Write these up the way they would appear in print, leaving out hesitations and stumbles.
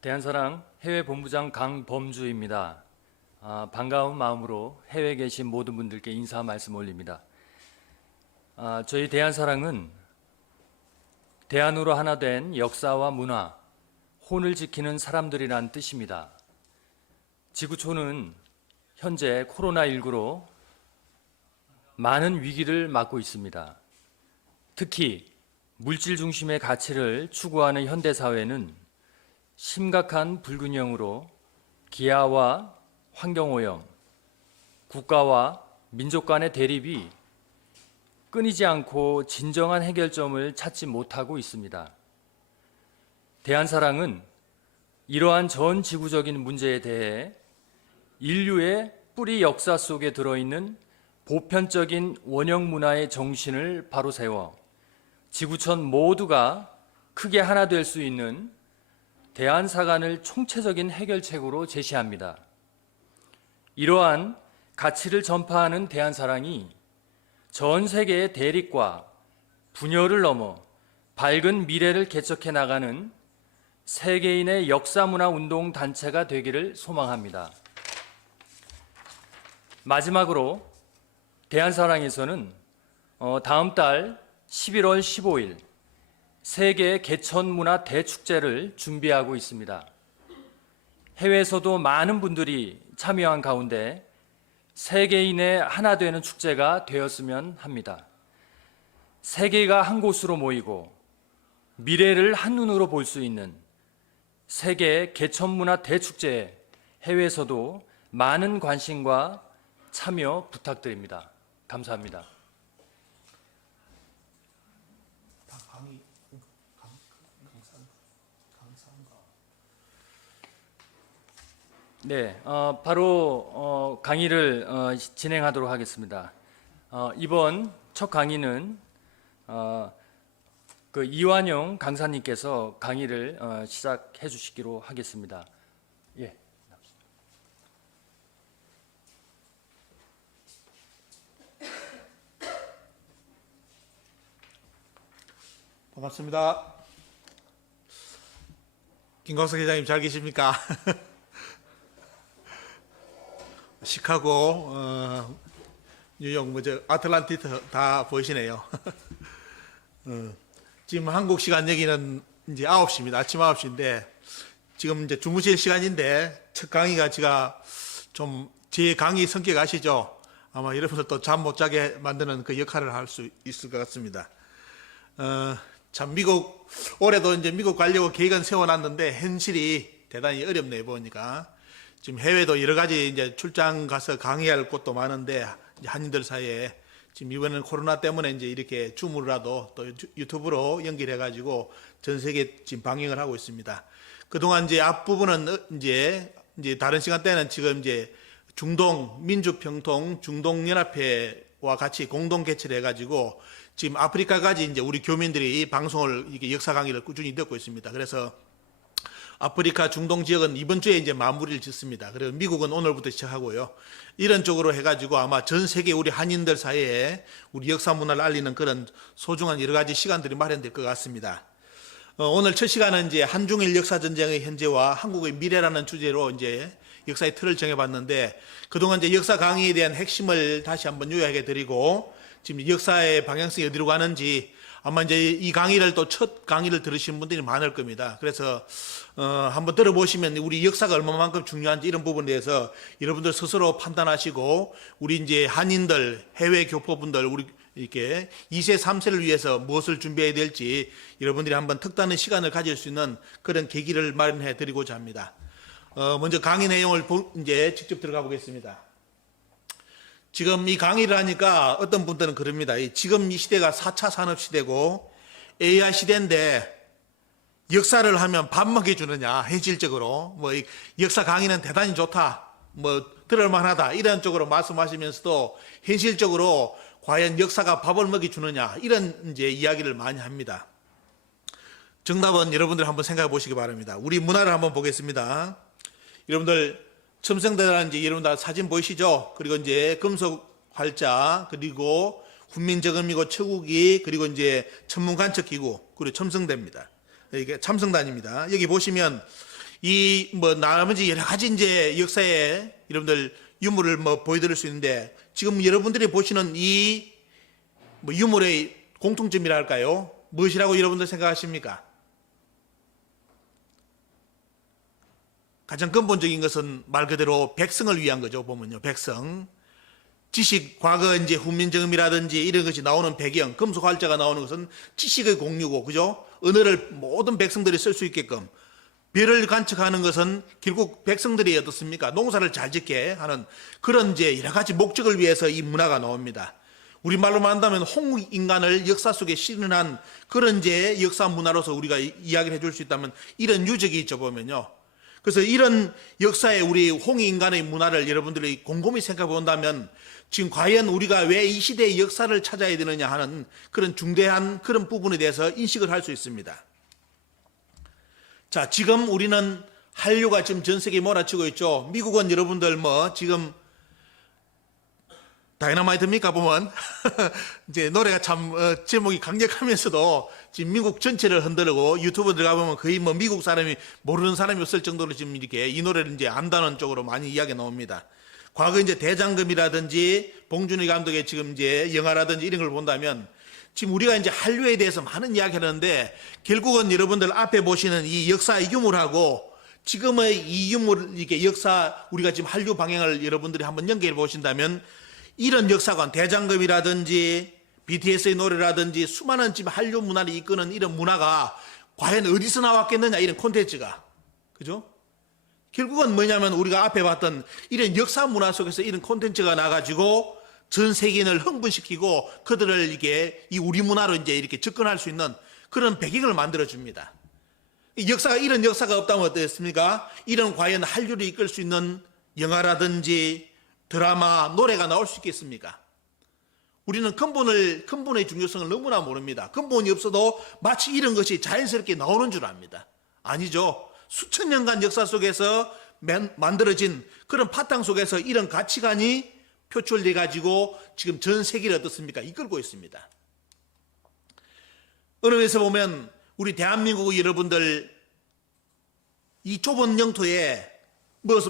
대한사랑 해외본부장 강범주입니다. 반가운 마음으로 해외에 계신 모든 분들께 인사 말씀 올립니다. 저희 대한사랑은 대한으로 하나 된 역사와 문화, 혼을 지키는 사람들이란 뜻입니다. 지구촌은 현재 코로나19로 많은 위기를 맞고 있습니다. 특히 물질 중심의 가치를 추구하는 현대사회는 심각한 불균형으로 기아와 환경오염, 국가와 민족 간의 대립이 끊이지 않고 진정한 해결점을 찾지 못하고 있습니다. 대한사랑은 이러한 전 지구적인 문제에 대해 인류의 뿌리 역사 속에 들어있는 보편적인 원형 문화의 정신을 바로 세워 지구촌 모두가 크게 하나 될 수 있는 대한사관을 총체적인 해결책으로 제시합니다. 이러한 가치를 전파하는 대한사랑이 전 세계의 대립과 분열을 넘어 밝은 미래를 개척해 나가는 세계인의 역사문화운동 단체가 되기를 소망합니다. 마지막으로 대한사랑에서는 다음 달 11월 15일 세계 개천문화 대축제를 준비하고 있습니다. 해외에서도 많은 분들이 참여한 가운데 세계인의 하나 되는 축제가 되었으면 합니다. 세계가 한 곳으로 모이고 미래를 한눈으로 볼 수 있는 세계 개천문화 대축제에 해외에서도 많은 관심과 참여 부탁드립니다. 감사합니다. 네, 바로 강의를 진행하도록 하겠습니다. 이번 첫 강의는 이완용 강사님께서 강의를 시작해 주시기로 하겠습니다. 예. 반갑습니다. 김광석 회장님 잘 계십니까? 시카고, 뉴욕, 아틀란티스 다 보이시네요. 지금 한국 시간 여기는 이제 9시입니다. 아침 9시인데, 지금 이제 주무실 시간인데, 첫 강의가 제가 좀, 제 강의 성격 아시죠? 아마 여러분들도 잠 못 자게 만드는 그 역할을 할 수 있을 것 같습니다. 참, 올해도 이제 미국 가려고 계획은 세워놨는데, 현실이 대단히 어렵네요, 보니까. 지금 해외도 여러 가지 이제 출장 가서 강의할 곳도 많은데 이제 한인들 사이에 지금 이번에는 코로나 때문에 이제 이렇게 줌으로라도 또 유튜브로 연결해가지고 전 세계 지금 방영을 하고 있습니다. 그동안 이제 앞부분은 이제 다른 시간대는 지금 이제 민주평통 중동연합회와 같이 공동 개최를 해가지고 지금 아프리카까지 이제 우리 교민들이 이 방송을 이게 역사 강의를 꾸준히 듣고 있습니다. 그래서 아프리카 중동 지역은 이번 주에 이제 마무리를 짓습니다. 그리고 미국은 오늘부터 시작하고요. 이런 쪽으로 해가지고 아마 전 세계 우리 한인들 사이에 우리 역사 문화를 알리는 그런 소중한 여러 가지 시간들이 마련될 것 같습니다. 오늘 첫 시간은 이제 한중일 역사전쟁의 현재와 한국의 미래라는 주제로 이제 역사의 틀을 정해봤는데 그동안 이제 역사 강의에 대한 핵심을 다시 한번 요약해 드리고 지금 역사의 방향성이 어디로 가는지 아마 이제 이 강의를 또 첫 강의를 들으신 분들이 많을 겁니다. 그래서 한번 들어보시면 우리 역사가 얼마만큼 중요한지 이런 부분에 대해서 여러분들 스스로 판단하시고 우리 이제 한인들, 해외 교포분들 우리 이렇게 2세, 3세를 위해서 무엇을 준비해야 될지 여러분들이 한번 특단의 시간을 가질 수 있는 그런 계기를 마련해 드리고자 합니다. 먼저 강의 내용을 이제 직접 들어가 보겠습니다. 지금 이 강의를 하니까 어떤 분들은 그럽니다. 지금 이 시대가 4차 산업시대고 AI 시대인데 역사를 하면 밥 먹여주느냐, 현실적으로. 역사 강의는 대단히 좋다. 들을만하다. 이런 쪽으로 말씀하시면서도 현실적으로 과연 역사가 밥을 먹여주느냐, 이런 이제 이야기를 많이 합니다. 정답은 여러분들 한번 생각해 보시기 바랍니다. 우리 문화를 한번 보겠습니다. 여러분들 첨성대라는 이제 여러분 다 사진 보이시죠? 그리고 이제 금속 활자, 그리고 훈민정음이고 처국이, 그리고 이제 천문관측기구, 그리고 첨성대입니다. 이게 참성단입니다. 여기 보시면 이 뭐 나머지 여러 가지 이제 역사에 여러분들 유물을 뭐 보여드릴 수 있는데, 지금 여러분들이 보시는 이 뭐 유물의 공통점이랄까요? 무엇이라고 여러분들 생각하십니까? 가장 근본적인 것은 말 그대로 백성을 위한 거죠. 보면요, 백성. 지식, 과거 이제 훈민정음이라든지 이런 것이 나오는 배경, 금속활자가 나오는 것은 지식의 공유고, 그죠? 언어를 모든 백성들이 쓸 수 있게끔. 별을 관측하는 것은 결국 백성들이 어떻습니까? 농사를 잘 짓게 하는 그런 이제 여러 가지 목적을 위해서 이 문화가 나옵니다. 우리말로 말한다면 홍익인간을 역사 속에 실현한 그런 이제 역사 문화로서 우리가 이야기를 해줄 수 있다면 이런 유적이 있죠, 보면요. 그래서 이런 역사의 우리 홍익인간의 문화를 여러분들이 곰곰이 생각해 본다면 지금 과연 우리가 왜 이 시대의 역사를 찾아야 되느냐 하는 그런 중대한 그런 부분에 대해서 인식을 할 수 있습니다. 자, 지금 우리는 한류가 지금 전 세계에 몰아치고 있죠. 미국은 여러분들 뭐 지금 다이너마이트입니까 보면 이제 노래가 참 제목이 강력하면서도 지금 미국 전체를 흔들고 유튜브 들어가 보면 거의 뭐 미국 사람이 모르는 사람이 없을 정도로 지금 이렇게 이 노래를 이제 안다는 쪽으로 많이 이야기가 나옵니다. 과거 이제 대장금이라든지 봉준호 감독의 지금 이제 영화라든지 이런 걸 본다면 지금 우리가 이제 한류에 대해서 많은 이야기를 하는데 결국은 여러분들 앞에 보시는 이 역사의 유물하고 지금의 이 유물 이게 역사 우리가 지금 한류 방향을 여러분들이 한번 연결해 보신다면 이런 역사관 대장금이라든지 BTS의 노래라든지 수많은 지금 한류 문화를 이끄는 이런 문화가 과연 어디서 나왔겠느냐 이런 콘텐츠가 그죠? 결국은 뭐냐면 우리가 앞에 봤던 이런 역사 문화 속에서 이런 콘텐츠가 나가지고 전 세계인을 흥분시키고 그들을 이게 이 우리 문화로 이제 이렇게 접근할 수 있는 그런 배경을 만들어 줍니다. 역사가 이런 역사가 없다면 어떻습니까? 이런 과연 한류를 이끌 수 있는 영화라든지 드라마, 노래가 나올 수 있겠습니까? 우리는 근본의 중요성을 너무나 모릅니다. 근본이 없어도 마치 이런 것이 자연스럽게 나오는 줄 압니다. 아니죠. 수천 년간 역사 속에서 만들어진 그런 바탕 속에서 이런 가치관이 표출돼 가지고 지금 전 세계를 어떻습니까? 이끌고 있습니다. 어느 면에서 보면 우리 대한민국 여러분들 이 좁은 영토에 뭘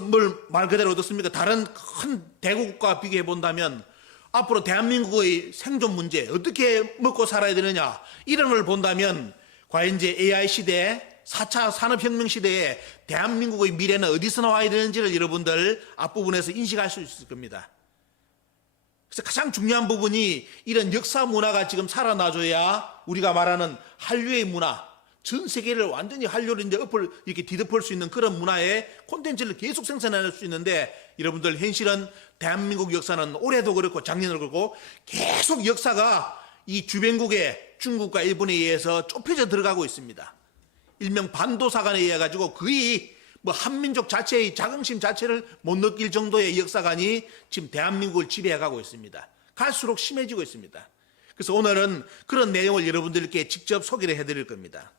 말 그대로 어떻습니까? 다른 큰 대국과 비교해 본다면 앞으로 대한민국의 생존 문제 어떻게 먹고 살아야 되느냐 이런 걸 본다면 과연 이제 AI 시대 4차 산업혁명 시대에 대한민국의 미래는 어디서 나와야 되는지를 여러분들 앞부분에서 인식할 수 있을 겁니다. 그래서 가장 중요한 부분이 이런 역사 문화가 지금 살아나줘야 우리가 말하는 한류의 문화, 전 세계를 완전히 한류를 이제 이렇게 뒤덮을 수 있는 그런 문화의 콘텐츠를 계속 생산할 수 있는데 여러분들 현실은 대한민국 역사는 올해도 그렇고 작년도 그렇고 계속 역사가 이 주변국의 중국과 일본에 의해서 좁혀져 들어가고 있습니다. 일명 반도사관에 의해 가지고 거의 뭐 한민족 자체의 자긍심 자체를 못 느낄 정도의 역사관이 지금 대한민국을 지배해가고 있습니다. 갈수록 심해지고 있습니다. 그래서 오늘은 그런 내용을 여러분들께 직접 소개를 해드릴 겁니다.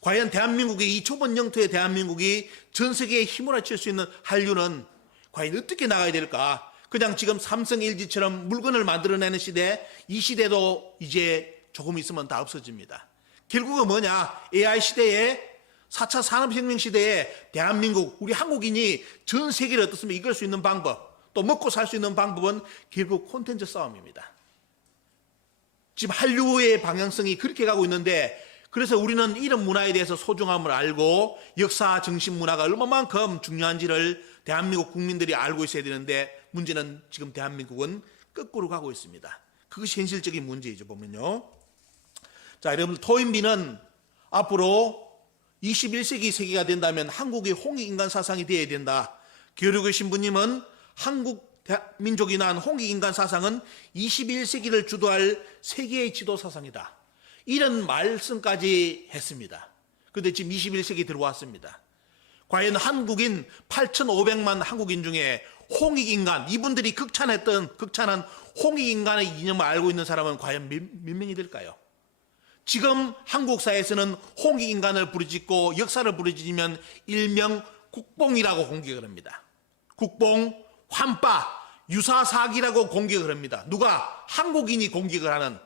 과연 대한민국의 이 좁은 영토의 대한민국이 전 세계에 힘을 합칠 수 있는 한류는 과연 어떻게 나가야 될까? 그냥 지금 삼성 LG처럼 물건을 만들어내는 시대, 이 시대도 이제 조금 있으면 다 없어집니다. 결국은 뭐냐? AI 시대에 4차 산업혁명 시대에 대한민국, 우리 한국인이 전 세계를 어떻습니까? 이끌 수 있는 방법, 또 먹고 살 수 있는 방법은 결국 콘텐츠 싸움입니다. 지금 한류의 방향성이 그렇게 가고 있는데 그래서 우리는 이런 문화에 대해서 소중함을 알고 역사 정신 문화가 얼마만큼 중요한지를 대한민국 국민들이 알고 있어야 되는데 문제는 지금 대한민국은 거꾸로 가고 있습니다. 그것이 현실적인 문제이죠, 보면요. 자, 여러분, 토인비는 앞으로 21세기 세계가 된다면 한국의 홍익인간 사상이 되어야 된다. 교류의 신부님은 한국 민족이 낳은 홍익인간 사상은 21세기를 주도할 세계의 지도 사상이다. 이런 말씀까지 했습니다. 그런데 지금 21세기 들어왔습니다. 과연 한국인 8,500만 한국인 중에 홍익인간, 이분들이 극찬한 홍익인간의 이념을 알고 있는 사람은 과연 몇 명이 될까요? 지금 한국 사회에서는 홍익인간을 부르짖고 역사를 부르짖으면 일명 국뽕이라고 공격을 합니다. 국뽕, 환빠, 유사사기라고 공격을 합니다. 누가? 한국인이 공격을 하는,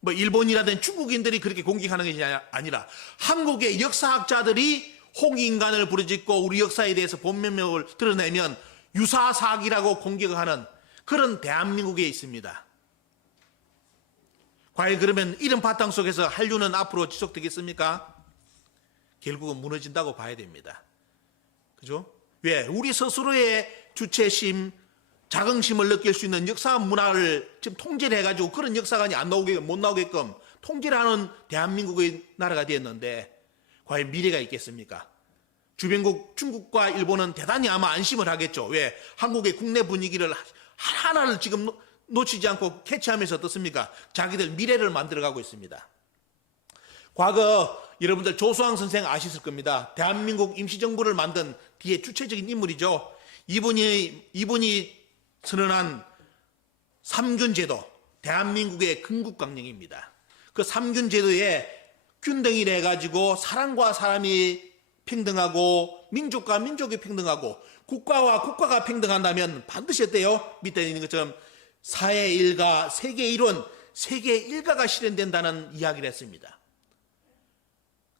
뭐 일본이라든 중국인들이 그렇게 공격하는 것이 아니라 한국의 역사학자들이 홍익인간을 부르짖고 우리 역사에 대해서 본면목을 드러내면 유사사기라고 공격하는 그런 대한민국에 있습니다. 과연 그러면 이런 바탕 속에서 한류는 앞으로 지속되겠습니까? 결국은 무너진다고 봐야 됩니다. 그죠? 왜? 우리 스스로의 주체심, 자긍심을 느낄 수 있는 역사 문화를 지금 통제를 해가지고 그런 역사가 못 나오게끔 통제를 하는 대한민국의 나라가 되었는데 과연 미래가 있겠습니까? 주변국 중국과 일본은 대단히 아마 안심을 하겠죠. 왜? 한국의 국내 분위기를 하나를 지금 놓치지 않고 캐치하면서 어떻습니까? 자기들 미래를 만들어가고 있습니다. 과거 여러분들 조수왕 선생 아셨을 겁니다. 대한민국 임시정부를 만든 뒤에 주체적인 인물이죠. 이분이 선언한 삼균제도, 대한민국의 건국강령입니다. 그 삼균제도에 균등이라 해가지고 사람과 사람이 평등하고 민족과 민족이 평등하고 국가와 국가가 평등한다면 반드시 어때요? 밑에 있는 것처럼 사회 일가, 세계 일원, 세계 일가가 실현된다는 이야기를 했습니다.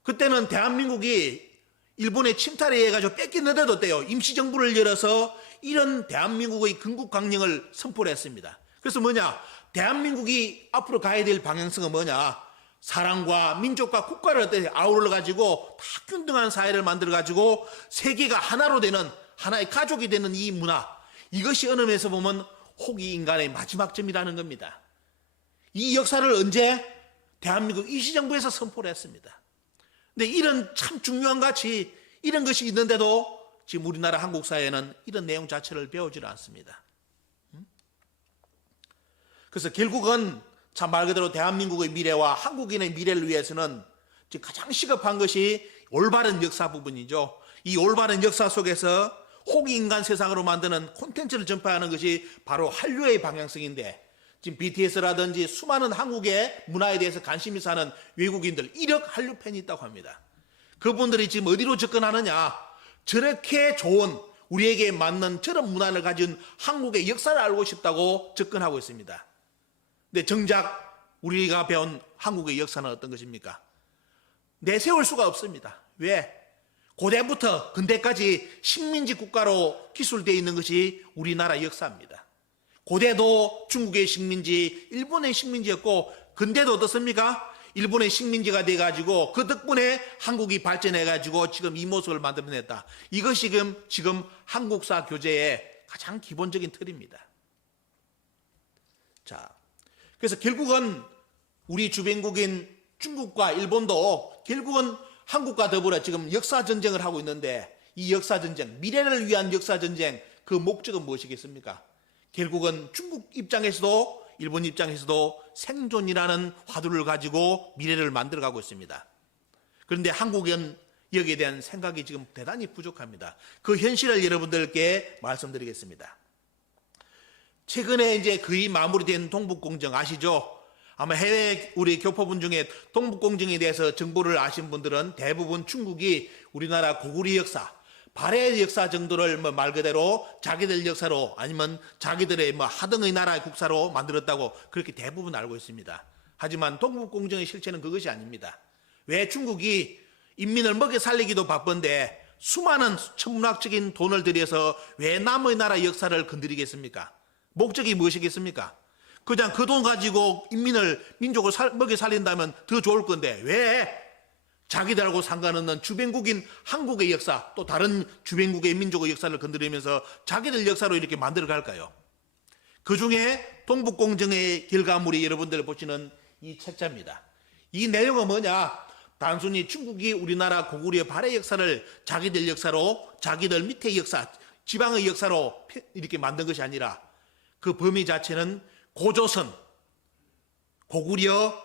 그때는 대한민국이 일본의 침탈에 의해가지고 뺏겼는데도 어때요? 임시정부를 열어서 이런 대한민국의 건국강령을 선포를 했습니다. 그래서 뭐냐? 대한민국이 앞으로 가야 될 방향성은 뭐냐? 사랑과 민족과 국가를 어떻게 아우러가지고 다 균등한 사회를 만들어가지고 세계가 하나로 되는 하나의 가족이 되는 이 문화, 이것이 어느 면에서 보면 호기인간의 마지막 점이라는 겁니다. 이 역사를 언제? 대한민국 임시정부에서 선포를 했습니다. 근데 이런 참 중요한 가치, 이런 것이 있는데도 지금 우리나라 한국 사회는 이런 내용 자체를 배우질 않습니다. 그래서 결국은 참 말 그대로 대한민국의 미래와 한국인의 미래를 위해서는 지금 가장 시급한 것이 올바른 역사 부분이죠. 이 올바른 역사 속에서 호기인간 세상으로 만드는 콘텐츠를 전파하는 것이 바로 한류의 방향성인데, 지금 BTS라든지 수많은 한국의 문화에 대해서 관심 있어 하는 외국인들 1억 한류 팬이 있다고 합니다. 그분들이 지금 어디로 접근하느냐? 저렇게 좋은, 우리에게 맞는 저런 문화를 가진 한국의 역사를 알고 싶다고 접근하고 있습니다. 근데 정작 우리가 배운 한국의 역사는 어떤 것입니까? 내세울 수가 없습니다. 왜? 고대부터 근대까지 식민지 국가로 기술되어 있는 것이 우리나라 역사입니다. 고대도 중국의 식민지, 일본의 식민지였고, 근대도 어떻습니까? 일본의 식민지가 돼가지고 그 덕분에 한국이 발전해가지고 지금 이 모습을 만들어냈다. 이것이 지금 한국사 교재의 가장 기본적인 틀입니다. 자, 그래서 결국은 우리 주변국인 중국과 일본도 결국은 한국과 더불어 지금 역사 전쟁을 하고 있는데, 이 역사 전쟁, 미래를 위한 역사 전쟁, 그 목적은 무엇이겠습니까? 결국은 중국 입장에서도 일본 입장에서도 생존이라는 화두를 가지고 미래를 만들어가고 있습니다. 그런데 한국은 여기에 대한 생각이 지금 대단히 부족합니다. 그 현실을 여러분들께 말씀드리겠습니다. 최근에 이제 거의 마무리된 동북공정 아시죠? 아마 해외 우리 교포분 중에 동북공정에 대해서 정보를 아신 분들은 대부분 중국이 우리나라 고구려 역사, 발해 역사 정도를 말 그대로 자기들 역사로 아니면 자기들의 하등의 나라의 국사로 만들었다고 그렇게 대부분 알고 있습니다. 하지만 동북공정의 실체는 그것이 아닙니다. 왜? 중국이 인민을 먹여 살리기도 바쁜데 수많은 천문학적인 돈을 들여서 왜 남의 나라 역사를 건드리겠습니까? 목적이 무엇이겠습니까? 그냥 그 돈 가지고 민족을 먹여 살린다면 더 좋을 건데 왜 자기들하고 상관없는 주변국인 한국의 역사, 또 다른 주변국의 민족의 역사를 건드리면서 자기들 역사로 이렇게 만들어 갈까요? 그 중에 동북공정의 결과물이 여러분들 보시는 이 책자입니다. 이 내용은 뭐냐? 단순히 중국이 우리나라 고구려 발해 역사를 자기들 역사로, 자기들 밑의 역사, 지방의 역사로 이렇게 만든 것이 아니라 그 범위 자체는 고조선, 고구려,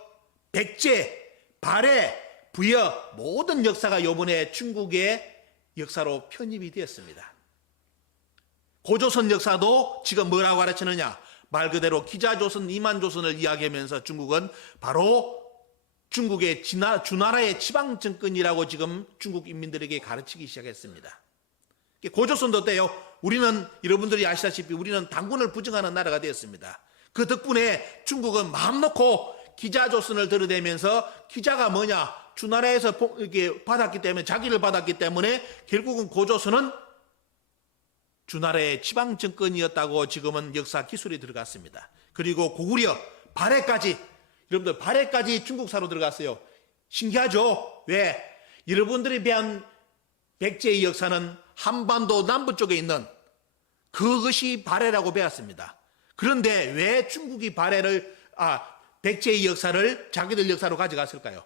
백제, 발해, 부여 모든 역사가 이번에 중국의 역사로 편입이 되었습니다. 고조선 역사도 지금 뭐라고 가르치느냐? 말 그대로 기자조선, 이만조선을 이야기하면서 중국은 바로 중국의 주나라의 지방정권이라고 지금 중국 인민들에게 가르치기 시작했습니다. 고조선도 어때요? 우리는 여러분들이 아시다시피 우리는 당군을 부정하는 나라가 되었습니다. 그 덕분에 중국은 마음 놓고 기자조선을 들이대면서 기자가 뭐냐? 주나라에서 이렇게 받았기 때문에 자기를 받았기 때문에 결국은 고조선은 주나라의 지방 정권이었다고 지금은 역사 기술이 들어갔습니다. 그리고 고구려 발해까지 여러분들 발해까지 중국사로 들어갔어요. 신기하죠? 왜? 여러분들이 배운 백제의 역사는 한반도 남부 쪽에 있는 그것이 발해라고 배웠습니다. 그런데 왜 중국이 백제의 역사를 자기들 역사로 가져갔을까요?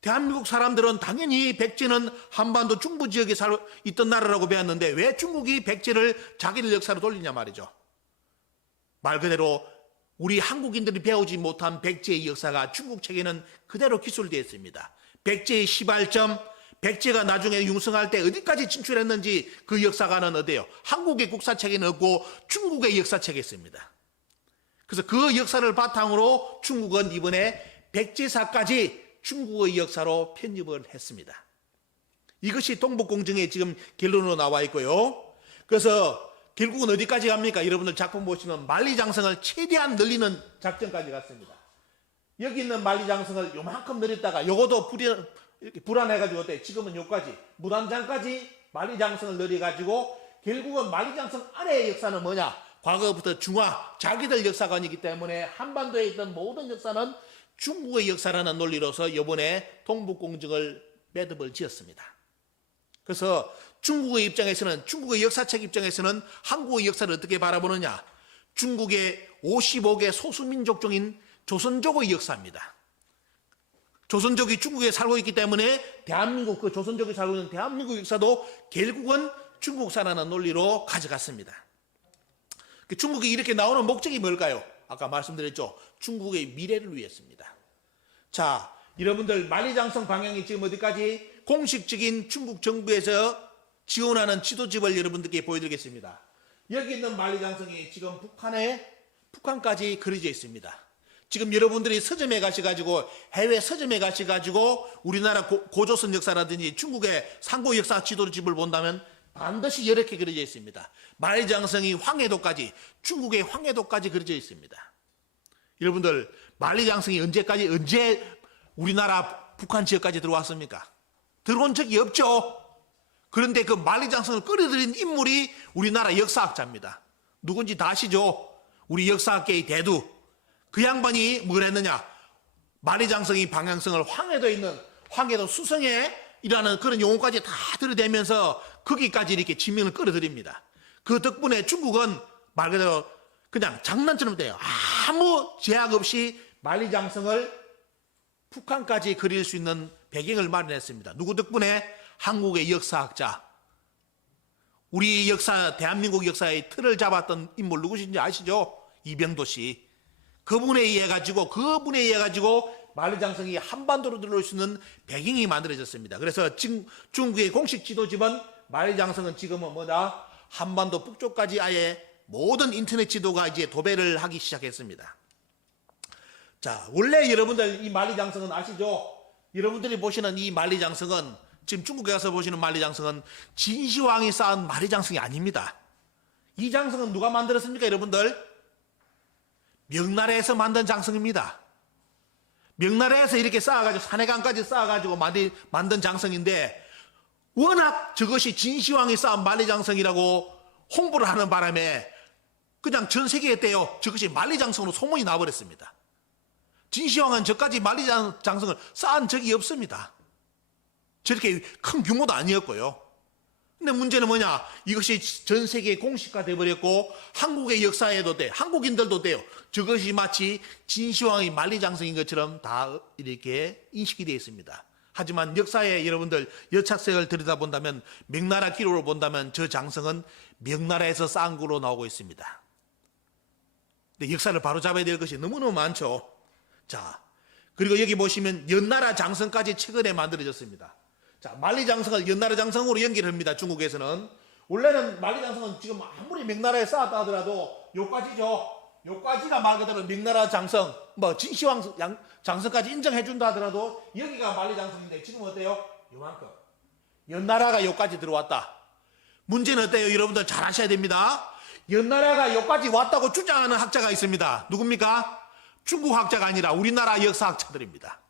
대한민국 사람들은 당연히 백제는 한반도 중부 지역에 있던 나라라고 배웠는데 왜 중국이 백제를 자기들 역사로 돌리냐 말이죠. 말 그대로 우리 한국인들이 배우지 못한 백제의 역사가 중국 책에는 그대로 기술되어 있습니다. 백제의 시발점, 백제가 나중에 융성할 때 어디까지 진출했는지 그 역사가는 어때요? 한국의 국사책에는 없고 중국의 역사책에 있습니다. 그래서 그 역사를 바탕으로 중국은 이번에 백제사까지 중국의 역사로 편집을 했습니다. 이것이 동북공정의 지금 결론으로 나와 있고요. 그래서 결국은 어디까지 갑니까? 여러분들 작품 보시면 만리장성을 최대한 늘리는 작전까지 갔습니다. 여기 있는 만리장성을 요만큼 늘렸다가 요것도 이렇게 불안해가지고 어때? 지금은 요까지 무단장까지 만리장성을 늘려가지고 결국은 만리장성 안의 역사는 뭐냐? 과거부터 중화 자기들 역사관이기 때문에 한반도에 있던 모든 역사는 중국의 역사라는 논리로서 이번에 동북공정을 매듭을 지었습니다. 그래서 중국의 입장에서는 중국의 역사책 입장에서는 한국의 역사를 어떻게 바라보느냐? 중국의 55개 소수민족 중인 조선족의 역사입니다. 조선족이 중국에 살고 있기 때문에 대한민국 그 조선족이 살고 있는 대한민국 역사도 결국은 중국사라는 논리로 가져갔습니다. 중국이 이렇게 나오는 목적이 뭘까요? 아까 말씀드렸죠. 중국의 미래를 위해서입니다. 자, 여러분들 만리장성 방향이 지금 어디까지 공식적인 중국 정부에서 지원하는 지도집을 여러분들께 보여드리겠습니다. 여기 있는 만리장성이 지금 북한까지 그려져 있습니다. 지금 여러분들이 서점에 가셔가지고 해외 서점에 가셔가지고 우리나라 고조선 역사라든지 중국의 상고 역사 지도집을 본다면 반드시 이렇게 그려져 있습니다. 만리장성이 황해도까지 중국의 황해도까지 그려져 있습니다. 여러분들 만리장성이 언제 우리나라 북한 지역까지 들어왔습니까? 들어온 적이 없죠. 그런데 그 만리장성을 끌어들인 인물이 우리나라 역사학자입니다. 누군지 다 아시죠? 우리 역사학계의 대두. 그 양반이 뭘 했느냐? 만리장성이 방향성을 황해도에 있는 황해도 수성에이라는 그런 용어까지 다 들이대면서 거기까지 이렇게 지명을 끌어들입니다. 그 덕분에 중국은 말 그대로 그냥 장난처럼 돼요. 아무 제약 없이 만리장성을 북한까지 그릴 수 있는 배경을 마련했습니다. 누구 덕분에? 한국의 역사학자, 우리 역사, 대한민국 역사의 틀을 잡았던 인물 누구신지 아시죠? 이병도 씨. 그분에 의해 가지고 만리장성이 한반도로 들어올 수 있는 배경이 만들어졌습니다. 그래서 중국의 공식 지도집은 만리장성은 지금은 뭐다? 한반도 북쪽까지 아예 모든 인터넷 지도가 이제 도배를 하기 시작했습니다. 자, 원래 여러분들 이 만리장성은 아시죠? 여러분들이 보시는 이 만리장성은 지금 중국에 가서 보시는 만리장성은 진시황이 쌓은 만리장성이 아닙니다. 이 장성은 누가 만들었습니까, 여러분들? 명나라에서 만든 장성입니다. 명나라에서 이렇게 쌓아가지고 산해강까지 쌓아가지고 만든 장성인데 워낙 저것이 진시황이 쌓은 만리장성이라고 홍보를 하는 바람에 그냥 전 세계에 떼요. 저것이 만리장성으로 소문이 나버렸습니다. 진시황은 저까지 만리장성을 쌓은 적이 없습니다. 저렇게 큰 규모도 아니었고요. 근데 문제는 뭐냐? 이것이 전 세계에 공식화 돼버렸고 한국의 역사에도 돼. 한국인들도 돼요. 저것이 마치 진시황의 만리장성인 것처럼 다 이렇게 인식이 되어 있습니다. 하지만 역사에 여러분들 여착색을 들여다본다면 명나라 기록을 본다면 저 장성은 명나라에서 쌓은 거로 나오고 있습니다. 근데 역사를 바로잡아야 될 것이 너무너무 많죠. 자, 그리고 여기 보시면 연나라 장성까지 최근에 만들어졌습니다. 자, 만리장성을 연나라 장성으로 연결합니다. 중국에서는. 원래는 만리장성은 지금 아무리 명나라에 쌓았다 하더라도 요까지죠. 요까지가 말 그대로 명나라 장성, 진시황 장성까지 인정해준다 하더라도 여기가 만리장성인데 지금 어때요? 요만큼. 연나라가 요까지 들어왔다. 문제는 어때요? 여러분들 잘 아셔야 됩니다. 연나라가 요까지 왔다고 주장하는 학자가 있습니다. 누굽니까? 중국 학자가 아니라 우리나라 역사학자들입니다.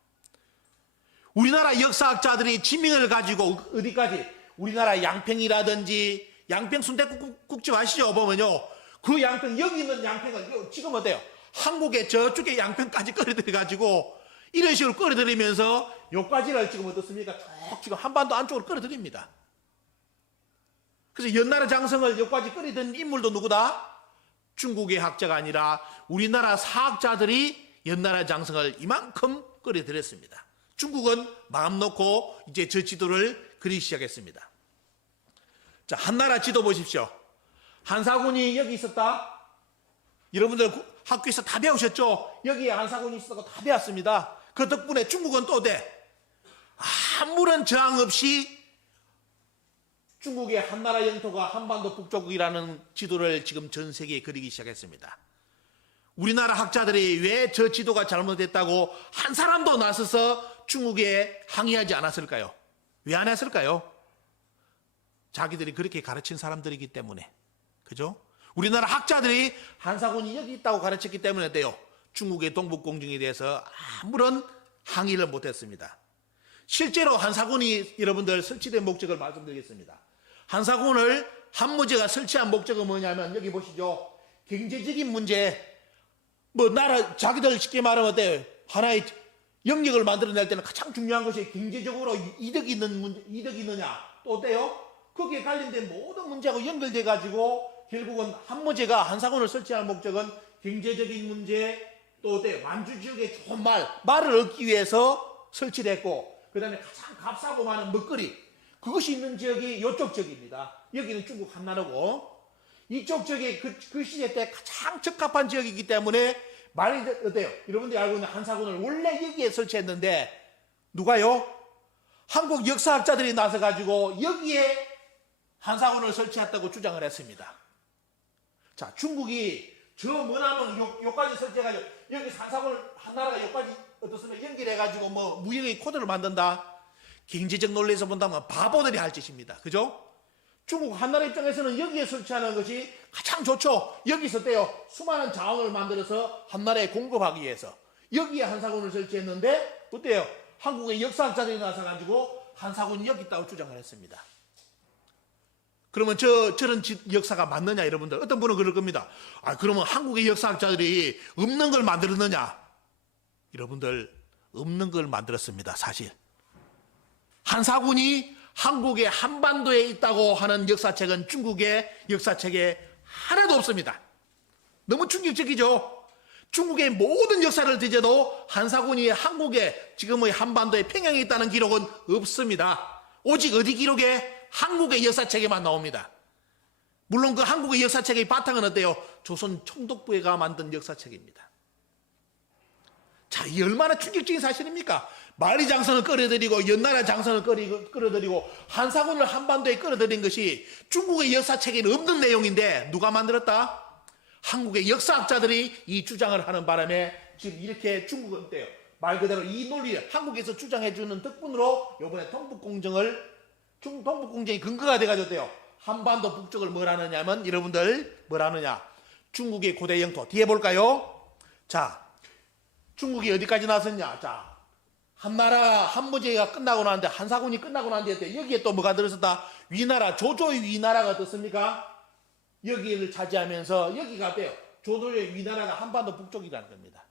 우리나라 역사학자들이 지명을 가지고 어디까지? 우리나라 양평이라든지 양평 순대국집 아시죠? 보면요. 그 양평, 여기 있는 양평은 지금 어때요? 한국의 저쪽에 양평까지 끌어들여 가지고 이런 식으로 끌어들이면서 요까지를 지금 어떻습니까? 쭉 지금 한반도 안쪽으로 끌어들입니다. 그래서 연나라 장성을 여기까지 끌어들인 인물도 누구다? 중국의 학자가 아니라 우리나라 사학자들이 연나라 장성을 이만큼 끌어들였습니다. 중국은 마음 놓고 이제 저 지도를 그리기 시작했습니다. 자, 한나라 지도 보십시오. 한사군이 여기 있었다. 여러분들 학교에서 다 배우셨죠? 여기에 한사군이 있었다고 다 배웠습니다. 그 덕분에 중국은 또 돼. 아무런 저항 없이 중국의 한나라 영토가 한반도 북쪽이라는 지도를 지금 전 세계에 그리기 시작했습니다. 우리나라 학자들이 왜 저 지도가 잘못됐다고 한 사람도 나서서 중국에 항의하지 않았을까요? 왜 안 했을까요? 자기들이 그렇게 가르친 사람들이기 때문에. 그죠? 우리나라 학자들이 한사군이 여기 있다고 가르쳤기 때문에 어때요? 중국의 동북공정에 대해서 아무런 항의를 못했습니다. 실제로 한사군이 여러분들 설치된 목적을 말씀드리겠습니다. 한사군을 한무제가 설치한 목적은 뭐냐면 여기 보시죠. 경제적인 문제, 나라 자기들 쉽게 말하면 어때요? 하나의 영역을 만들어낼 때는 가장 중요한 것이 경제적으로 이득이 있는 문제, 이득이 있느냐 또 어때요? 거기에 관련된 모든 문제하고 연결돼 가지고 결국은 한무제가 한사군을 설치할 목적은 경제적인 문제 또 어때요? 만주 지역의 좋은 말을 얻기 위해서 설치를 했고 그 다음에 가장 값싸고 많은 먹거리 그것이 있는 지역이 이쪽 지역입니다. 여기는 중국 한나라고 이쪽 지역이 그 시대 때 가장 적합한 지역이기 때문에 말이 어때요? 여러분들이 알고 있는 한사군을 원래 여기에 설치했는데 누가요? 한국 역사학자들이 나서가지고 여기에 한사군을 설치했다고 주장을 했습니다. 자, 중국이 저 머나먼 요까지 설치해가지고 여기 한사군을 한나라가 요까지 어떻습니까? 연결해가지고 무역의 코드를 만든다. 경제적 논리에서 본다면 바보들이 할 짓입니다. 그죠? 중국 한나라 입장에서는 여기에 설치하는 것이 가장 좋죠. 여기서 어때요? 수많은 자원을 만들어서 한나라에 공급하기 위해서 여기에 한사군을 설치했는데 어때요? 한국의 역사학자들이 나서가지고 한사군이 여기 있다고 주장을 했습니다. 그러면 저런 역사가 맞느냐 여러분들? 어떤 분은 그럴 겁니다. 그러면 한국의 역사학자들이 없는 걸 만들었느냐? 여러분들 없는 걸 만들었습니다. 사실 한사군이 한국의 한반도에 있다고 하는 역사책은 중국의 역사책에 하나도 없습니다. 너무 충격적이죠. 중국의 모든 역사를 뒤져도 한사군이 한국의 지금의 한반도의 평양에 있다는 기록은 없습니다. 오직 어디 기록에? 한국의 역사책에만 나옵니다. 물론 그 한국의 역사책의 바탕은 어때요? 조선 총독부가 만든 역사책입니다. 자, 이 얼마나 충격적인 사실입니까? 만리장성을 끌어들이고 연나라 장성을 끌어들이고 한사군을 한반도에 끌어들인 것이 중국의 역사책에는 없는 내용인데 누가 만들었다? 한국의 역사학자들이 이 주장을 하는 바람에 지금 이렇게 중국은 어때요? 말 그대로 이 논리를 한국에서 주장해주는 덕분으로 이번에 동북공정이 근거가 돼가지고 어때요? 한반도 북쪽을 뭘 하느냐면 여러분들 뭘 하느냐? 중국의 고대 영토 뒤에 볼까요? 자, 중국이 어디까지 나섰냐? 자, 한나라 한무제가 끝나고 나는데 한사군이 끝나고 난 뒤에 여기에 또 뭐가 들어섰다? 위나라 조조의 위나라가 어떻습니까? 여기를 차지하면서 여기가 어때요? 조조의 위나라가 한반도 북쪽이라는 겁니다.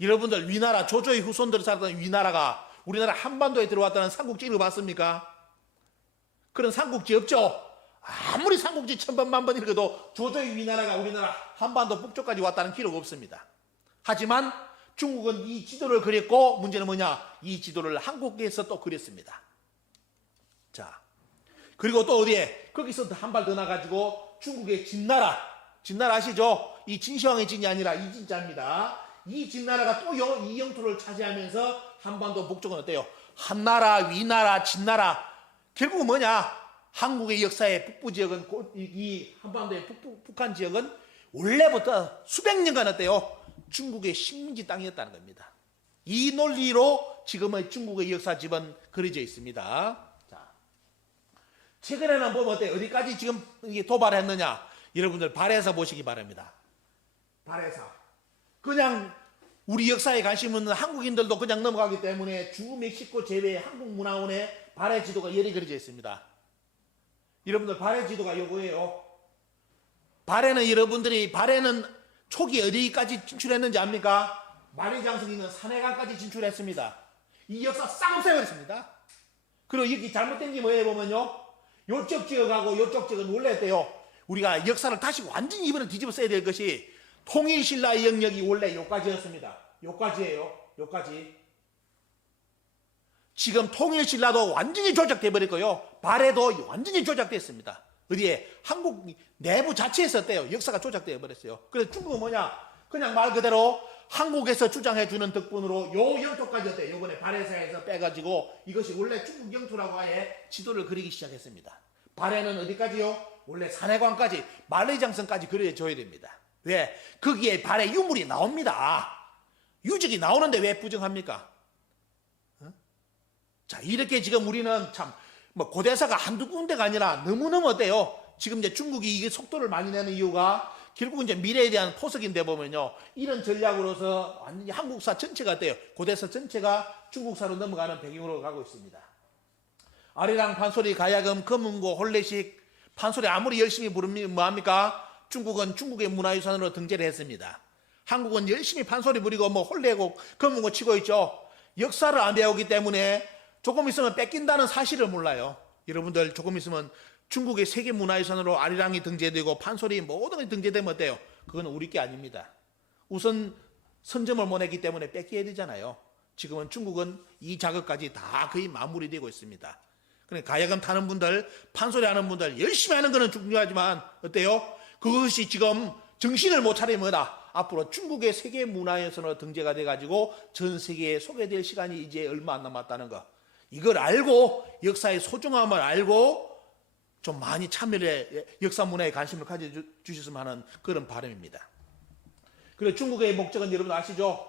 여러분들 위나라 조조의 후손들이 살았던 위나라가 우리나라 한반도에 들어왔다는 삼국지 읽어봤습니까? 그런 삼국지 없죠? 아무리 삼국지 천번 만번 읽어도 조조의 위나라가 우리나라 한반도 북쪽까지 왔다는 기록 없습니다. 하지만 중국은 이 지도를 그렸고 문제는 뭐냐? 이 지도를 한국에서 또 그렸습니다. 자, 그리고 또 어디에? 거기서 한 발 더 나가지고 중국의 진나라 아시죠? 이 진시황의 진이 아니라 이 진자입니다. 이 진나라가 또 이 영토를 차지하면서 한반도 북쪽은 어때요? 한나라, 위나라, 진나라 결국은 뭐냐? 한국의 역사의 북부 지역은 이 한반도의 북한 지역은 원래부터 수백 년간 어때요? 중국의 식민지 땅이었다는 겁니다. 이 논리로 지금의 중국의 역사집은 그려져 있습니다. 자, 최근에는 보면 어때요? 어디까지 지금 이게 도발했느냐? 여러분들 발해서 보시기 바랍니다. 발해서. 그냥 우리 역사에 관심 있는 한국인들도 그냥 넘어가기 때문에 주 멕시코 제외 한국문화원의 발해 지도가 열이 그려져 있습니다. 여러분들 발해 지도가 요거예요. 발해는 초기 어디까지 진출했는지 압니까? 만리장성에 있는 산해강까지 진출했습니다. 이 역사 싹 없애버렸습니다. 그리고 여기 잘못된 게 뭐예요 보면요, 요쪽 지역하고 요쪽 지역은 원래 어때요? 우리가 역사를 다시 완전히 이번에 뒤집어 써야 될 것이 통일신라의 영역이 원래 요까지였습니다. 요까지예요. 요까지. 지금 통일신라도 완전히 조작돼 버렸고요. 발해도 완전히 조작됐습니다. 어디에? 한국 내부 자체에서 어때요? 역사가 조작되어 버렸어요. 그래서 중국은 뭐냐? 그냥 말 그대로 한국에서 주장해주는 덕분으로 요 영토까지 어때요? 요번에 발해사에서 빼가지고 이것이 원래 중국 영토라고 아예 지도를 그리기 시작했습니다. 발해는 어디까지요? 원래 산해관까지, 만리장성까지 그려줘야 됩니다. 왜? 거기에 발해 유물이 나옵니다. 유적이 나오는데 왜 부정합니까? 자, 이렇게 지금 우리는 참, 고대사가 한두 군데가 아니라 너무너무 어때요? 지금 이제 중국이 이게 속도를 많이 내는 이유가 결국 이제 미래에 대한 포석인데 보면요. 이런 전략으로서 완전히 한국사 전체가 어때요? 고대사 전체가 중국사로 넘어가는 배경으로 가고 있습니다. 아리랑, 판소리, 가야금, 검은고, 혼례식, 판소리 아무리 열심히 부르면 뭐합니까? 중국은 중국의 문화유산으로 등재를 했습니다. 한국은 열심히 판소리 부리고 혼례곡, 검은고 치고 있죠. 역사를 안 배우기 때문에 조금 있으면 뺏긴다는 사실을 몰라요. 여러분들 조금 있으면 중국의 세계 문화유산으로 아리랑이 등재되고 판소리 모든 게 등재되면 어때요? 그건 우리 게 아닙니다. 우선 선점을 못 했기 때문에 뺏겨야 되잖아요. 지금은 중국은 이 작업까지 다 거의 마무리되고 있습니다. 그러니까 가야금 타는 분들, 판소리 하는 분들 열심히 하는 거는 중요하지만 어때요? 그것이 지금 정신을 못 차리면 뭐다? 앞으로 중국의 세계 문화유산으로 등재가 돼가지고 전 세계에 소개될 시간이 이제 얼마 안 남았다는 거. 이걸 알고 역사의 소중함을 알고 좀 많이 참여를 역사 문화에 관심을 가져주셨으면 하는 그런 바람입니다. 그리고 중국의 목적은 여러분 아시죠?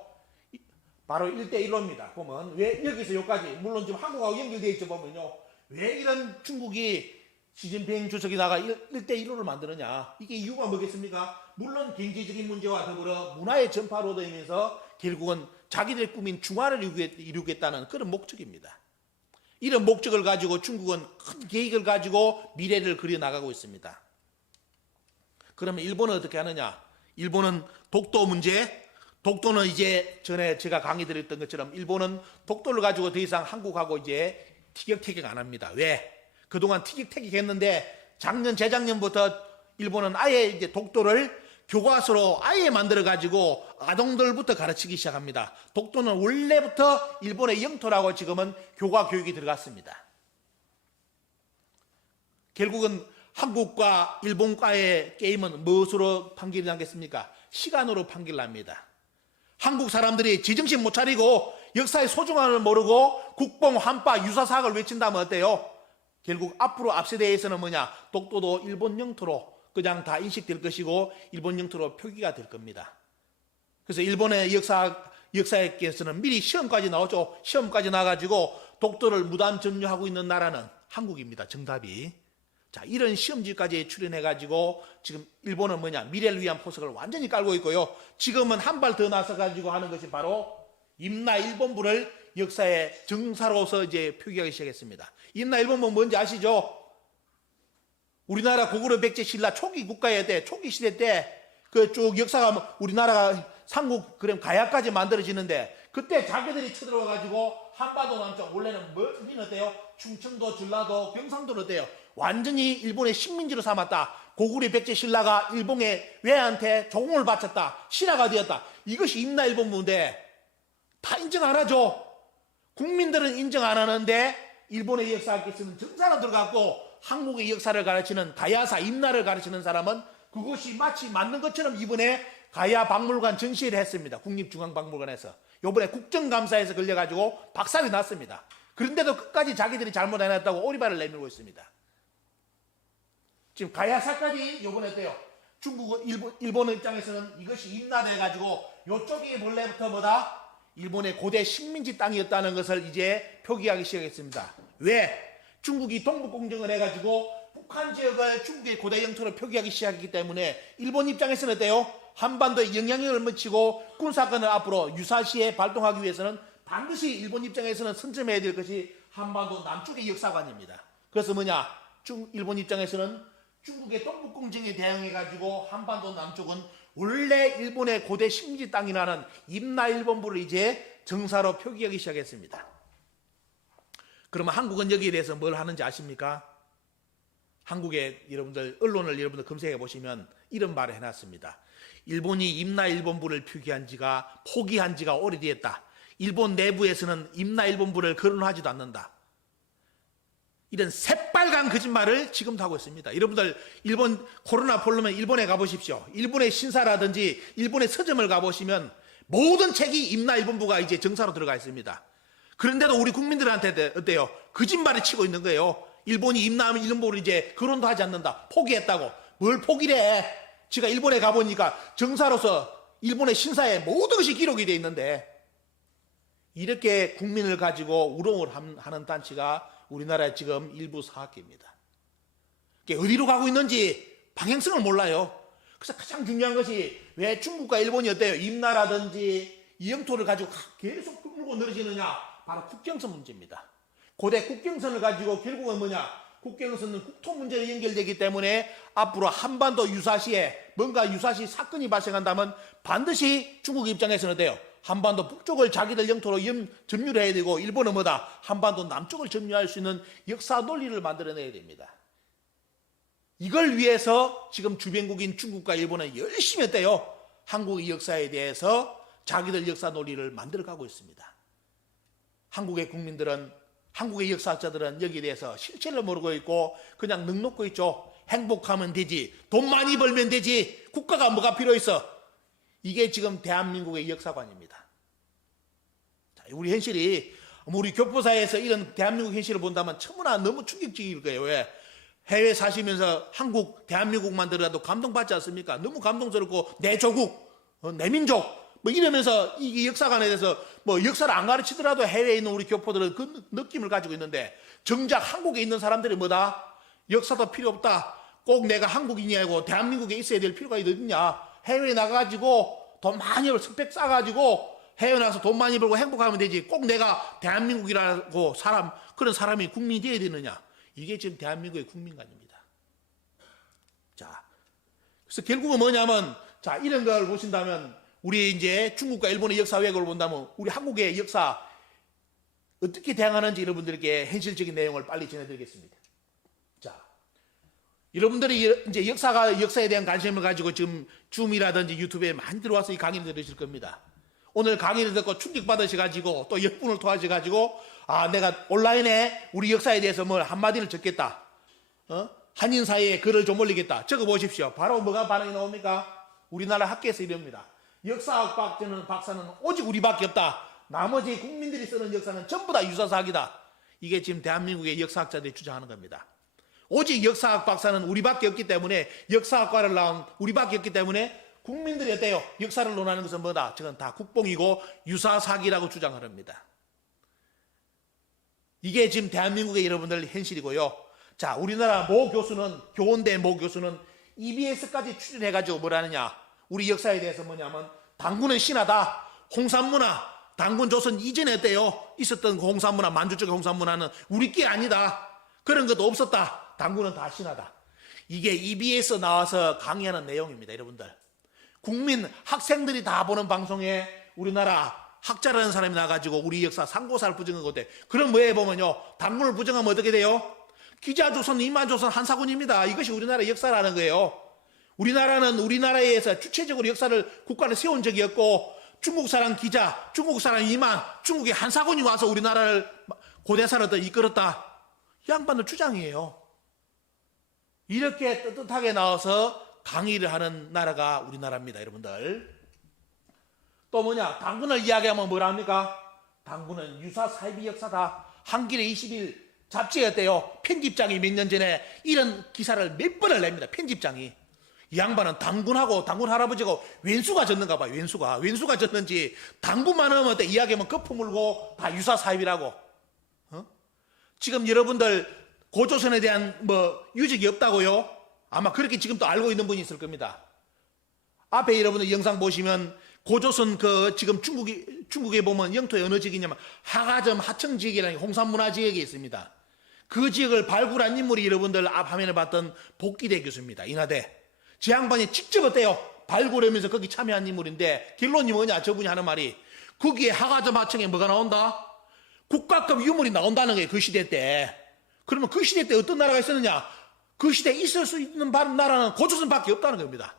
바로 1대1로입니다. 보면 왜 여기서 여기까지, 물론 지금 한국하고 연결되어 있죠. 보면요, 왜 이런 중국이 시진핑 주석이 나가 1대1로를 만드느냐, 이게 이유가 뭐겠습니까? 물론 경제적인 문제와 더불어 문화의 전파로 되면서 결국은 자기들의 꿈인 중화를 이루겠다는 그런 목적입니다. 이런 목적을 가지고 중국은 큰 계획을 가지고 미래를 그려나가고 있습니다. 그러면 일본은 어떻게 하느냐? 일본은 독도 문제, 독도는 이제 전에 제가 강의 드렸던 것처럼 일본은 독도를 가지고 더 이상 한국하고 이제 티격태격 안 합니다. 왜? 그동안 티격태격 했는데 작년, 재작년부터 일본은 아예 이제 독도를 교과서로 아예 만들어가지고 아동들부터 가르치기 시작합니다. 독도는 원래부터 일본의 영토라고 지금은 교과 교육이 들어갔습니다. 결국은 한국과 일본과의 게임은 무엇으로 판결이 나겠습니까? 시간으로 판결납니다. 한국 사람들이 지정신 못 차리고 역사의 소중함을 모르고 국뽕, 한파, 유사사학을 외친다면 어때요? 결국 앞으로 앞세대에서는 뭐냐? 독도도 일본 영토로 그냥 다 인식될 것이고 일본 영토로 표기가 될 겁니다. 그래서 일본의 역사에서는 미리 시험까지 나오죠. 시험까지 나가지고 독도를 무단 점유하고 있는 나라는 한국입니다. 정답이. 자, 이런 시험지까지 출연해가지고 지금 일본은 뭐냐? 미래를 위한 포석을 완전히 깔고 있고요. 지금은 한 발 더 나서가지고 하는 것이 바로 임나 일본부를 역사의 정사로서 이제 표기하기 시작했습니다. 임나 일본부 뭔지 아시죠? 우리나라 고구려 백제 신라 초기 국가의 때, 초기 시대 때 그 쭉 역사가 우리나라가 삼국 그럼 가야까지 만들어지는데 그때 자기들이 쳐들어와가지고 한반도 남쪽 원래는 우리는 어때요? 충청도, 전라도, 경상도는 어때요? 완전히 일본의 식민지로 삼았다. 고구려 백제 신라가 일본의 외한테 조공을 바쳤다. 신하가 되었다. 이것이 임나 일본부인데 다 인정 안 하죠. 국민들은 인정 안 하는데 일본의 역사학에서는 정사로 들어갔고 한국의 역사를 가르치는 가야사, 임나를 가르치는 사람은 그것이 마치 맞는 것처럼 이번에 가야 박물관 전시회를 했습니다. 국립중앙박물관에서. 요번에 국정감사에서 걸려가지고 박살이 났습니다. 그런데도 끝까지 자기들이 잘못 해놨다고 오리발을 내밀고 있습니다. 지금 가야사까지 요번에 어때요? 중국은, 일본 입장에서는 이것이 임나돼가지고 요쪽이 원래부터 뭐다? 일본의 고대 식민지 땅이었다는 것을 이제 표기하기 시작했습니다. 왜? 중국이 동북공정을 해가지고 북한 지역을 중국의 고대 영토로 표기하기 시작했기 때문에 일본 입장에서는 어때요? 한반도에 영향력을 미치고 군사권을 앞으로 유사시에 발동하기 위해서는 반드시 일본 입장에서는 선점해야 될 것이 한반도 남쪽의 역사관입니다. 그래서 뭐냐? 일본 입장에서는 중국의 동북공정에 대응해가지고 한반도 남쪽은 원래 일본의 고대 식민지 땅이라는 임나일본부를 이제 정사로 표기하기 시작했습니다. 그러면 한국은 여기에 대해서 뭘 하는지 아십니까? 한국의 여러분들 언론을 여러분들 검색해 보시면 이런 말을 해놨습니다. 일본이 임나일본부를 포기한 지가 오래되었다. 일본 내부에서는 임나일본부를 거론하지도 않는다. 이런 새빨간 거짓말을 지금도 하고 있습니다. 여러분들 일본 코로나 보려면 일본에 가보십시오. 일본의 신사라든지 일본의 서점을 가보시면 모든 책이 임나일본부가 이제 정사로 들어가 있습니다. 그런데도 우리 국민들한테 어때요? 거짓말을 치고 있는 거예요. 일본이 임나일본부를 이제 거론도 하지 않는다. 포기했다고. 뭘 포기를 해? 제가 일본에 가보니까 정사로서 일본의 신사에 모든 것이 기록이 되어 있는데 이렇게 국민을 가지고 우롱을 하는 단체가 우리나라의 지금 일부 사학계입니다. 어디로 가고 있는지 방향성을 몰라요. 그래서 가장 중요한 것이 왜 중국과 일본이 어때요? 임나라든지 이 영토를 가지고 계속 끌고 늘어지느냐? 바로 국경선 문제입니다. 고대 국경선을 가지고 결국은 뭐냐? 국경선은 국토 문제로 연결되기 때문에 앞으로 한반도 유사시에 뭔가 유사시 사건이 발생한다면 반드시 중국 입장에서는 어때요? 한반도 북쪽을 자기들 영토로 점유해야 되고 일본은 뭐다? 한반도 남쪽을 점유할 수 있는 역사 논리를 만들어내야 됩니다. 이걸 위해서 지금 주변국인 중국과 일본은 열심히 어때요? 한국의 역사에 대해서 자기들 역사 논리를 만들어가고 있습니다. 한국의 국민들은 한국의 역사학자들은 여기에 대해서 실체를 모르고 있고 그냥 넋놓고 있죠. 행복하면 되지. 돈 많이 벌면 되지. 국가가 뭐가 필요 있어. 이게 지금 대한민국의 역사관입니다. 자, 우리 현실이 우리 교포사에서 이런 대한민국 현실을 본다면 너무나 너무 충격적일 거예요. 왜? 해외 사시면서 한국, 대한민국만 들어도 감동받지 않습니까? 너무 감동스럽고 내 조국, 내 민족 뭐 이러면서 이 역사관에 대해서 뭐 역사를 안 가르치더라도 해외에 있는 우리 교포들은 그 느낌을 가지고 있는데 정작 한국에 있는 사람들이 뭐다? 역사도 필요 없다. 꼭 내가 한국인이 아니고 대한민국에 있어야 될 필요가 있느냐? 해외에 나가가지고 돈 많이 벌고 스펙 싸가지고 해외 나가서 돈 많이 벌고 행복하면 되지. 꼭 내가 대한민국이라고 그런 사람이 국민이 되어야 되느냐? 이게 지금 대한민국의 국민관입니다. 자, 그래서 결국은 뭐냐면 자 이런 걸 보신다면 우리 이제 중국과 일본의 역사 왜곡을 본다면 우리 한국의 역사 어떻게 대응하는지 여러분들에게 현실적인 내용을 빨리 전해드리겠습니다. 자, 여러분들이 이제 역사에 대한 관심을 가지고 지금 줌이라든지 유튜브에 많이 들어와서 이 강의를 들으실 겁니다. 오늘 강의를 듣고 충격받으셔가지고 또 역분을 토하셔가지고 내가 온라인에 우리 역사에 대해서 뭘 한마디를 적겠다. 한인 사이에 글을 좀 올리겠다. 적어보십시오. 바로 뭐가 반응이 나옵니까? 우리나라 학계에서 이럽니다. 역사학 박사는 오직 우리밖에 없다. 나머지 국민들이 쓰는 역사는 전부 다 유사사학이다. 이게 지금 대한민국의 역사학자들이 주장하는 겁니다. 오직 역사학 박사는 우리밖에 없기 때문에 역사학과를 나온 우리밖에 없기 때문에 국민들이 어때요? 역사를 논하는 것은 뭐다? 저건 다 국뽕이고 유사사학이라고 주장합니다. 이게 지금 대한민국의 여러분들 현실이고요. 자, 우리나라 교원대 모 교수는 EBS까지 출연해가지고 뭐라느냐? 우리 역사에 대해서 뭐냐면 당군은 신하다. 홍산문화, 당군 조선 이전에 어때요? 있었던 홍산문화, 만주 쪽의 홍산문화는 우리 게 아니다. 그런 것도 없었다. 당군은 다 신하다. 이게 EBS 나와서 강의하는 내용입니다. 여러분들. 학생들이 다 보는 방송에 우리나라 학자라는 사람이 나가지고 우리 역사 상고사를 부정한 건데 그럼 뭐에 보면요. 당군을 부정하면 어떻게 돼요? 기자조선, 이만조선, 한사군입니다. 이것이 우리나라의 역사라는 거예요. 우리나라는 우리나라에서 주체적으로 국가를 세운 적이 없고 중국 사람 기자, 중국 사람 이만, 중국의 한사군이 와서 우리나라를 고대사를 이끌었다. 이 양반들 주장이에요. 이렇게 떳떳하게 나와서 강의를 하는 나라가 우리나라입니다. 여러분들. 또 뭐냐? 당군을 이야기하면 뭐라 합니까? 당군은 유사사입의 역사다. 한길의 20일 잡지에 어때요? 편집장이 몇 년 전에 이런 기사를 몇 번을 냅니다. 편집장이. 이 양반은 당군 할아버지고 왼수가 졌는가 봐요. 왼수가 졌는지 당군만 하면 어때? 이야기하면 거품 물고 다 유사사입이라고. 지금 여러분들 고조선에 대한 유적이 없다고요? 아마 그렇게 지금 또 알고 있는 분이 있을 겁니다. 앞에 여러분들 영상 보시면 고조선 그 지금 중국에 보면 영토의 어느 지역이냐면 하가점 하청 지역이라는 홍산문화 지역이 있습니다. 그 지역을 발굴한 인물이 여러분들 앞 화면에 봤던 복기대 교수입니다. 인하대. 제 양반이 직접 어때요? 발굴하면서 거기 참여한 인물인데 결론이 뭐냐? 저분이 하는 말이 거기에 하가점 하청에 뭐가 나온다? 국가급 유물이 나온다는 거예요. 그 시대 때. 그러면 그 시대 때 어떤 나라가 있었느냐? 그 시대에 있을 수 있는 나라는 고조선밖에 없다는 겁니다.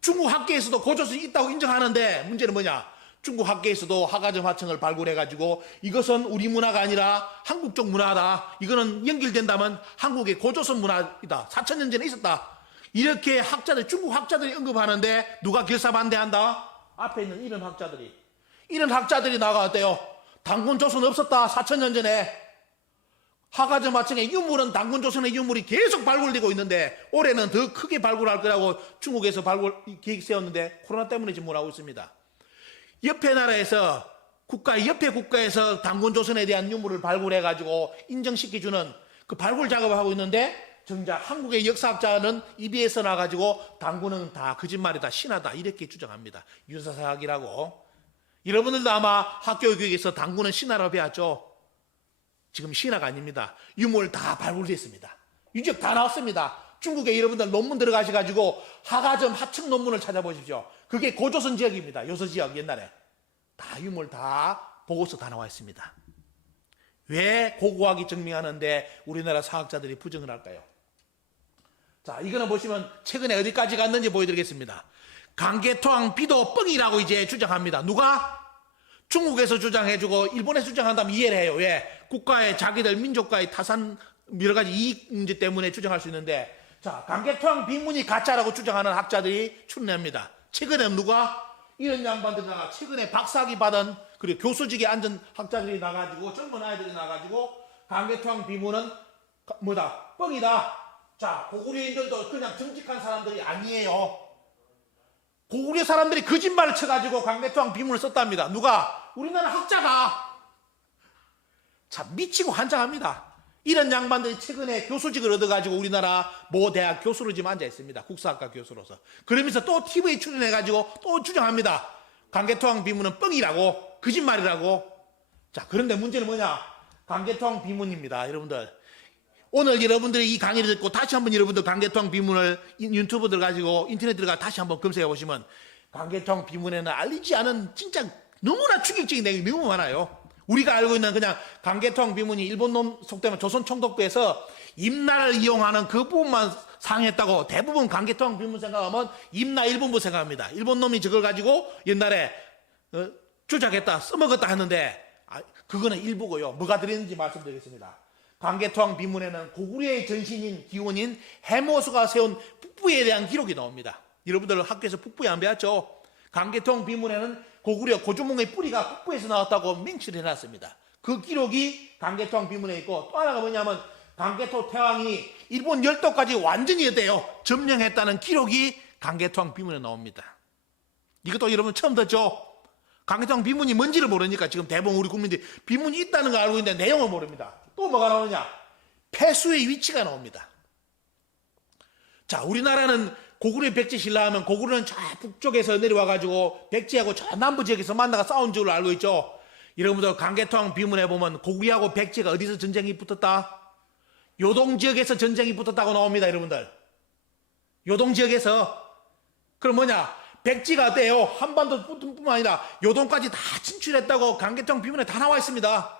중국 학계에서도 고조선이 있다고 인정하는데 문제는 뭐냐? 중국 학계에서도 하가점 하청을 발굴해가지고 이것은 우리 문화가 아니라 한국 쪽 문화다. 이거는 연결된다면 한국의 고조선 문화이다. 4,000년 전에 있었다. 이렇게 중국 학자들이 언급하는데 누가 결사반대한다? 앞에 있는 이런 학자들이 나가왔대요. 단군 조선 없었다. 4,000년 전에. 하가점 하청의 유물은 단군 조선의 유물이 계속 발굴되고 있는데 올해는 더 크게 발굴할 거라고 중국에서 발굴 계획 세웠는데 코로나 때문에 지금 못하고 있습니다. 옆에 나라에서 옆에 국가에서 단군 조선에 대한 유물을 발굴해가지고 인정시켜주는 그 발굴 작업을 하고 있는데 정작 한국의 역사학자는 입에서 나가지고 단군은 다 거짓말이다, 신화다 이렇게 주장합니다. 유사사학이라고. 여러분들도 아마 학교 교육에서 단군은 신화라고 배웠죠. 지금 신화가 아닙니다. 유물 다 발굴됐습니다. 유적 다 나왔습니다. 중국에 여러분들 논문 들어가셔가지고 하가점 하청 논문을 찾아보십시오. 그게 고조선 지역입니다. 요서 지역 옛날에. 다 유물 다 보고서 다 나와 있습니다. 왜 고고학이 증명하는데 우리나라 사학자들이 부정을 할까요? 자, 이거는 보시면 최근에 어디까지 갔는지 보여드리겠습니다. 강계토항 비도 뻥이라고 이제 주장합니다. 누가? 중국에서 주장해주고 일본에서 주장한다면 이해를 해요. 왜? 국가의 자기들 민족과의 타산 여러 가지 이익 문제 때문에 주장할 수 있는데 자, 강계토항 비문이 가짜라고 주장하는 학자들이 출연합니다. 최근에 누가? 이런 양반들다가 최근에 박사학위 받은 그리고 교수직에 앉은 학자들이 나가지고 젊은 아이들이 나가지고 강계토항 비문은 뭐다? 뻥이다. 자, 고구려인들도 그냥 정직한 사람들이 아니에요. 고구려 사람들이 거짓말을 쳐가지고 강계토항 비문을 썼답니다. 누가? 우리나라 학자가. 참 미치고 환장합니다. 이런 양반들이 최근에 교수직을 얻어가지고 우리나라 모 대학 교수로 지금 앉아 있습니다. 국사학과 교수로서. 그러면서 또 TV에 출연해가지고 또 주장합니다. 강계토항 비문은 뻥이라고, 거짓말이라고. 자, 그런데 문제는 뭐냐? 강계토항 비문입니다. 여러분들. 오늘 여러분들이 이 강의를 듣고 다시 한번 여러분들 강계토항 비문을 유튜브 들어가지고 인터넷 들어가 다시 한번 검색해 보시면 강계토항 비문에는 알리지 않은 진짜 너무나 충격적인 내용이 너무 많아요. 우리가 알고 있는 그냥 강계토항 비문이 일본 놈 속되면 조선 총독부에서 임나를 이용하는 그 부분만 상했다고 대부분 강계토항 비문 생각하면 임나 일본부 생각합니다. 일본 놈이 저걸 가지고 옛날에 조작했다, 써먹었다 하는데 그거는 일부고요. 뭐가 들어있는지 말씀드리겠습니다. 강계토항 비문에는 고구려의 전신인 기원인 해모수가 세운 북부에 대한 기록이 나옵니다. 여러분들 학교에서 북부에 안 배웠죠? 강계토항 비문에는 고구려 고조몽의 뿌리가 북부에서 나왔다고 맹치를 해놨습니다. 그 기록이 강계토항 비문에 있고 또 하나가 뭐냐면 강계토 태왕이 일본 열도까지 완전히 어때요? 점령했다는 기록이 강계토항 비문에 나옵니다. 이것도 여러분 처음 듣죠? 강계토항 비문이 뭔지를 모르니까 지금 대부분 우리 국민들이 비문이 있다는 거 알고 있는데 내용을 모릅니다. 또 뭐가 나오느냐? 폐수의 위치가 나옵니다. 자, 우리나라는 고구려 백제 신라하면 고구려는 저 북쪽에서 내려와가지고 백제하고 저 남부 지역에서 만나가 싸운 줄로 알고 있죠. 여러분들 강계토항 비문에 보면 고구려하고 백제가 어디서 전쟁이 붙었다? 요동 지역에서 전쟁이 붙었다고 나옵니다. 여러분들. 요동 지역에서. 그럼 뭐냐? 백제가 어때요? 한반도뿐만 아니라 요동까지 다 진출했다고 강계토항 비문에 다 나와 있습니다.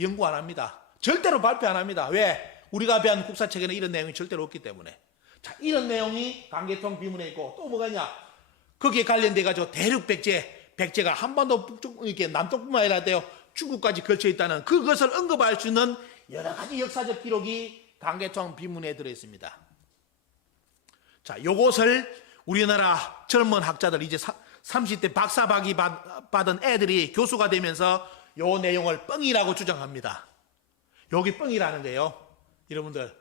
연구 안 합니다. 절대로 발표 안 합니다. 왜? 우리가 배운 국사책에는 이런 내용이 절대로 없기 때문에. 자, 이런 내용이 강계토항 비문에 있고 또 뭐가 있냐? 거기에 관련돼 가지고 대륙 백제가 한반도 북쪽 이렇게 남쪽뿐만 아니라 돼요. 중국까지 걸쳐 있다는 그것을 언급할 수 있는 여러 가지 역사적 기록이 강계토항 비문에 들어 있습니다. 자, 요것을 우리나라 젊은 학자들 이제 30대 박사학위 받은 애들이 교수가 되면서 요 내용을 뻥이라고 주장합니다. 여기 뻥이라는 거예요. 여러분들.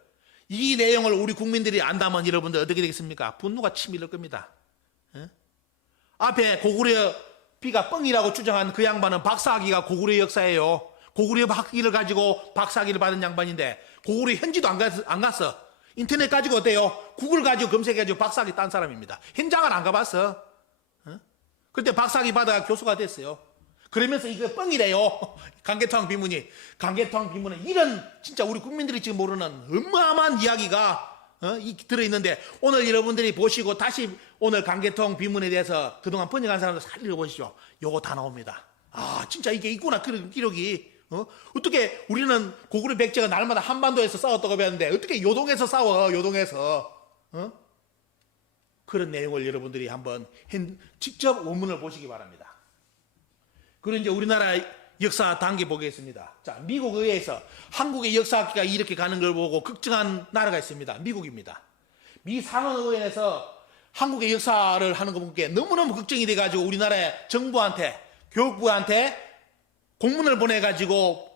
이 내용을 우리 국민들이 안다면 여러분들 어떻게 되겠습니까? 분노가 치밀을 겁니다. 앞에 고구려 비가 뻥이라고 주장한 그 양반은 박사학위가 고구려 역사예요. 고구려 학위를 가지고 박사학위를 받은 양반인데 고구려 현지도 안 갔어. 인터넷 가지고 어때요? 구글 가지고 검색해가지고 박사학위 딴 사람입니다. 현장을 안 가봤어. 어? 그때 박사학위 받아 교수가 됐어요. 그러면서 이거 뻥이래요. 강계토항 비문이. 강계토항 비문은 이런 진짜 우리 국민들이 지금 모르는 어마어마한 이야기가 들어있는데 오늘 여러분들이 보시고 다시 오늘 강계토항 비문에 대해서 그동안 번역한 사람들 잘 읽어보시죠. 요거 다 나옵니다. 아 진짜 이게 있구나 그런 기록이. 어떻게 우리는 고구려 백제가 날마다 한반도에서 싸웠다고 배웠는데 어떻게 요동에서 싸워 요동에서 그런 내용을 여러분들이 한번 직접 원문을 보시기 바랍니다. 그리고 이제 우리나라 역사 단계 보겠습니다. 자, 미국 의회에서 한국의 역사학기가 이렇게 가는 걸 보고 걱정한 나라가 있습니다. 미국입니다. 미 상원의원에서 한국의 역사를 하는 거 보니까 너무너무 걱정이 돼가지고 우리나라의 정부한테 교육부한테 공문을 보내가지고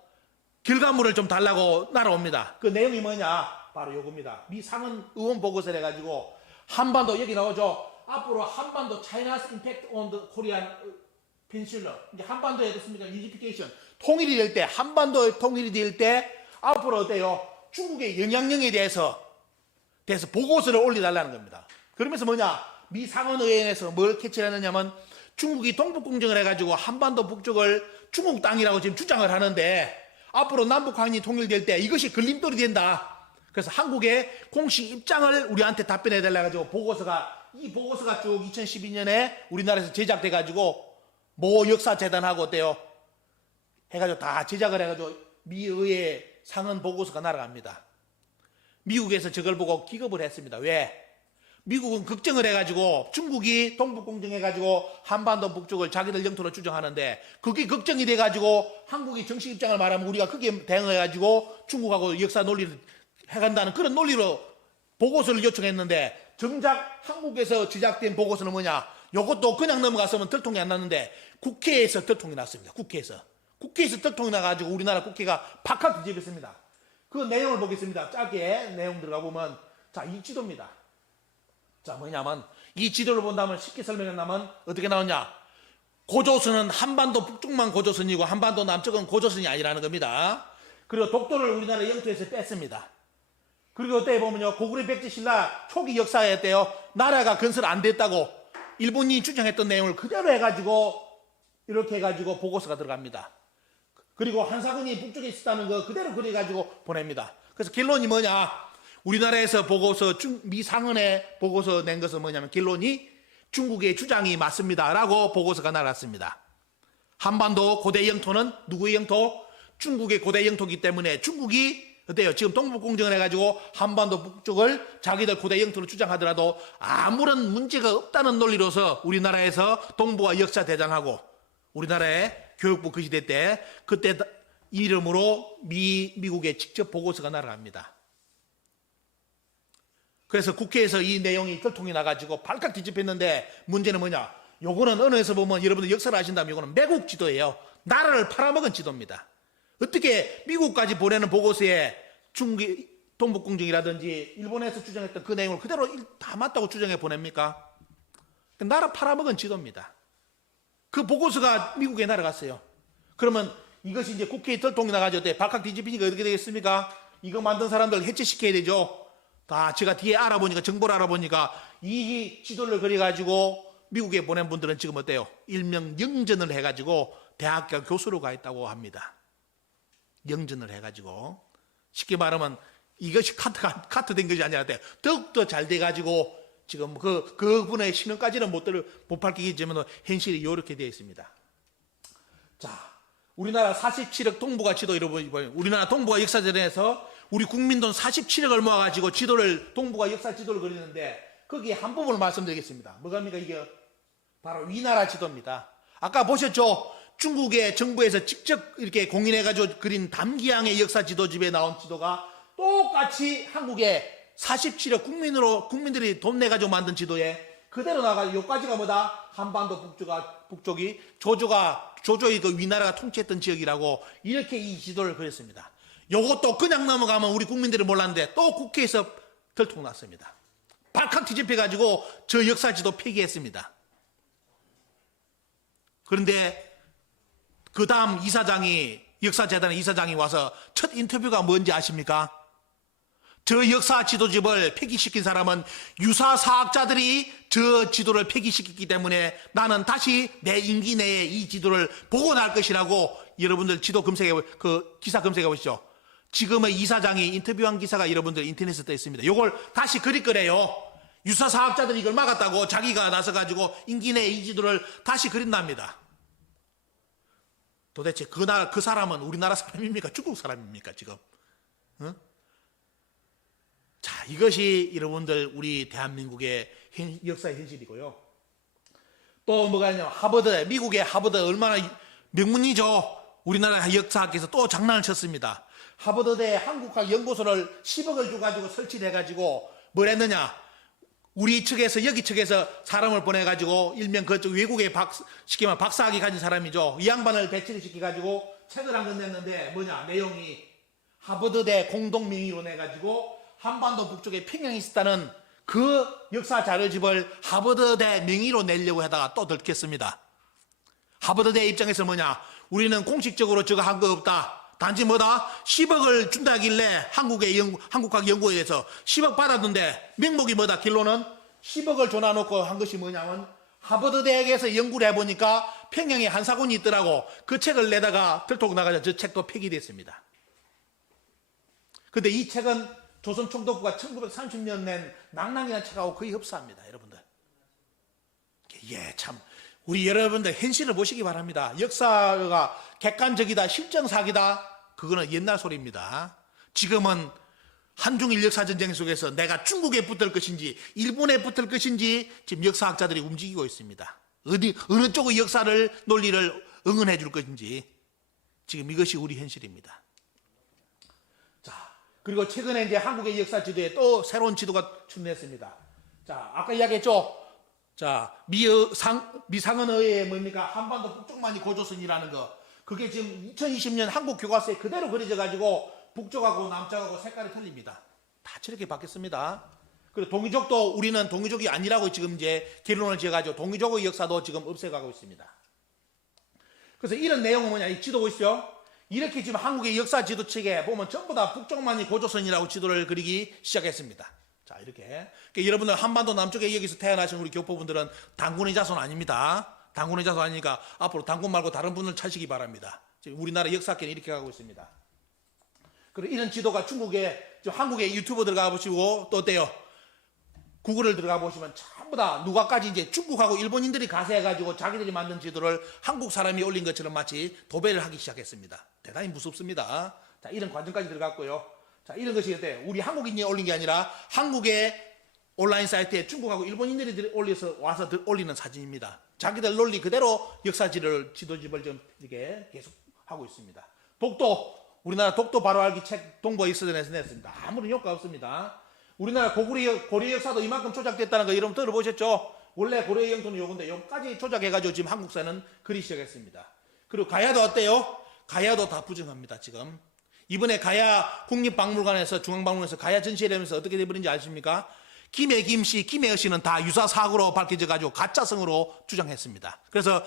결과물을 좀 달라고 날아옵니다. 그 내용이 뭐냐? 바로 요겁니다. 미 상원 의원 보고서를 해가지고 한반도 여기 나오죠. 앞으로 한반도 China's impact on the Korean Peninsula. 이제 한반도에 됐습니까? 유니피케이션. 통일이 될 때, 한반도 통일이 될 때 앞으로 어때요? 중국의 영향력에 대해서 보고서를 올려달라는 겁니다. 그러면서 뭐냐? 미 상원의회에서 뭘 캐치를 했느냐면 중국이 동북공정을 해가지고 한반도 북쪽을 중국 땅이라고 지금 주장을 하는데 앞으로 남북한이 통일될 때 이것이 걸림돌이 된다. 그래서 한국의 공식 입장을 우리한테 답변해 달라 가지고 이 보고서가 쭉 2012년에 우리나라에서 제작돼 가지고 모 역사재단하고 어때요? 해가지고 다 제작을 해가지고 미 의회 상원 보고서가 날아갑니다. 미국에서 저걸 보고 기겁을 했습니다. 왜? 미국은 걱정을 해가지고 중국이 동북공정해가지고 한반도 북쪽을 자기들 영토로 주장하는데 그게 걱정이 돼가지고 한국이 정식 입장을 말하면 우리가 크게 대응해가지고 중국하고 역사 논리를 해간다는 그런 논리로 보고서를 요청했는데 정작 한국에서 제작된 보고서는 뭐냐? 요것도 그냥 넘어갔으면 들통이 안 났는데 국회에서 들통이 났습니다. 국회에서 들통이 나가지고 우리나라 국회가 팍팍 뒤집혔습니다. 그 내용을 보겠습니다. 짧게 내용 들어가 보면 자, 이 지도입니다. 자, 뭐냐면 이 지도를 본다면 쉽게 설명한다면 어떻게 나오냐? 고조선은 한반도 북쪽만 고조선이고 한반도 남쪽은 고조선이 아니라는 겁니다. 그리고 독도를 우리나라 영토에서 뺐습니다. 그리고 어때 보면요, 고구려 백제 신라 초기 역사에 어때요? 나라가 건설 안 됐다고 일본이 주장했던 내용을 그대로 해가지고 이렇게 해가지고 보고서가 들어갑니다. 그리고 한사군이 북쪽에 있었다는 거 그대로 그래가지고 보냅니다. 그래서 결론이 뭐냐? 우리나라에서 보고서 미 상원에 보고서 낸 것은 뭐냐면 결론이 중국의 주장이 맞습니다 라고 보고서가 나왔습니다. 한반도 고대 영토는 누구의 영토? 중국의 고대 영토이기 때문에 중국이 어때요? 지금 동북공정을 해가지고 한반도 북쪽을 자기들 고대 영토로 주장하더라도 아무런 문제가 없다는 논리로서 우리나라에서 동북아 역사대장하고 우리나라의 교육부 그 시대 때 그때 이름으로 미국에 직접 보고서가 날아갑니다. 그래서 국회에서 이 내용이 결통이 나가지고 발칵 뒤집혔는데 문제는 뭐냐? 요거는 언어에서 보면 여러분들 역사를 아신다면 요거는 매국 지도예요. 나라를 팔아먹은 지도입니다. 어떻게 미국까지 보내는 보고서에 중국이 동북공정이라든지 일본에서 주장했던 그 내용을 그대로 다 맞다고 주장해 보냅니까? 나라 팔아먹은 지도입니다. 그 보고서가 미국에 날아갔어요. 그러면 이것이 이제 국회에 결통이 나가지고 발칵 뒤집히니까 어떻게 되겠습니까? 이거 만든 사람들 해체시켜야 되죠. 다 제가 뒤에 알아보니까 정보를 알아보니까 이 지도를 그려가지고 미국에 보낸 분들은 지금 어때요? 일명 영전을 해가지고 대학교 교수로 가 있다고 합니다. 영전을 해가지고 쉽게 말하면 이것이 카트된 것이 아니라 더욱더 잘 돼가지고 지금 그분의 신원까지는 못 밝히겠지만 현실이 이렇게 되어 있습니다. 자, 우리나라 47억 동북아 지도 여러분 우리나라 동북아 역사전에서 우리 국민 돈 47억을 모아가지고 동북아 역사 지도를 그리는데 거기에 한 부분을 말씀드리겠습니다. 뭐갑니까 이게? 바로 위나라 지도입니다. 아까 보셨죠? 중국의 정부에서 직접 이렇게 공인해가지고 그린 담기항의 역사 지도집에 나온 지도가 똑같이 한국의 47억 국민들이 돈 내가지고 만든 지도에 그대로 나가지고 여기까지가 뭐다? 한반도 북쪽이 조조의 그 위나라가 통치했던 지역이라고 이렇게 이 지도를 그렸습니다. 요것도 그냥 넘어가면 우리 국민들이 몰랐는데 또 국회에서 들통났습니다. 발칵 뒤집혀가지고 저 역사 지도 폐기했습니다. 그런데 그 다음 역사재단의 이사장이 와서 첫 인터뷰가 뭔지 아십니까? 저 역사 지도집을 폐기시킨 사람은 유사사학자들이 저 지도를 폐기시켰기 때문에 나는 다시 내 임기 내에 이 지도를 복원할 것이라고 여러분들 지도 그 기사 검색해 보시죠. 지금의 이사장이 인터뷰한 기사가 여러분들 인터넷에 떠 있습니다. 이걸 다시 그릴 거래요. 유사사학자들이 이걸 막았다고 자기가 나서가지고 임기 내에 이 지도를 다시 그린답니다. 도대체 그 사람은 우리나라 사람입니까? 중국 사람입니까? 지금? 어? 자, 이것이 여러분들 우리 대한민국의 역사의 현실이고요. 또 뭐가 있냐면 미국의 하버드 얼마나 명문이죠. 우리나라 역사학에서 또 장난을 쳤습니다. 하버드대 한국학 연구소를 10억을 줘가지고 설치를 해가지고 뭘 했느냐? 우리 측에서 여기 측에서 사람을 보내가지고 일명 그쪽 외국에 시키면 박사학위 가진 사람이죠. 이 양반을 배치를 시켜가지고 책을 한 권 냈는데 뭐냐? 내용이 하버드대 공동 명의로 내가지고 한반도 북쪽에 평양이 있었다는 그 역사 자료집을 하버드대 명의로 내려고 하다가 또 들켰습니다. 하버드대 입장에서 뭐냐? 우리는 공식적으로 저거 한 거 없다. 단지 뭐다? 10억을 준다길래 한국학 연구에 대해서 10억 받았는데 명목이 뭐다? 결론은 10억을 줘놔놓고 한 것이 뭐냐면 하버드 대학에서 연구를 해보니까 평양에 한 사군이 있더라고. 그 책을 내다가 들통고 나가자 저 책도 폐기됐습니다. 근데 이 책은 조선총독부가 1930년 낸 낭낭이라는 책하고 거의 흡사합니다. 여러분들. 예, 참. 우리 여러분들 현실을 보시기 바랍니다. 역사가 객관적이다, 실정사기다, 그거는 옛날 소리입니다. 지금은 한중일 역사전쟁 속에서 내가 중국에 붙을 것인지 일본에 붙을 것인지 지금 역사학자들이 움직이고 있습니다. 어느 쪽의 역사를 논리를 응원해 줄 것인지 지금 이것이 우리 현실입니다. 자, 그리고 최근에 이제 한국의 역사 지도에 또 새로운 지도가 출내했습니다. 자, 아까 이야기했죠. 자, 미상언어의 뭡니까? 한반도 북쪽만이 고조선이라는 거. 그게 지금 2020년 한국 교과서에 그대로 그려져가지고 북쪽하고 남쪽하고 색깔이 틀립니다. 다 저렇게 바뀌었습니다. 그리고 동이족도 우리는 동이족이 아니라고 지금 이제 결론을 지어가지고 동이족의 역사도 지금 없애가고 있습니다. 그래서 이런 내용은 뭐냐? 이 지도 보십시오. 이렇게 지금 한국의 역사 지도책에 보면 전부 다 북쪽만이 고조선이라고 지도를 그리기 시작했습니다. 자, 이렇게. 그러니까 여러분들 한반도 남쪽에 여기서 태어나신 우리 교포분들은 당군의 자손 아닙니다. 당군의 자손 아니니까 앞으로 당군 말고 다른 분을 찾으시기 바랍니다. 지금 우리나라 역사학계는 이렇게 가고 있습니다. 그리고 이런 지도가 중국에, 한국에 유튜브 들어가 보시고 또 어때요? 구글을 들어가 보시면 전부 다 누가까지 이제 중국하고 일본인들이 가세해가지고 자기들이 만든 지도를 한국 사람이 올린 것처럼 마치 도배를 하기 시작했습니다. 대단히 무섭습니다. 자, 이런 과정까지 들어갔고요. 자, 이런 것이 어때요? 우리 한국인이 올린 게 아니라 한국의 온라인 사이트에 중국하고 일본인들이 와서 올리는 사진입니다. 자기들 논리 그대로 지도집을 좀 이렇게 계속 하고 있습니다. 우리나라 독도 바로 알기 책 동부에 있어내서 냈습니다. 아무런 효과 없습니다. 우리나라 고려 역사도 이만큼 조작됐다는 거 여러분 들어보셨죠? 원래 고려 영토는 요건데 여기까지 조작해가지고 지금 한국사는 그리 시작했습니다. 그리고 가야도 어때요? 가야도 다 부정합니다. 지금 이번에 가야 국립박물관에서 중앙박물관에서 가야 전시회하면서 어떻게 돼버린지 아십니까? 김해 김씨, 김해여 씨는 다 유사사학으로 밝혀져가지고 가짜성으로 주장했습니다. 그래서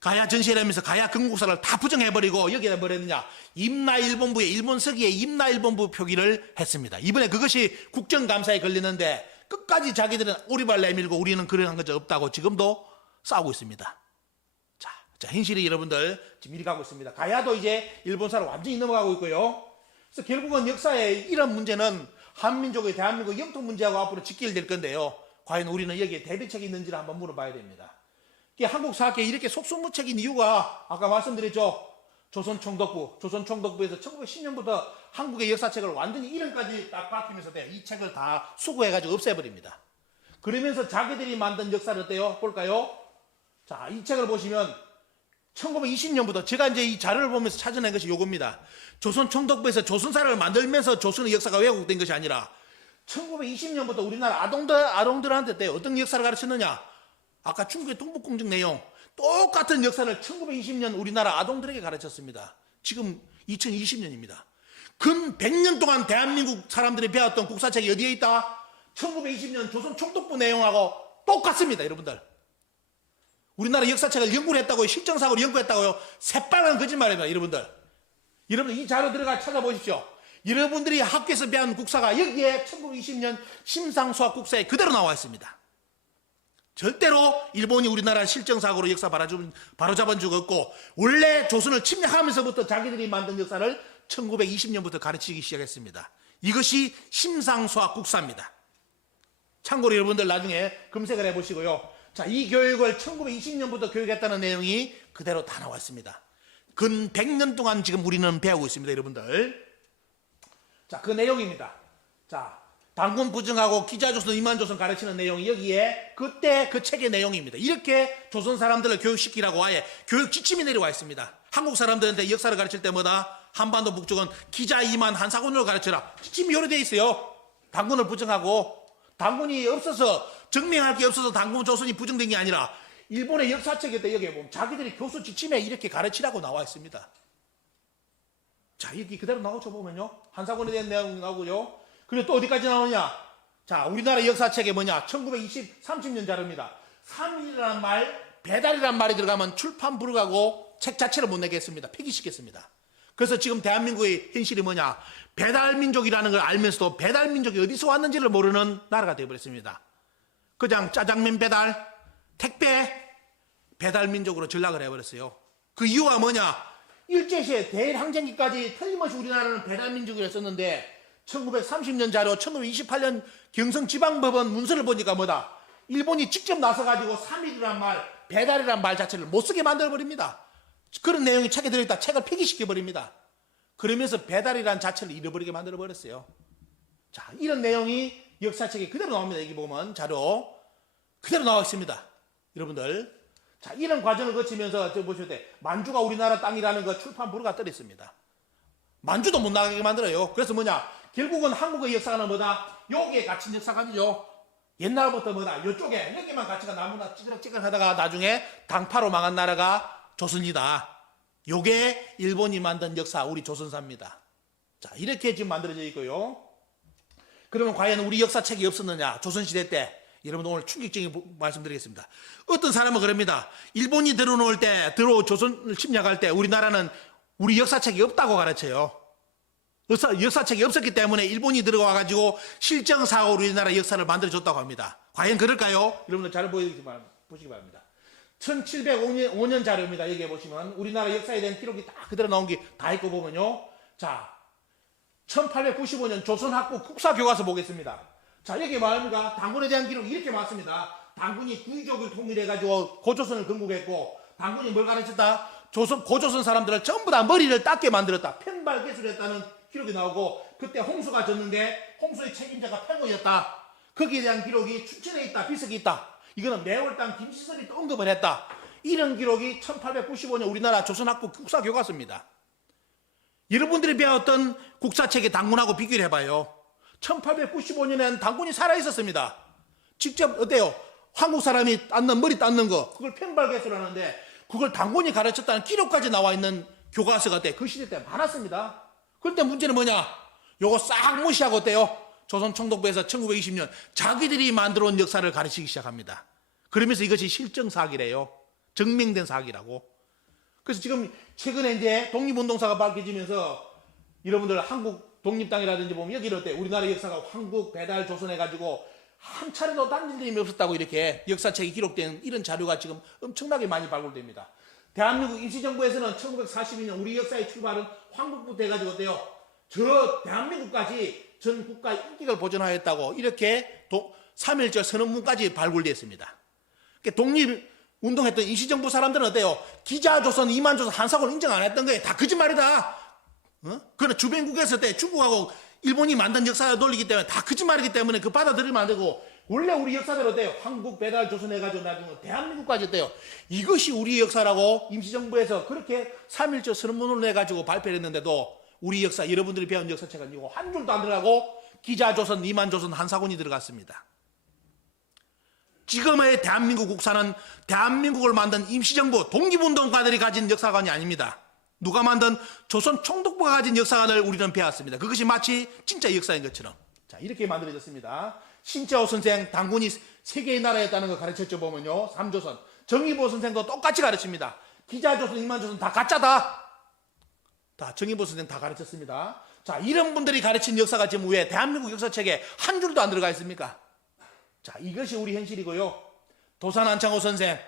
가야 전시회하면서 가야 건국사를 다 부정해버리고 여기에다 뭘 했느냐? 임나일본부에 일본 서기에 임나일본부 표기를 했습니다. 이번에 그것이 국정감사에 걸리는데 끝까지 자기들은 오리발 내밀고 우리는 그런 것 없다고 지금도 싸우고 있습니다. 자, 현실이 여러분들 지금 이리 가고 있습니다. 가야도 이제 일본사로 완전히 넘어가고 있고요. 그래서 결국은 역사의 이런 문제는 한민족의 대한민국 영토 문제하고 앞으로 직결될 건데요. 과연 우리는 여기에 대비책이 있는지를 한번 물어봐야 됩니다. 한국 사학계에 이렇게 속수무책인 이유가 아까 말씀드렸죠. 조선총독부에서 1910년부터 한국의 역사책을 완전히 이름까지 딱 바뀌면서 이 책을 다 수거해가지고 없애버립니다. 그러면서 자기들이 만든 역사를 어때요? 볼까요? 자, 이 책을 보시면 1920년부터 제가 이제 이 자료를 보면서 찾아낸 것이 요겁니다. 조선총독부에서 조선사를 만들면서 조선의 역사가 왜곡된 것이 아니라 1920년부터 우리나라 아동들한테 어떤 역사를 가르쳤느냐? 아까 중국의 동북공정 내용 똑같은 역사를 1920년 우리나라 아동들에게 가르쳤습니다. 지금 2020년입니다. 근 100년 동안 대한민국 사람들이 배웠던 국사책이 어디에 있다? 1920년 조선총독부 내용하고 똑같습니다. 여러분들. 우리나라 역사책을 연구를 했다고요. 실정사고로 연구했다고요. 새빨간 거짓말입니다. 여러분들 이 자료 들어가 찾아보십시오. 여러분들이 학교에서 배운 국사가 여기에 1920년 심상수학 국사에 그대로 나와 있습니다. 절대로 일본이 우리나라 실정사고로 역사 바로잡은 적 없고, 원래 조선을 침략하면서부터 자기들이 만든 역사를 1920년부터 가르치기 시작했습니다. 이것이 심상수학 국사입니다. 참고로 여러분들 나중에 검색을 해보시고요. 자, 이 교육을 1920년부터 교육했다는 내용이 그대로 다 나와 있습니다. 근 100년 동안 지금 우리는 배우고 있습니다, 여러분들. 자, 그 내용입니다. 자, 단군 부정하고 기자조선, 이만조선 가르치는 내용이 여기에 그때 그 책의 내용입니다. 이렇게 조선 사람들을 교육시키라고 아예 교육 지침이 내려와 있습니다. 한국 사람들한테 역사를 가르칠 때마다 한반도 북쪽은 기자, 이만, 한사군으로 가르쳐라. 지침이 요래 돼 있어요. 단군을 부정하고, 단군이 없어서, 증명할 게 없어서 단군 조선이 부정된 게 아니라 일본의 역사책에 때 여기에 보면 자기들이 교수 지침에 이렇게 가르치라고 나와 있습니다. 자, 여기 그대로 나오죠, 보면요. 한사군에 대한 내용이 나오고요. 그리고 또 어디까지 나오냐? 자, 우리나라 역사책에 뭐냐? 30년 자료입니다. 3일이라는 말, 배달이라는 말이 들어가면 출판 불가고 책 자체를 못 내겠습니다. 폐기시켰습니다. 그래서 지금 대한민국의 현실이 뭐냐? 배달민족이라는 걸 알면서도 배달민족이 어디서 왔는지를 모르는 나라가 되어버렸습니다. 그냥 짜장면 배달, 택배, 배달민족으로 전락을 해버렸어요. 그 이유가 뭐냐? 일제시대 대일항쟁기까지 틀림없이 우리나라는 배달민족이라 썼는데 1930년 자료, 1928년 경성지방법원 문서를 보니까 뭐다? 일본이 직접 나서가지고 3일이란 말, 배달이란 말 자체를 못 쓰게 만들어버립니다. 그런 내용이 책에 들어있다 책을 폐기시켜버립니다. 그러면서 배달이란 자체를 잃어버리게 만들어버렸어요. 자, 이런 내용이 역사책에 그대로 나옵니다. 여기 보면 자료 그대로 나와 있습니다. 여러분들. 자, 이런 과정을 거치면서 저 보실 때 만주가 우리나라 땅이라는 거 출판 불허가 떠 있습니다. 만주도 못 나가게 만들어요. 그래서 뭐냐? 결국은 한국의 역사관은 뭐다? 여기에 갇힌 역사관이죠. 옛날부터 뭐다? 이쪽에 여기만 가치가 나무나 찌그락찌그락 하다가 나중에 당파로 망한 나라가 조선이다. 요게 일본이 만든 역사, 우리 조선사입니다. 자, 이렇게 지금 만들어져 있고요. 그러면 과연 우리 역사책이 없었느냐? 조선시대 때. 여러분 오늘 충격적인 말씀드리겠습니다. 어떤 사람은 그럽니다. 일본이 조선을 침략할 때 우리나라는 우리 역사책이 없다고 가르쳐요. 역사책이 없었기 때문에 일본이 들어와가지고 실정사고로 우리나라 역사를 만들어줬다고 합니다. 과연 그럴까요? 여러분들 잘 보시기 바랍니다. 1705년 자료입니다. 여기에 보시면 우리나라 역사에 대한 기록이 다 그대로 나온 게 다 있고 보면요. 자, 1895년 조선학부 국사교과서 보겠습니다. 자, 여기 말합니다. 단군에 대한 기록이 이렇게 많습니다. 단군이 구이족을 통일해가지고 고조선을 건국했고, 단군이 뭘 가르쳤다? 고조선 사람들을 전부 다 머리를 닦게 만들었다. 편발개수를 했다는 기록이 나오고, 그때 홍수가 졌는데 홍수의 책임자가 평호였다. 거기에 대한 기록이 추천에 있다. 비석이 있다. 이거는 매월당 김시설이 또 언급을 했다. 이런 기록이 1895년 우리나라 조선학부 국사교과서입니다. 여러분들이 배웠던 국사책의 단군하고 비교를 해봐요. 1895년에는 단군이 살아있었습니다. 직접 어때요? 한국 사람이 머리 닦는 거, 그걸 편발개수를 하는데 그걸 단군이 가르쳤다는 기록까지 나와 있는 교과서가 그 시대 때 많았습니다. 그런데 문제는 뭐냐? 요거 싹 무시하고 어때요? 조선총독부에서 1920년 자기들이 만들어 온 역사를 가르치기 시작합니다. 그러면서 이것이 실정사기래요. 증명된 사기라고. 그래서 지금 최근에 이제 독립운동사가 밝혀지면서 여러분들 한국 독립당이라든지 보면 여기를 어때? 우리나라 역사가 한국 배달 조선 해가지고 한 차례도 단질 일이 없었다고 이렇게 역사책이 기록된 이런 자료가 지금 엄청나게 많이 발굴됩니다. 대한민국 임시정부에서는 1942년 우리 역사의 출발은 황국부터 해가지고 어때요? 저 대한민국까지 전 국가의 인격을 보존하였다고 이렇게 3.1절 선언문까지 발굴되었습니다. 독립운동했던 임시정부 사람들은 어때요? 기자조선, 이만조선, 한사고를 인정 안 했던 거예요. 다 거짓말이다. 그러나 주변국에서 때 중국하고 일본이 만든 역사를 돌리기 때문에 다 거짓말이기 때문에 그 받아들이면 안 되고, 원래 우리 역사대로 어때요? 한국 배달 조선 해가지고 나중에 대한민국까지 어때요? 이것이 우리 역사라고 임시정부에서 그렇게 3.1절 선언문을 내가지고 발표를 했는데도 우리 역사, 여러분들이 배운 역사책은 이거 한 줄도 안 들어가고 기자조선, 이만조선, 한사군이 들어갔습니다. 지금의 대한민국 국사는 대한민국을 만든 임시정부, 독립운동가들이 가진 역사관이 아닙니다. 누가 만든 조선 총독부가 가진 역사관을 우리는 배웠습니다. 그것이 마치 진짜 역사인 것처럼. 자, 이렇게 만들어졌습니다. 신채호 선생, 단군이 세 개의 나라였다는 거 가르쳤죠, 보면요. 3조선. 정의보 선생도 똑같이 가르칩니다. 기자조선, 이만조선 다 가짜다. 다 정의보 선생 다 가르쳤습니다. 자, 이런 분들이 가르친 역사가 지금 왜 대한민국 역사책에 한 줄도 안 들어가 있습니까? 자, 이것이 우리 현실이고요. 도산 안창호 선생,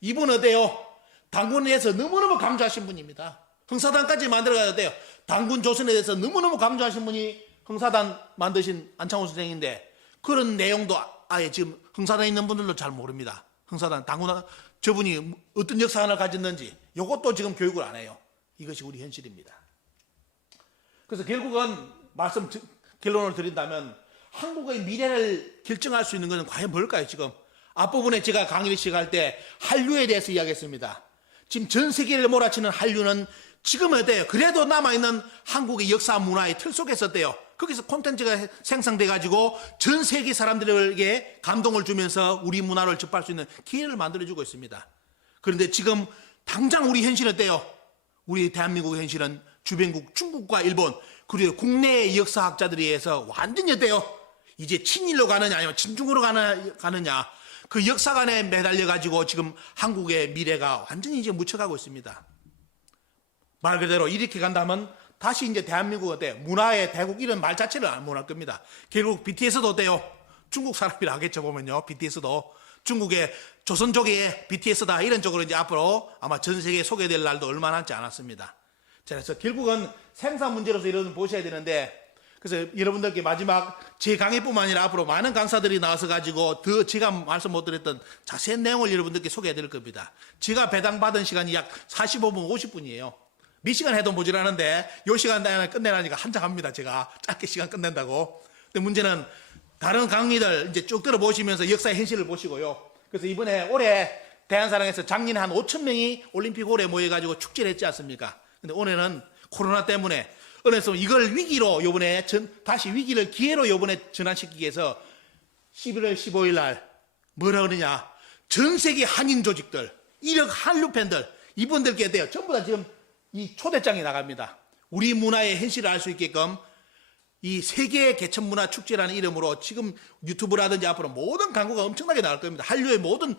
이분 어때요? 당군에 대해서 너무너무 강조하신 분입니다. 흥사단까지 만들어가야 돼요. 당군 조선에 대해서 너무너무 강조하신 분이 흥사단 만드신 안창호 선생인데, 그런 내용도 아예 지금 흥사단에 있는 분들도 잘 모릅니다. 흥사단, 당군, 저분이 어떤 역사관을 가졌는지, 이것도 지금 교육을 안 해요. 이것이 우리 현실입니다. 그래서 결국은 결론을 드린다면, 한국의 미래를 결정할 수 있는 것은 과연 뭘까요? 지금 앞부분에 제가 강의를 시작할 때 한류에 대해서 이야기했습니다. 지금 전 세계를 몰아치는 한류는 지금 어때요? 그래도 남아있는 한국의 역사 문화의 틀 속에서 어때요? 거기서 콘텐츠가 생성돼 가지고 전 세계 사람들에게 감동을 주면서 우리 문화를 접할 수 있는 기회를 만들어주고 있습니다. 그런데 지금 당장 우리 현실은 어때요? 우리 대한민국의 현실은 주변국 중국과 일본, 그리고 국내의 역사학자들에 의해서 완전히 어때요? 이제 친일로 가느냐 아니면 친중으로 가느냐, 그 역사관에 매달려 가지고 지금 한국의 미래가 완전히 이제 묻혀가고 있습니다. 말 그대로 이렇게 간다면 다시 이제 대한민국 어때요? 문화의 대국 이런 말 자체를 안 할 겁니다. 결국 BTS도 어때요? 중국 사람이라 하겠죠, 보면요. BTS도 중국의 조선족의 BTS다 이런 쪽으로 이제 앞으로 아마 전 세계에 소개될 날도 얼마 남지 않았습니다. 자, 그래서 결국은 생산 문제로서 여러분 보셔야 되는데, 그래서 여러분들께 마지막 제 강의뿐만 아니라 앞으로 많은 강사들이 나와서 가지고 더 제가 말씀 못 드렸던 자세한 내용을 여러분들께 소개해 드릴 겁니다. 제가 배당받은 시간이 약 45분, 50분이에요. 몇 시간 해도 모자라는데 요 시간 안에 끝내라니까 한장합니다. 제가 짧게 시간 끝낸다고. 근데 문제는 다른 강의들 이제 쭉 들어보시면서 역사의 현실을 보시고요. 그래서 이번에 올해 대한사랑에서 작년에 한 5천 명이 올림픽 홀에 모여가지고 축제를 했지 않습니까? 근데 올해는 코로나 때문에 그래서 이걸 위기로 요번에 다시 위기를 기회로 요번에 전환시키기 위해서 11월 15일 날 뭐라 그러냐, 전 세계 한인 조직들, 이력 한류 팬들, 이분들께 돼요. 전부 다 지금 이 초대장이 나갑니다. 우리 문화의 현실을 알 수 있게끔 이 세계 개천문화 축제라는 이름으로 지금 유튜브라든지 앞으로 모든 광고가 엄청나게 나갈 겁니다. 한류의 모든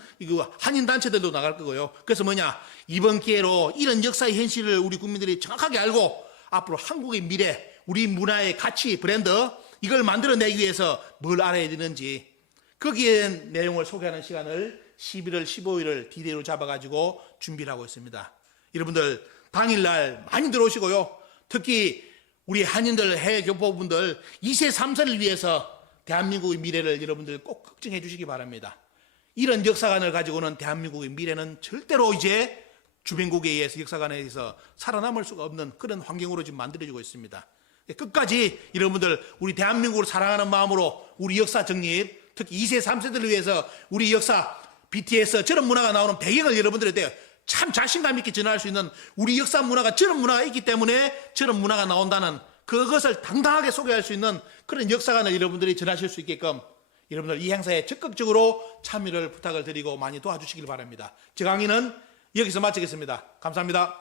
한인 단체들도 나갈 거고요. 그래서 뭐냐, 이번 기회로 이런 역사의 현실을 우리 국민들이 정확하게 알고 앞으로 한국의 미래, 우리 문화의 가치, 브랜드, 이걸 만들어내기 위해서 뭘 알아야 되는지, 거기에 내용을 소개하는 시간을 11월 15일을 디데이로 잡아가지고 준비를 하고 있습니다. 여러분들 당일날 많이 들어오시고요. 특히 우리 한인들, 해외 교포분들 2세 3세를 위해서 대한민국의 미래를 여러분들 꼭 걱정해 주시기 바랍니다. 이런 역사관을 가지고는 대한민국의 미래는 절대로 이제 주변국에 의해서 역사관에 의해서 살아남을 수가 없는 그런 환경으로 지금 만들어지고 있습니다. 끝까지 여러분들 우리 대한민국을 사랑하는 마음으로 우리 역사 정립, 특히 2세 3세들을 위해서 우리 역사 BTS 저런 문화가 나오는 배경을 여러분들한테 참 자신감 있게 전할 수 있는 우리 역사 문화가 저런 문화가 있기 때문에 저런 문화가 나온다는 그것을 당당하게 소개할 수 있는 그런 역사관을 여러분들이 전하실 수 있게끔 여러분들 이 행사에 적극적으로 참여를 부탁을 드리고 많이 도와주시길 바랍니다. 제 강의는 여기서 마치겠습니다. 감사합니다.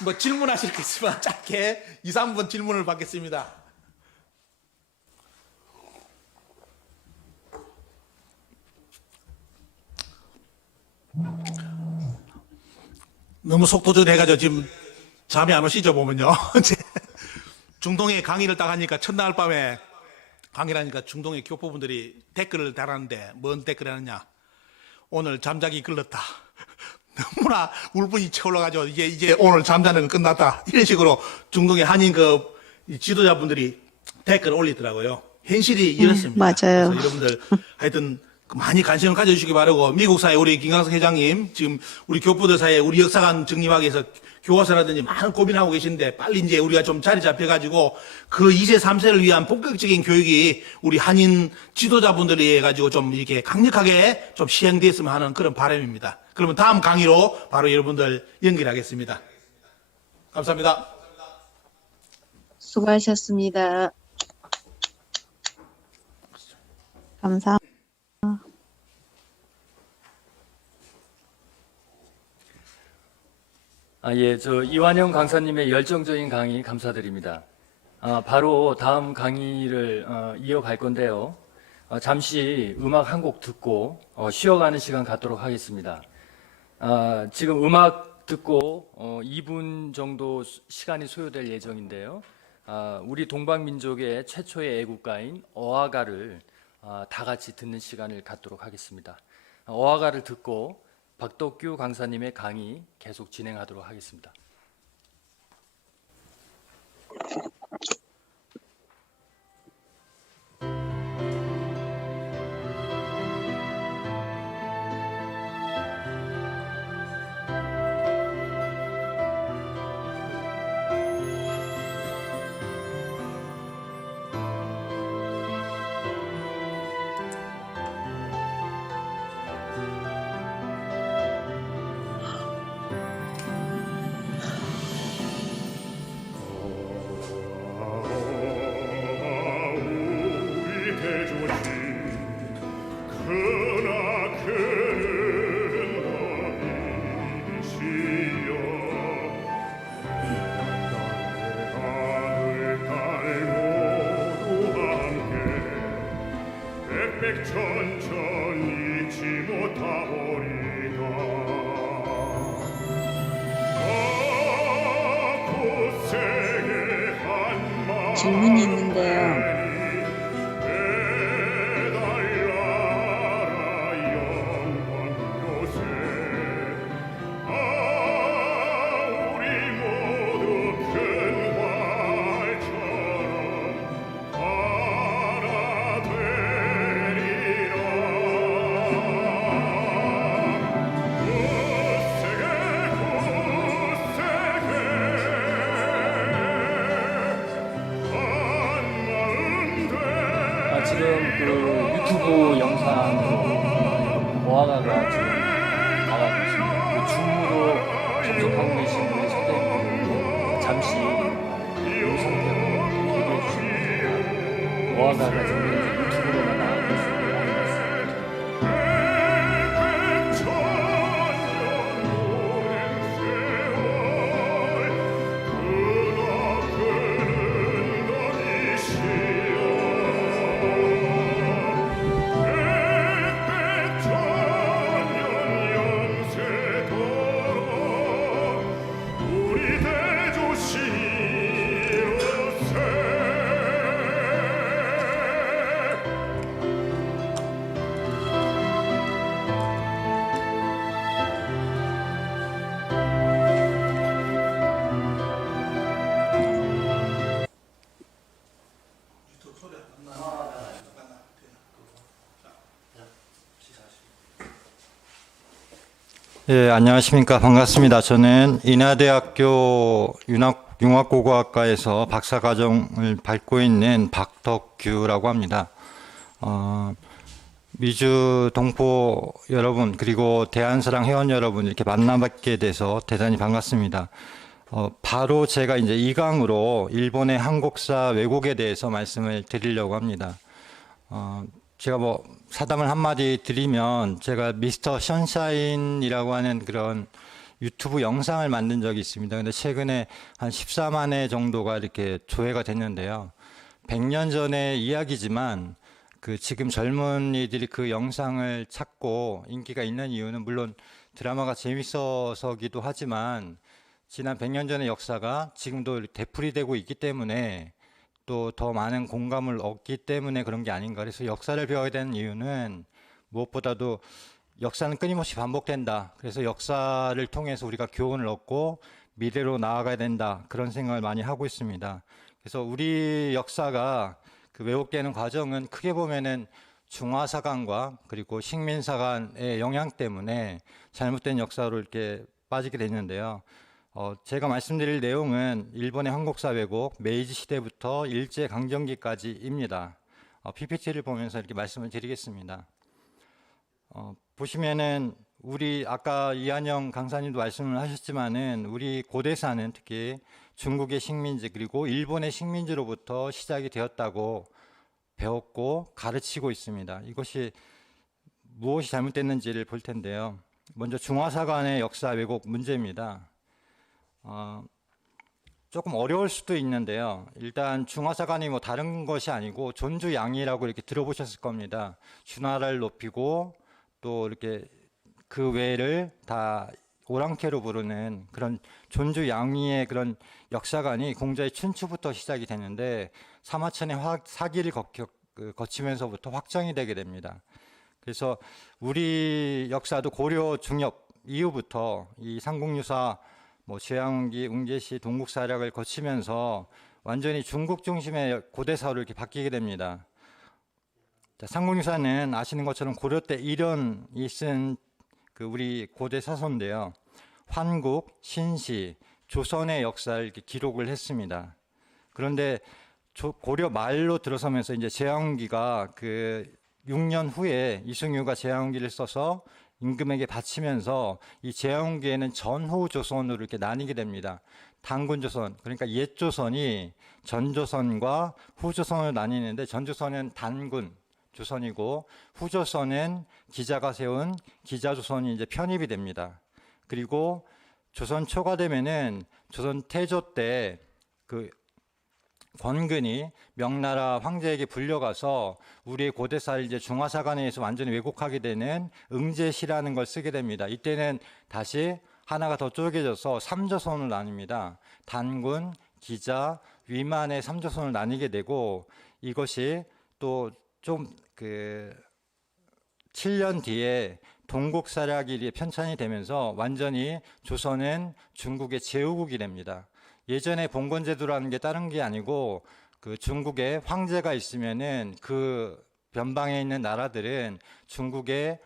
뭐 질문하실 게 있으면 짧게 2, 3분 질문을 받겠습니다. 너무 속도전해가지고 지금 잠이 안 오시죠, 보면요. 중동에 강의를 딱 하니까 첫날 밤에 강의를 하니까 중동의 교포분들이 댓글을 달았는데 뭔 댓글 하느냐, 오늘 잠자기 걸렸다. 너무나 울분이 차올라가지고 이제 오늘 잠자는 건 끝났다. 이런 식으로 중동의 한인 지도자분들이 댓글을 올리더라고요. 현실이 이렇습니다. 맞아요. 그래서 여러분들 하여튼 많이 관심을 가져주시기 바라고, 미국 사회 우리 김강석 회장님 지금 우리 교포들 사이에 우리 역사관 정립하기 위해서 교과서라든지 많은 고민하고 계신데 빨리 이제 우리가 좀 자리 잡혀가지고 그 2세 3세를 위한 본격적인 교육이 우리 한인 지도자분들에 의해 가지고 좀 이렇게 강력하게 좀 시행됐으면 하는 그런 바람입니다. 그러면 다음 강의로 바로 여러분들 연결하겠습니다. 감사합니다. 수고하셨습니다. 감사합니다. 예, 이완영 강사님의 열정적인 강의 감사드립니다. 바로 다음 강의를 이어갈 건데요. 잠시 음악 한 곡 듣고 쉬어가는 시간 갖도록 하겠습니다. 지금 음악 듣고 2분 정도 시간이 소요될 예정인데요. 우리 동방민족의 최초의 애국가인 어화가를 다 같이 듣는 시간을 갖도록 하겠습니다. 어화가를 듣고 박덕규 강사님의 강의 계속 진행하도록 하겠습니다. 우리 대조신 크나크는 너희시여 하늘 달 모두 함께 백백천천 잊지 못하오리다 고생의 한마음 질문이 있는데요. 지금 그 유튜브 영상으로 어화가가 지금 나가고 있습니다. 그 줌으로 접속하고 계신 분의 선생님들도 잠시 이 상태로 대기해 주시면 어화가가 지금 유튜브로만 나가고 있습니다. 우리 대조시로세 유튜브 소리 안 나. 예, 안녕하십니까. 반갑습니다. 저는 인하대학교 융합고고학과에서 박사과정을 밟고 있는 박덕규라고 합니다. 미주 동포 여러분, 그리고 대한사랑 회원 여러분 이렇게 만나뵙게 돼서 대단히 반갑습니다. 바로 제가 이제 2강으로 일본의 한국사 왜곡에 대해서 말씀을 드리려고 합니다. 제가 뭐 사담을 한마디 드리면 제가 미스터 션샤인이라고 하는 그런 유튜브 영상을 만든 적이 있습니다. 근데 최근에 한 14만 회 정도가 이렇게 조회가 됐는데요. 100년 전의 이야기지만 그 지금 젊은이들이 그 영상을 찾고 인기가 있는 이유는 물론 드라마가 재밌어서기도 하지만 지난 100년 전의 역사가 지금도 되풀이되고 있기 때문에 또 더 많은 공감을 얻기 때문에 그런 게 아닌가. 그래서 역사를 배워야 되는 이유는 무엇보다도 역사는 끊임없이 반복된다. 그래서 역사를 통해서 우리가 교훈을 얻고 미래로 나아가야 된다. 그런 생각을 많이 하고 있습니다. 그래서 우리 역사가 그 왜곡되는 과정은 크게 보면은 중화사관과 그리고 식민사관의 영향 때문에 잘못된 역사로 이렇게 빠지게 됐는데요. 제가 말씀드릴 내용은 일본의 한국사 왜곡, 메이지 시대부터 일제강점기까지입니다. PPT를 보면서 이렇게 말씀을 드리겠습니다. 보시면은 우리 아까 이한영 강사님도 말씀을 하셨지만은 우리 고대사는 특히 중국의 식민지 그리고 일본의 식민지로부터 시작이 되었다고 배웠고 가르치고 있습니다. 이것이 무엇이 잘못됐는지를 볼 텐데요. 먼저 중화사관의 역사 왜곡 문제입니다. 조금 어려울 수도 있는데요. 일단 중화사관이 뭐 다른 것이 아니고 존주양이라고 이렇게 들어보셨을 겁니다. 준화를 높이고 또 이렇게 그 외를 다 오랑캐로 부르는 그런 존주 양위의 그런 역사관이 공자의 춘추부터 시작이 되는데 사마천의 사기를 거치면서부터 확정이 되게 됩니다. 그래서 우리 역사도 고려 중엽 이후부터 이 삼국유사, 최양기, 웅제시, 동국사략을 거치면서 완전히 중국 중심의 고대사로 이렇게 바뀌게 됩니다. 자, 삼국유사는 아시는 것처럼 고려 때 일현이 쓴 우리 고대 사서인데요. 환국, 신시, 조선의 역사를 이렇게 기록을 했습니다. 그런데 고려 말로 들어서면서 이제 제왕기가 6년 후에 이승유가 제왕기를 써서 임금에게 바치면서 이 제왕기에는 전후 조선으로 이렇게 나뉘게 됩니다. 단군조선, 그러니까 옛 조선이 전조선과 후조선으로 나뉘는데 전조선은 단군 조선이고 후조선은 기자가 세운 기자조선이 이제 편입이 됩니다. 그리고 조선 초가 되면은 조선 태조 때 권근이 명나라 황제에게 불려가서 우리의 고대사를 이제 중화사관에서 완전히 왜곡하게 되는 응제시라는 걸 쓰게 됩니다. 이때는 다시 하나가 더 쪼개져서 삼조선으로 나뉩니다. 단군, 기자, 위만의 삼조선을 나뉘게 되고 이것이 또 좀 7년 뒤에 동국사략이 편찬이 되면서 완전히 조선은 중국의 제후국이 됩니다. 예전에 봉건제도라는 게 다른 게 아니고 중국에 황제가 있으면은 그 변방에 있는 나라들은 중국의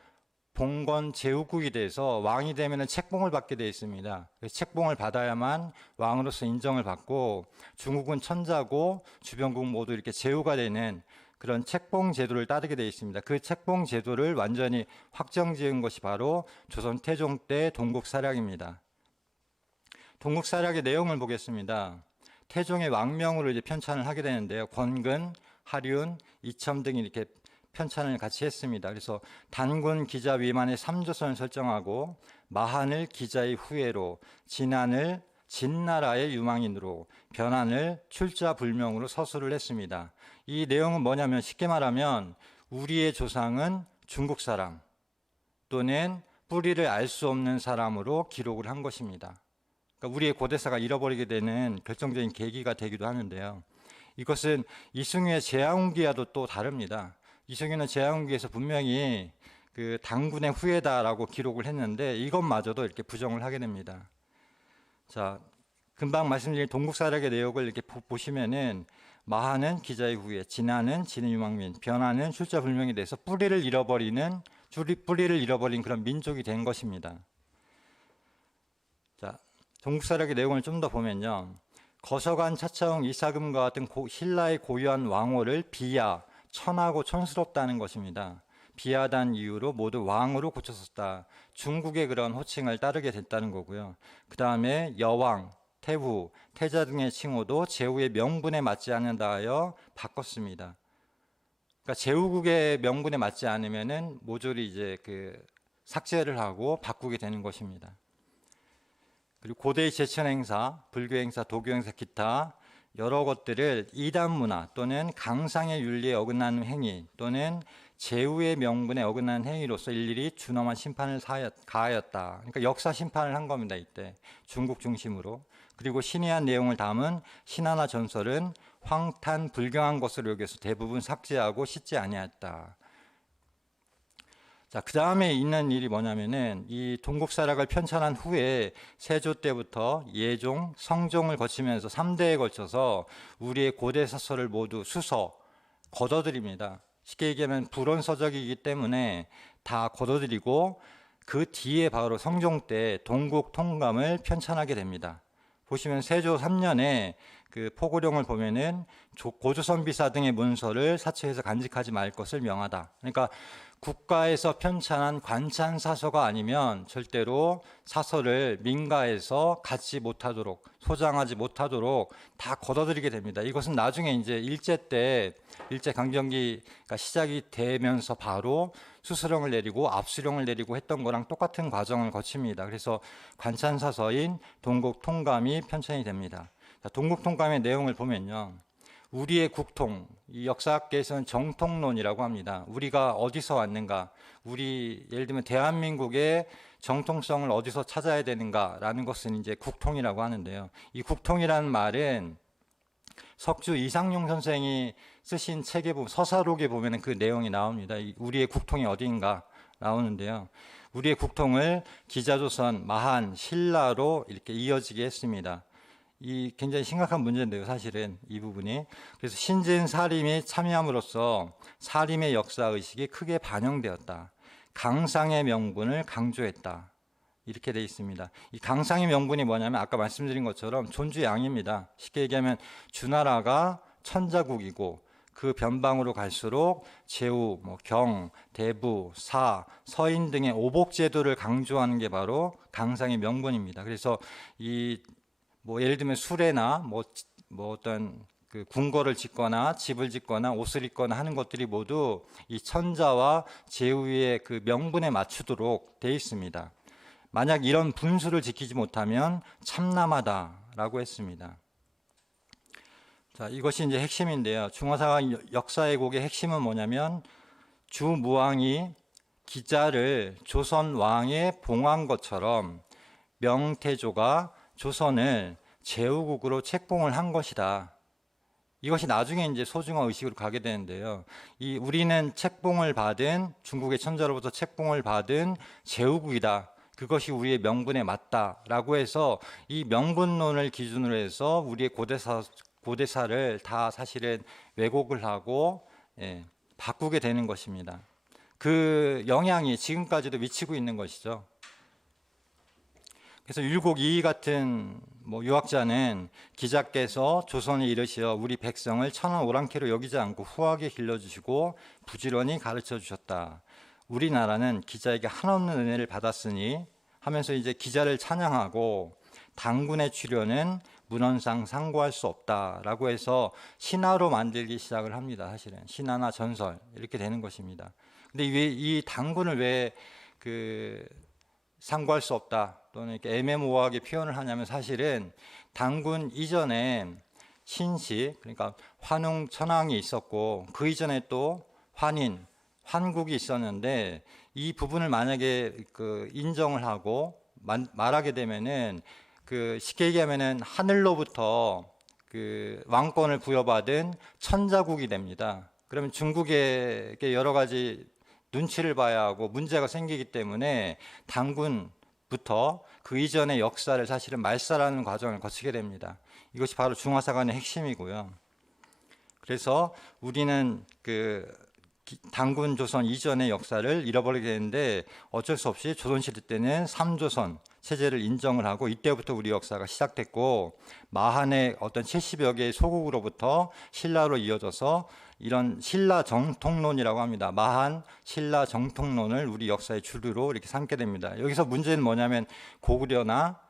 봉건 제후국이 돼서 왕이 되면은 책봉을 받게 되어 있습니다. 책봉을 받아야만 왕으로서 인정을 받고 중국은 천자고 주변국 모두 이렇게 제후가 되는 그런 책봉 제도를 따르게 되어 있습니다. 그 책봉 제도를 완전히 확정 지은 것이 바로 조선 태종 때 동국사략입니다. 동국사략의 내용을 보겠습니다. 태종의 왕명으로 이제 편찬을 하게 되는데요. 권근, 하륜, 이첨 등이 이렇게 편찬을 같이 했습니다. 그래서 단군, 기자, 위만의 삼조선을 설정하고 마한을 기자의 후예로, 진안을 진나라의 유망인으로, 변한을 출자불명으로 서술을 했습니다. 이 내용은 뭐냐면 쉽게 말하면 우리의 조상은 중국 사람 또는 뿌리를 알 수 없는 사람으로 기록을 한 것입니다. 그러니까 우리의 고대사가 잃어버리게 되는 결정적인 계기가 되기도 하는데요. 이것은 이승유의 제왕기와도 또 다릅니다. 이승유는 제왕기에서 분명히 단군의 후예다라고 기록을 했는데 이것마저도 이렇게 부정을 하게 됩니다. 자, 금방 말씀드린 동국사략의 내용을 이렇게 보시면은 마하는 기자의 후예, 진안은 진의 유망민, 변한은 출자불명에 대해서 뿌리를 잃어버린 그런 민족이 된 것입니다. 자, 동국사략의 내용을 좀 더 보면요. 거서관, 차차웅, 이사금과 같은 신라의 고유한 왕호를 비하, 천하고 촌스럽다는 것입니다. 비하단 이유로 모두 왕으로 고쳤었다. 중국의 그런 호칭을 따르게 됐다는 거고요. 그 다음에 여왕, 태후, 태자 등의 칭호도 제후의 명분에 맞지 않는다 하여 바꿨습니다. 그러니까 제후국의 명분에 맞지 않으면은 모조리 이제 삭제를 하고 바꾸게 되는 것입니다. 그리고 고대의 제천 행사, 불교 행사, 도교 행사, 기타 여러 것들을 이단 문화 또는 강상의 윤리에 어긋나는 행위 또는 제후의 명분에 어긋나는 행위로서 일일이 준엄한 심판을 가하였다. 그러니까 역사 심판을 한 겁니다. 이때 중국 중심으로. 그리고 신의한 내용을 담은 신하나 전설은 황탄 불경한 것으로 여겨서 대부분 삭제하고 싣지 아니하였다. 자, 그 다음에 있는 일이 뭐냐면은 이 동국사략을 편찬한 후에 세조 때부터 예종, 성종을 거치면서 3대에 걸쳐서 우리의 고대 사설을 모두 걷어들입니다. 쉽게 얘기하면 불원서적이기 때문에 다 걷어들이고 그 뒤에 바로 성종 때 동국통감을 편찬하게 됩니다. 보시면 세조 3년에 포고령을 보면은 고조선 비사 등의 문서를 사처해서 간직하지 말 것을 명하다. 그러니까 국가에서 편찬한 관찬 사서가 아니면 절대로 사서를 민가에서 갖지 못하도록 소장하지 못하도록 다 걷어들이게 됩니다. 이것은 나중에 이제 일제 강점기가 시작이 되면서 바로 수수령을 내리고 압수령을 내리고 했던 거랑 똑같은 과정을 거칩니다. 그래서 관찬 사서인 동국통감이 편찬이 됩니다. 자, 동국통감의 내용을 보면요. 우리의 국통, 이 역사학계에서는 정통론이라고 합니다. 우리가 어디서 왔는가? 예를 들면 대한민국의 정통성을 어디서 찾아야 되는가라는 것은 이제 국통이라고 하는데요. 이 국통이라는 말은 석주 이상용 선생이 쓰신 책에 보면 서사록에 보면 그 내용이 나옵니다. 우리의 국통이 어디인가 나오는데요. 우리의 국통을 기자조선, 마한, 신라로 이렇게 이어지게 했습니다. 이 굉장히 심각한 문제인데요, 사실은 이 부분이. 그래서 신진 사림이 참여함으로써 사림의 역사 의식이 크게 반영되었다. 강상의 명분을 강조했다. 이렇게 돼 있습니다. 이 강상의 명분이 뭐냐면 아까 말씀드린 것처럼 존주양입니다. 쉽게 얘기하면 주나라가 천자국이고 그 변방으로 갈수록 제우, 경, 대부, 사, 서인 등의 오복 제도를 강조하는 게 바로 강상의 명분입니다. 그래서 이 예를 들면 수레나 어떤 그 궁궐을 짓거나 집을 짓거나 옷을 입거나 하는 것들이 모두 이 천자와 제후의 그 명분에 맞추도록 되어 있습니다. 만약 이런 분수를 지키지 못하면 참남하다라고 했습니다. 자, 이것이 이제 핵심인데요. 중화사관 역사왜곡의 핵심은 뭐냐면 주무왕이 기자를 조선 왕에 봉한 것처럼 명태조가 조선을 제후국으로 책봉을 한 것이다. 이것이 나중에 이제 소중화 의식으로 가게 되는데요. 우리는 책봉을 받은 중국의 천자로부터 책봉을 받은 제후국이다. 그것이 우리의 명분에 맞다라고 해서 이 명분론을 기준으로 해서 우리의 고대사를 다 사실은 왜곡을 하고 바꾸게 되는 것입니다. 그 영향이 지금까지도 미치고 있는 것이죠. 그래서 율곡 이이 같은 유학자는 기자께서 조선에 이르시어 우리 백성을 천한 오랑캐로 여기지 않고 후하게 길러주시고 부지런히 가르쳐 주셨다. 우리나라는 기자에게 한없는 은혜를 받았으니 하면서 이제 기자를 찬양하고 당군의 출연은 문헌상 상고할 수 없다라고 해서 신화로 만들기 시작을 합니다. 사실은 신화나 전설 이렇게 되는 것입니다. 근데 이 당군을 왜 상고할 수 없다 또는 이렇게 애매모호하게 표현을 하냐면 사실은 당군 이전에 신시 그러니까 환웅 천황이 있었고 그 이전에 또 환인 환국이 있었는데 이 부분을 만약에 인정을 하고 말하게 되면은 쉽게 얘기하면은 하늘로부터 왕권을 부여받은 천자국이 됩니다. 그러면 중국에게 여러 가지 눈치를 봐야 하고 문제가 생기기 때문에 당군부터 그 이전의 역사를 사실은 말살하는 과정을 거치게 됩니다. 이것이 바로 중화사관의 핵심이고요. 그래서 우리는 당군 조선 이전의 역사를 잃어버리게 되는데 어쩔 수 없이 조선시대 때는 삼조선 체제를 인정을 하고 이때부터 우리 역사가 시작됐고 마한의 어떤 70여 개의 소국으로부터 신라로 이어져서 이런 신라 정통론이라고 합니다. 마한 신라 정통론을 우리 역사의 주류로 이렇게 삼게 됩니다. 여기서 문제는 뭐냐면 고구려나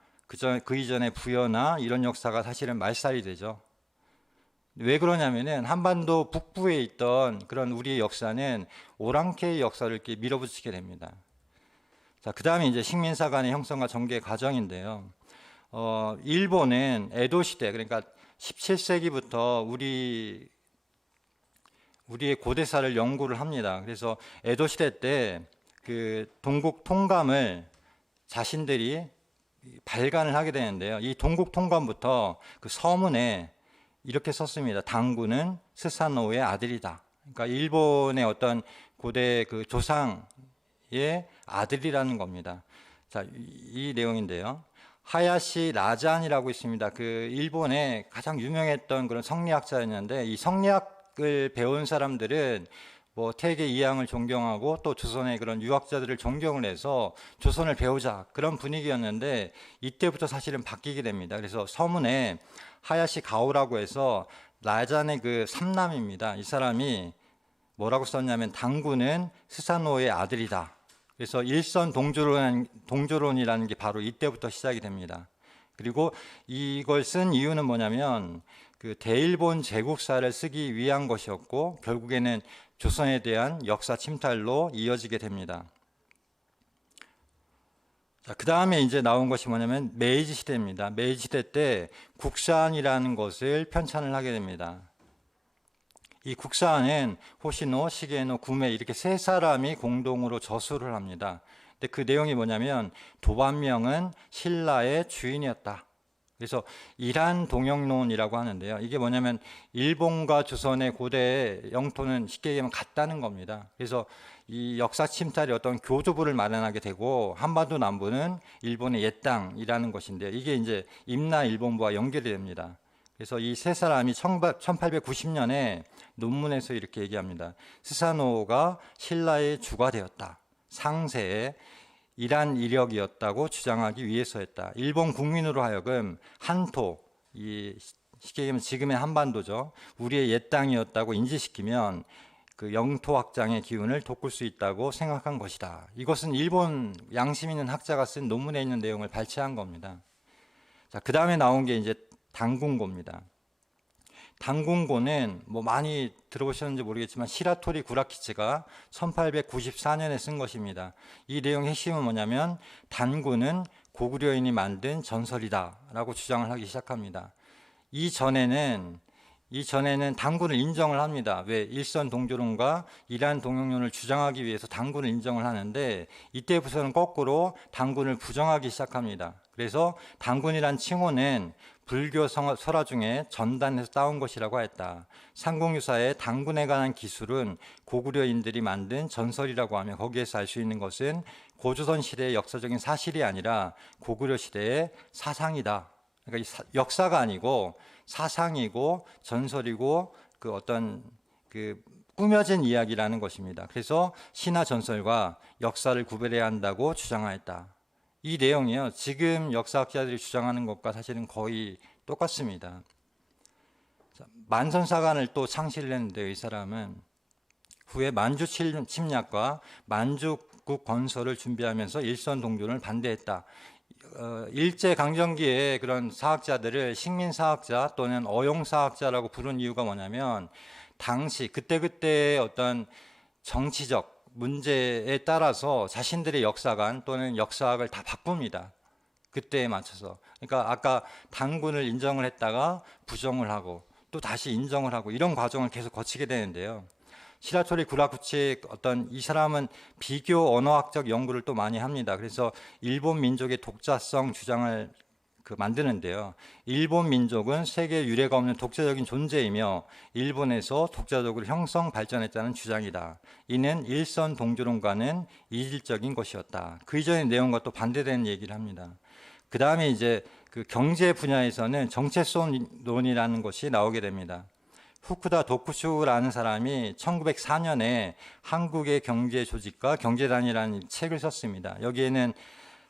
그 이전의 부여나 이런 역사가 사실은 말살이 되죠. 왜 그러냐면은 한반도 북부에 있던 그런 우리의 역사는 오랑캐의 역사를 이렇게 밀어붙이게 됩니다. 자, 그 다음에 이제 식민사관의 형성과 전개 과정인데요. 일본은 에도 시대, 그러니까 17세기부터 우리의 고대사를 연구를 합니다. 그래서 에도 시대 때 동국 통감을 자신들이 발간을 하게 되는데요. 이 동국 통감부터 서문에 이렇게 썼습니다. 당군은 스사노의 아들이다. 그러니까 일본의 어떤 고대 조상의 아들이라는 겁니다. 자, 이 내용인데요. 하야시 라잔이라고 있습니다. 일본의 가장 유명했던 그런 성리학자였는데 이 성리학을 배운 사람들은 태계 이항을 존경하고 또 조선의 그런 유학자들을 존경을 해서 조선을 배우자 그런 분위기였는데 이때부터 사실은 바뀌게 됩니다. 그래서 서문에 하야시 가오라고 해서 라잔의 삼남입니다. 이 사람이 뭐라고 썼냐면 당군은 스사노의 아들이다. 그래서 일선 동조론이라는 게 바로 이때부터 시작이 됩니다. 그리고 이걸 쓴 이유는 뭐냐면 대일본 제국사를 쓰기 위한 것이었고 결국에는 조선에 대한 역사 침탈로 이어지게 됩니다. 자, 그 다음에 이제 나온 것이 뭐냐면 메이지 시대입니다. 메이지 시대 때 국사안이라는 것을 편찬을 하게 됩니다. 이 국사안은 호시노, 시게노, 구메 이렇게 세 사람이 공동으로 저술을 합니다. 근데 그 내용이 뭐냐면 도반명은 신라의 주인이었다. 그래서 이란 동영론이라고 하는데요. 이게 뭐냐면 일본과 조선의 고대 영토는 쉽게 얘기하면 같다는 겁니다. 그래서 이 역사 침탈이 어떤 교두부를 마련하게 되고 한반도 남부는 일본의 옛 땅이라는 것인데 이게 이제 임나 일본부와 연결이 됩니다. 그래서 이 세 사람이 1890년에 논문에서 이렇게 얘기합니다. 스사노가 신라의 주가 되었다. 상세에 이란 이력이었다고 주장하기 위해서였다. 일본 국민으로 하여금 한토, 이 쉽게 얘기하면 지금의 한반도죠. 우리의 옛 땅이었다고 인지시키면 그 영토 확장의 기운을 돋굴 수 있다고 생각한 것이다. 이것은 일본 양심 있는 학자가 쓴 논문에 있는 내용을 발췌한 겁니다. 자, 그 다음에 나온 게 이제 단군고입니다. 단군고는 뭐 많이 들어보셨는지 모르겠지만 시라토리 구라키치가 1894년에 쓴 것입니다. 이 내용의 핵심은 뭐냐면 단군은 고구려인이 만든 전설이다라고 주장을 하기 시작합니다. 이전에는 단군을 인정을 합니다. 왜? 일선 동조론과 이란 동영론을 주장하기 위해서 단군을 인정을 하는데 이때부터는 거꾸로 단군을 부정하기 시작합니다. 그래서 단군이란 칭호는 불교 설화 중에 전단에서 따온 것이라고 했다. 삼국유사의 단군에 관한 기술은 고구려인들이 만든 전설이라고 하며 거기에서 알 수 있는 것은 고조선 시대의 역사적인 사실이 아니라 고구려 시대의 사상이다. 그러니까 역사가 아니고 사상이고 전설이고 그 어떤 그 꾸며진 이야기라는 것입니다. 그래서 신화 전설과 역사를 구별해야 한다고 주장하였다. 이 내용이요. 지금 역사학자들이 주장하는 것과 사실은 거의 똑같습니다. 만선사관을 또 창시를 했는데 이 사람은 후에 만주 침략과 만주국 건설을 준비하면서 일선 동조를 반대했다. 일제강점기에 그런 사학자들을 식민사학자 또는 어용사학자라고 부른 이유가 뭐냐면 당시 그때그때의 어떤 정치적 문제에 따라서 자신들의 역사관 또는 역사학을 다 바꿉니다. 그때에 맞춰서. 그러니까 아까 단군을 인정을 했다가 부정을 하고 또 다시 인정을 하고 이런 과정을 계속 거치게 되는데요. 시라토리 구라쿠치 어떤 이 사람은 비교 언어학적 연구를 또 많이 합니다. 그래서 일본 민족의 독자성 주장을 만드는데요. 일본 민족은 세계 유례가 없는 독자적인 존재이며 일본에서 독자적으로 형성 발전했다는 주장이다. 이는 일선 동조론과는 이질적인 것이었다. 그 이전의 내용과 또 반대되는 얘기를 합니다. 그 다음에 이제 그 경제 분야에서는 정체성론이라는 것이 나오게 됩니다. 후쿠다 도쿠슈라는 사람이 1904년에 한국의 경제 조직과 경제단이라는 책을 썼습니다. 여기에는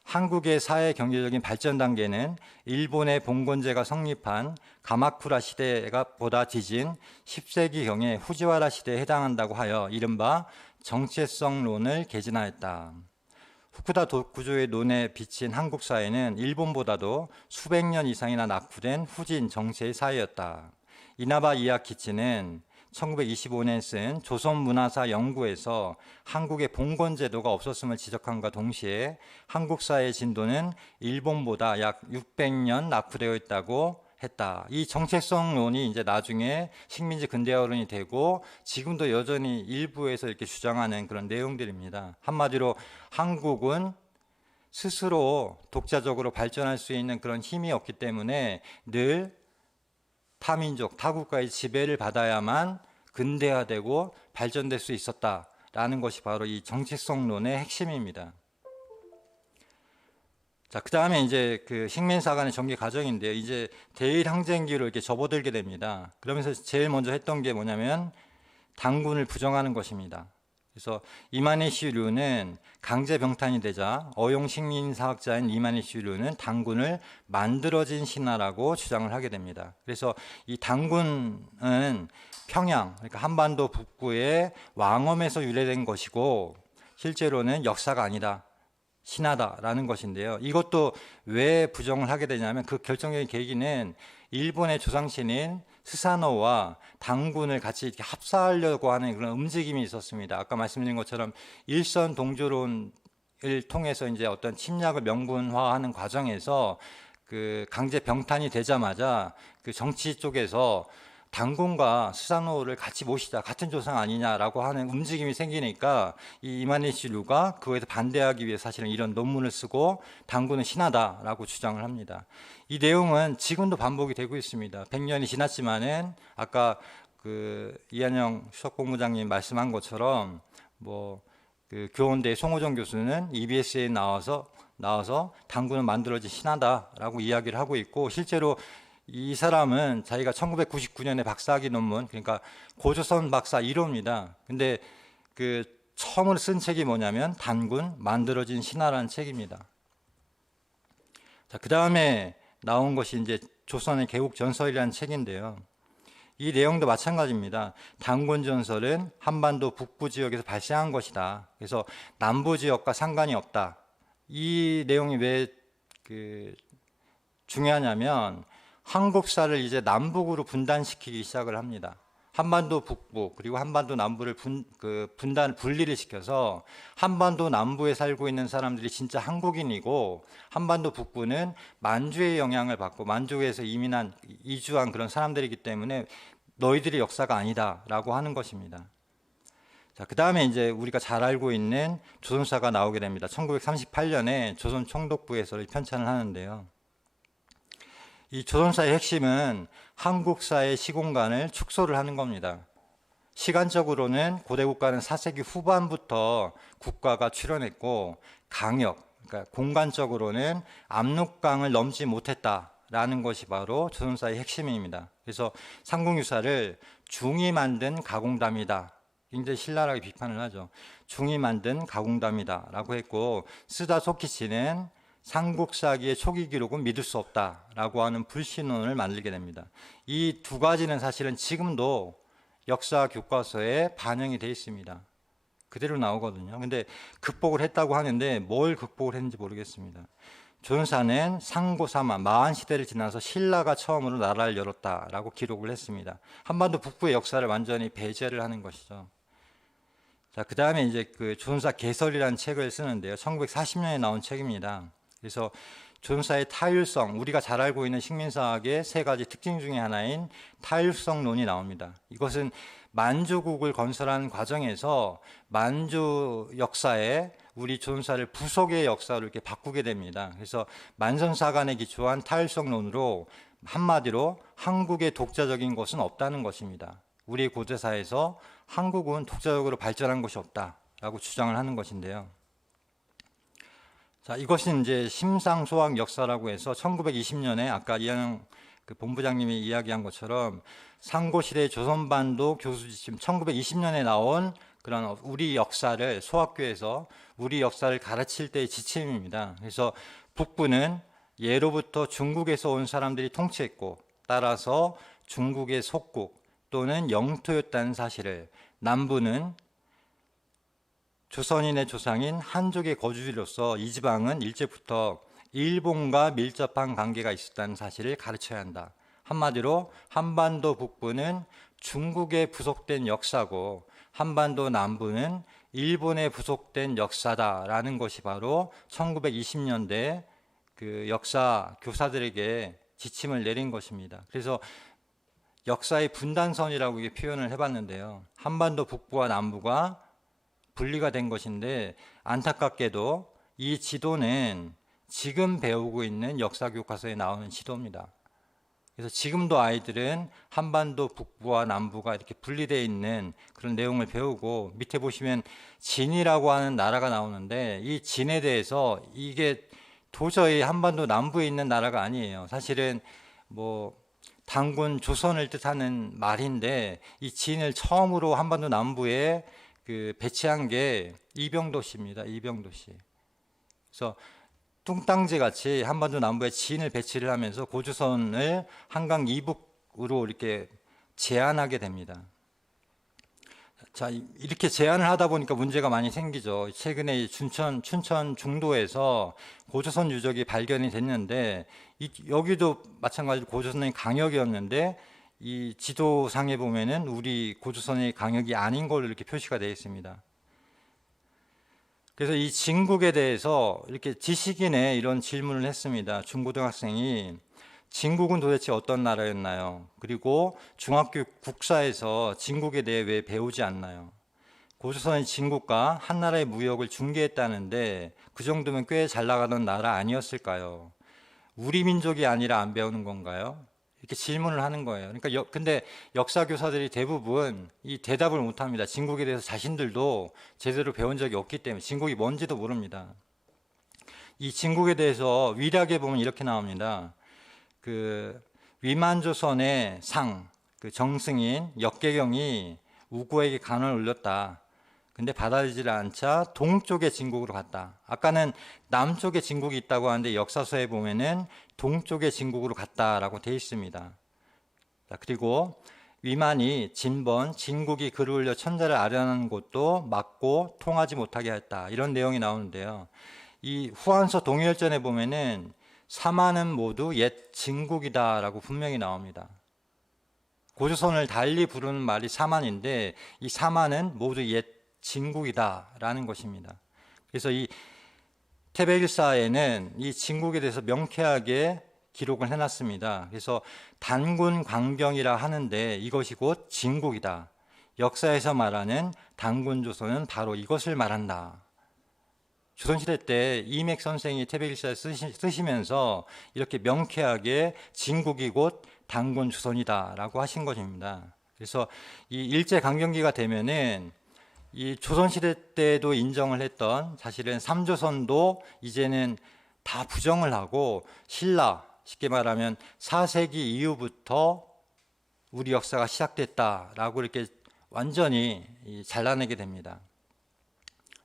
한국의 사회 경제적인 발전 단계는 일본의 봉건제가 성립한 가마쿠라 시대가 보다 뒤진 10세기경의 후지와라 시대에 해당한다고 하여 이른바 정체성론을 개진하였다. 후쿠다 도쿠조의 논에 비친 한국 사회는 일본보다도 수백 년 이상이나 낙후된 후진 정체의 사회였다. 이나바 이야키치는 1925년 쓴 조선문화사 연구에서 한국의 봉건제도가 없었음을 지적함과 동시에 한국 사회의 진도는 일본보다 약 600년 낙후되어 있다고 했다. 이 정체성론이 이제 나중에 식민지 근대화론이 되고 지금도 여전히 일부에서 이렇게 주장하는 그런 내용들입니다. 한마디로 한국은 스스로 독자적으로 발전할 수 있는 그런 힘이 없기 때문에 늘 타민족, 타국가의 지배를 받아야만 근대화되고 발전될 수 있었다라는 것이 바로 이 정체성론의 핵심입니다. 자, 그 다음에 이제 그 식민사관의 전개 과정인데요. 이제 대일항쟁기로 이렇게 접어들게 됩니다. 그러면서 제일 먼저 했던 게 뭐냐면 단군을 부정하는 것입니다. 그래서 이마니시류는 강제 병탄이 되자 어용 식민사학자인 이마니시류는 단군을 만들어진 신화라고 주장을 하게 됩니다. 그래서 이 단군은 평양, 그러니까 한반도 북부의 왕엄에서 유래된 것이고 실제로는 역사가 아니다. 신화다라는 것인데요. 이것도 왜 부정을 하게 되냐면 그 결정적인 계기는 일본의 조상신인 스사노와 단군을 같이 이렇게 합사하려고 하는 그런 움직임이 있었습니다. 아까 말씀드린 것처럼 일선 동조론을 통해서 이제 어떤 침략을 명분화하는 과정에서 그 강제 병탄이 되자마자 그 정치 쪽에서 단군과 스사노를 같이 모시자, 같은 조상 아니냐라고 하는 움직임이 생기니까 이 이마니시 류가 그거에 반대하기 위해 사실은 이런 논문을 쓰고 단군은 신하다라고 주장을 합니다. 이 내용은 지금도 반복이 되고 있습니다. 100년이 지났지만은 아까 그 이한영 수석본부장님 말씀한 것처럼 그 교원대 송호정 교수는 EBS에 나와서 단군은 만들어진 신하다라고 이야기를 하고 있고, 실제로 이 사람은 자기가 1999년에 박사학위 논문, 그러니까 고조선 박사 1호입니다. 근데 그 처음으로 쓴 책이 뭐냐면 단군 만들어진 신하라는 책입니다. 자, 그 다음에 나온 것이 이제 조선의 개국 전설이라는 책인데요. 이 내용도 마찬가지입니다. 단군 전설은 한반도 북부 지역에서 발생한 것이다. 그래서 남부 지역과 상관이 없다. 이 내용이 왜 중요하냐면 한국사를 이제 남북으로 분단시키기 시작을 합니다. 한반도 북부 그리고 한반도 남부를 분리를 시켜서 한반도 남부에 살고 있는 사람들이 진짜 한국인이고, 한반도 북부는 만주의 영향을 받고 만주에서 이주한 그런 사람들이기 때문에 너희들의 역사가 아니다라고 하는 것입니다. 자, 그 다음에 이제 우리가 잘 알고 있는 조선사가 나오게 됩니다. 1938년에 조선 총독부에서 편찬을 하는데요. 이 조선사의 핵심은 한국사의 시공간을 축소를 하는 겁니다. 시간적으로는 고대 국가는 4세기 후반부터 국가가 출현했고, 그러니까 공간적으로는 압록강을 넘지 못했다라는 것이 바로 조선사의 핵심입니다. 그래서 삼국유사를 중이 만든 가공담이다, 굉장히 신랄하게 비판을 하죠. 중이 만든 가공담이다라고 했고, 스다 소키치는 삼국사기의 초기 기록은 믿을 수 없다라고 하는 불신론을 만들게 됩니다. 이 두 가지는 사실은 지금도 역사 교과서에 반영이 되어 있습니다. 그대로 나오거든요. 근데 극복을 했다고 하는데 뭘 극복을 했는지 모르겠습니다. 조선사는 상고사마 마한 시대를 지나서 신라가 처음으로 나라를 열었다라고 기록을 했습니다. 한반도 북부의 역사를 완전히 배제를 하는 것이죠. 자, 그 다음에 이제 그 조선사 개설이라는 책을 쓰는데요. 1940년에 나온 책입니다. 그래서 조선사의 타율성, 우리가 잘 알고 있는 식민사학의 세 가지 특징 중에 하나인 타율성론이 나옵니다. 이것은 만주국을 건설하는 과정에서 만주 역사에 우리 조선사를 부속의 역사로 이렇게 바꾸게 됩니다. 그래서 만선사관에 기초한 타율성론으로 한마디로 한국의 독자적인 것은 없다는 것입니다. 우리 고대사에서 한국은 독자적으로 발전한 것이 없다라고 주장을 하는 것인데요. 자, 이것이 이제 심상소학 역사라고 해서 1920년에 아까 이한영 본부장님이 이야기한 것처럼 상고시대 조선반도 교수지침 1920년에 나온 그런 우리 역사를 소학교에서 우리 역사를 가르칠 때의 지침입니다. 그래서 북부는 예로부터 중국에서 온 사람들이 통치했고, 따라서 중국의 속국 또는 영토였다는 사실을, 남부는 조선인의 조상인 한족의 거주지로서 이 지방은 일제부터 일본과 밀접한 관계가 있었다는 사실을 가르쳐야 한다. 한마디로 한반도 북부는 중국에 부속된 역사고 한반도 남부는 일본에 부속된 역사다라는 것이 바로 1920년대 그 역사 교사들에게 지침을 내린 것입니다. 그래서 역사의 분단선이라고 이게 표현을 해봤는데요. 한반도 북부와 남부가 분리가 된 것인데, 안타깝게도 이 지도는 지금 배우고 있는 역사 교과서에 나오는 지도입니다. 그래서 지금도 아이들은 한반도 북부와 남부가 이렇게 분리되어 있는 그런 내용을 배우고, 밑에 보시면 진이라고 하는 나라가 나오는데, 이 진에 대해서 이게 도저히 한반도 남부에 있는 나라가 아니에요. 사실은 단군 조선을 뜻하는 말인데, 이 진을 처음으로 한반도 남부에 배치한 게 이병도씨입니다. 이병도씨. 그래서 뚱땅지 같이 한반도 남부에 진을 배치를 하면서 고조선을 한강 이북으로 이렇게 제한하게 됩니다. 자, 이렇게 제한을 하다 보니까 문제가 많이 생기죠. 최근에 춘천 중도에서 고조선 유적이 발견이 됐는데, 여기도 마찬가지로 고조선의 강역이었는데, 이 지도상에 보면은 우리 고조선의 강역이 아닌 걸로 이렇게 표시가 되어 있습니다. 그래서 이 진국에 대해서 이렇게 지식인에 이런 질문을 했습니다. 중고등학생이 진국은 도대체 어떤 나라였나요? 그리고 중학교 국사에서 진국에 대해 왜 배우지 않나요? 고조선이 진국과 한나라의 무역을 중개했다는데 그 정도면 꽤 잘 나가던 나라 아니었을까요? 우리 민족이 아니라 안 배우는 건가요? 이렇게 질문을 하는 거예요. 그러니까 근데 역사 교사들이 대부분 이 대답을 못 합니다. 진국에 대해서 자신들도 제대로 배운 적이 없기 때문에 진국이 뭔지도 모릅니다. 이 진국에 대해서 위략에 보면 이렇게 나옵니다. 그 위만조선의 상, 그 정승인 역계경이 우고에게 간을 올렸다. 근데 받아들이지 않자 동쪽의 진국으로 갔다. 아까는 남쪽에 진국이 있다고 하는데 역사서에 보면은 동쪽의 진국으로 갔다라고 돼 있습니다. 자, 그리고 위만이 진번 진국이 글을 올려 천자를 아련하는 곳도 막고 통하지 못하게 했다. 이런 내용이 나오는데요. 이 후한서 동일전에 보면은 사만은 모두 옛 진국이다라고 분명히 나옵니다. 고조선을 달리 부르는 말이 사만인데 이 사만은 모두 옛 진국이다라는 것입니다. 그래서 이 태백일사에는 이 진국에 대해서 명쾌하게 기록을 해놨습니다. 그래서 단군 광경이라 하는데 이것이 곧 진국이다. 역사에서 말하는 단군 조선은 바로 이것을 말한다. 조선시대 때 이맥 선생이 태백일사를 쓰시면서 이렇게 명쾌하게 진국이 곧 단군 조선이다라고 하신 것입니다. 그래서 이 일제 강점기가 되면은 이 조선시대 때도 인정을 했던 사실은 삼조선도 이제는 다 부정을 하고 신라, 쉽게 말하면 4세기 이후부터 우리 역사가 시작됐다라고 이렇게 완전히 잘라내게 됩니다.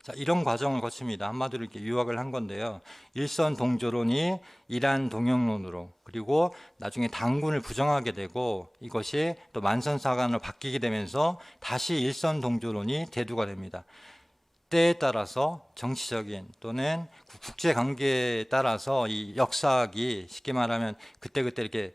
자, 이런 과정을 거칩니다. 한마디로 이렇게 유학을 한 건데요. 일선 동조론이 이란 동영론으로 그리고 나중에 단군을 부정하게 되고 이것이 또 만선사관으로 바뀌게 되면서 다시 일선 동조론이 대두가 됩니다. 때에 따라서 정치적인 또는 국제 관계에 따라서 이 역사학이 쉽게 말하면 그때그때 이렇게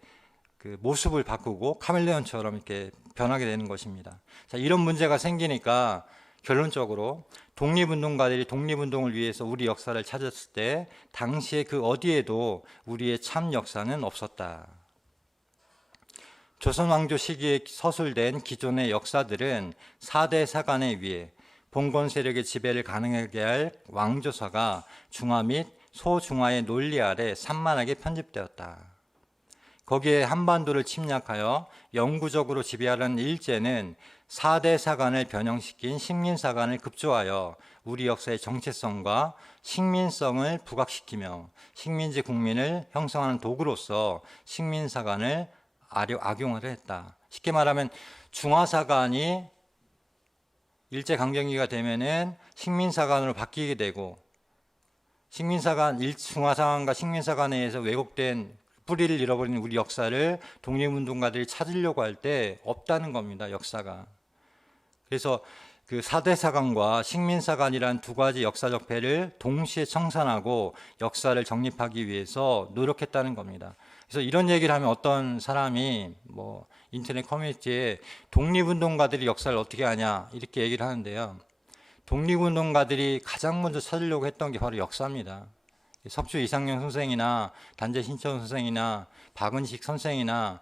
그 모습을 바꾸고 카멜레온처럼 이렇게 변하게 되는 것입니다. 자, 이런 문제가 생기니까 결론적으로 독립운동가들이 독립운동을 위해서 우리 역사를 찾았을 때 당시에 그 어디에도 우리의 참 역사는 없었다. 조선왕조 시기에 서술된 기존의 역사들은 4대 사관에 의해 봉건 세력의 지배를 가능하게 할 왕조사가 중화 및 소중화의 논리 아래 산만하게 편집되었다. 거기에 한반도를 침략하여 영구적으로 지배하려는 일제는 4대 사관을 변형시킨 식민사관을 급조하여 우리 역사의 정체성과 식민성을 부각시키며 식민지 국민을 형성하는 도구로서 식민사관을 악용을 했다. 쉽게 말하면 중화사관이 일제강점기가 되면은 식민사관으로 바뀌게 되고 중화사관과 식민사관에 의해서 왜곡된 뿌리를 잃어버린 우리 역사를 독립운동가들이 찾으려고 할 때 없다는 겁니다. 역사가. 그래서 그 4대 사관과 식민사관이라는 두 가지 역사적 배를 동시에 청산하고 역사를 정립하기 위해서 노력했다는 겁니다. 그래서 이런 얘기를 하면 어떤 사람이 뭐 인터넷 커뮤니티에 독립운동가들이 역사를 어떻게 하냐 이렇게 얘기를 하는데요. 독립운동가들이 가장 먼저 찾으려고 했던 게 바로 역사입니다. 석주 이상영 선생이나 단재 신천 선생이나 박은식 선생이나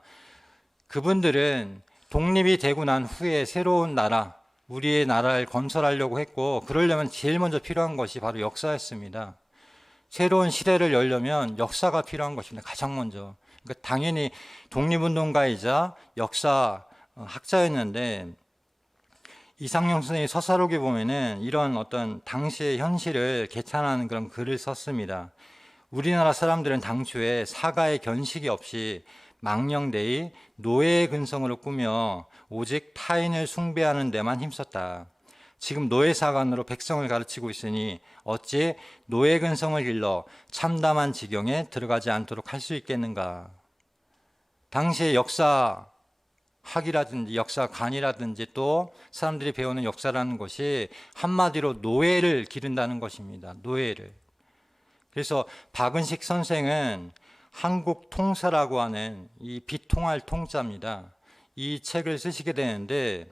그분들은 독립이 되고 난 후에 새로운 나라, 우리의 나라를 건설하려고 했고 그러려면 제일 먼저 필요한 것이 바로 역사였습니다. 새로운 시대를 열려면 역사가 필요한 것입니다. 가장 먼저. 그러니까 당연히 독립운동가이자 역사 학자였는데 이상영 선생의 서사록에 보면은 이런 어떤 당시의 현실을 개탄하는 그런 글을 썼습니다. 우리나라 사람들은 당초에 사가의 견식이 없이 망령되이 노예의 근성으로 꾸며 오직 타인을 숭배하는 데만 힘썼다. 지금 노예사관으로 백성을 가르치고 있으니 어찌 노예 근성을 길러 참담한 지경에 들어가지 않도록 할 수 있겠는가. 당시의 역사학이라든지 역사관이라든지 또 사람들이 배우는 역사라는 것이 한마디로 노예를 기른다는 것입니다. 노예를. 그래서 박은식 선생은 한국 통사라고 하는 이 비통할 통자입니다. 이 책을 쓰시게 되는데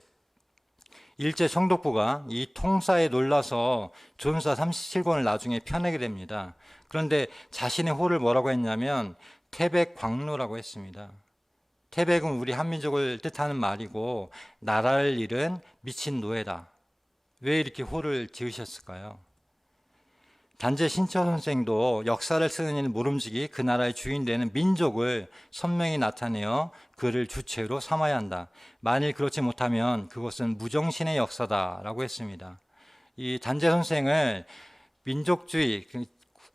일제 총독부가 이 통사에 놀라서 조선사 37권을 나중에 펴내게 됩니다. 그런데 자신의 호를 뭐라고 했냐면 태백광로라고 했습니다. 태백은 우리 한민족을 뜻하는 말이고 나라를 잃은 미친 노예다. 왜 이렇게 호를 지으셨을까요? 단재 신철 선생도 역사를 쓰는 이는 모름지기 그 나라의 주인 되는 민족을 선명히 나타내어 그를 주체로 삼아야 한다. 만일 그렇지 못하면 그것은 무정신의 역사다라고 했습니다. 이 단재 선생을 민족주의,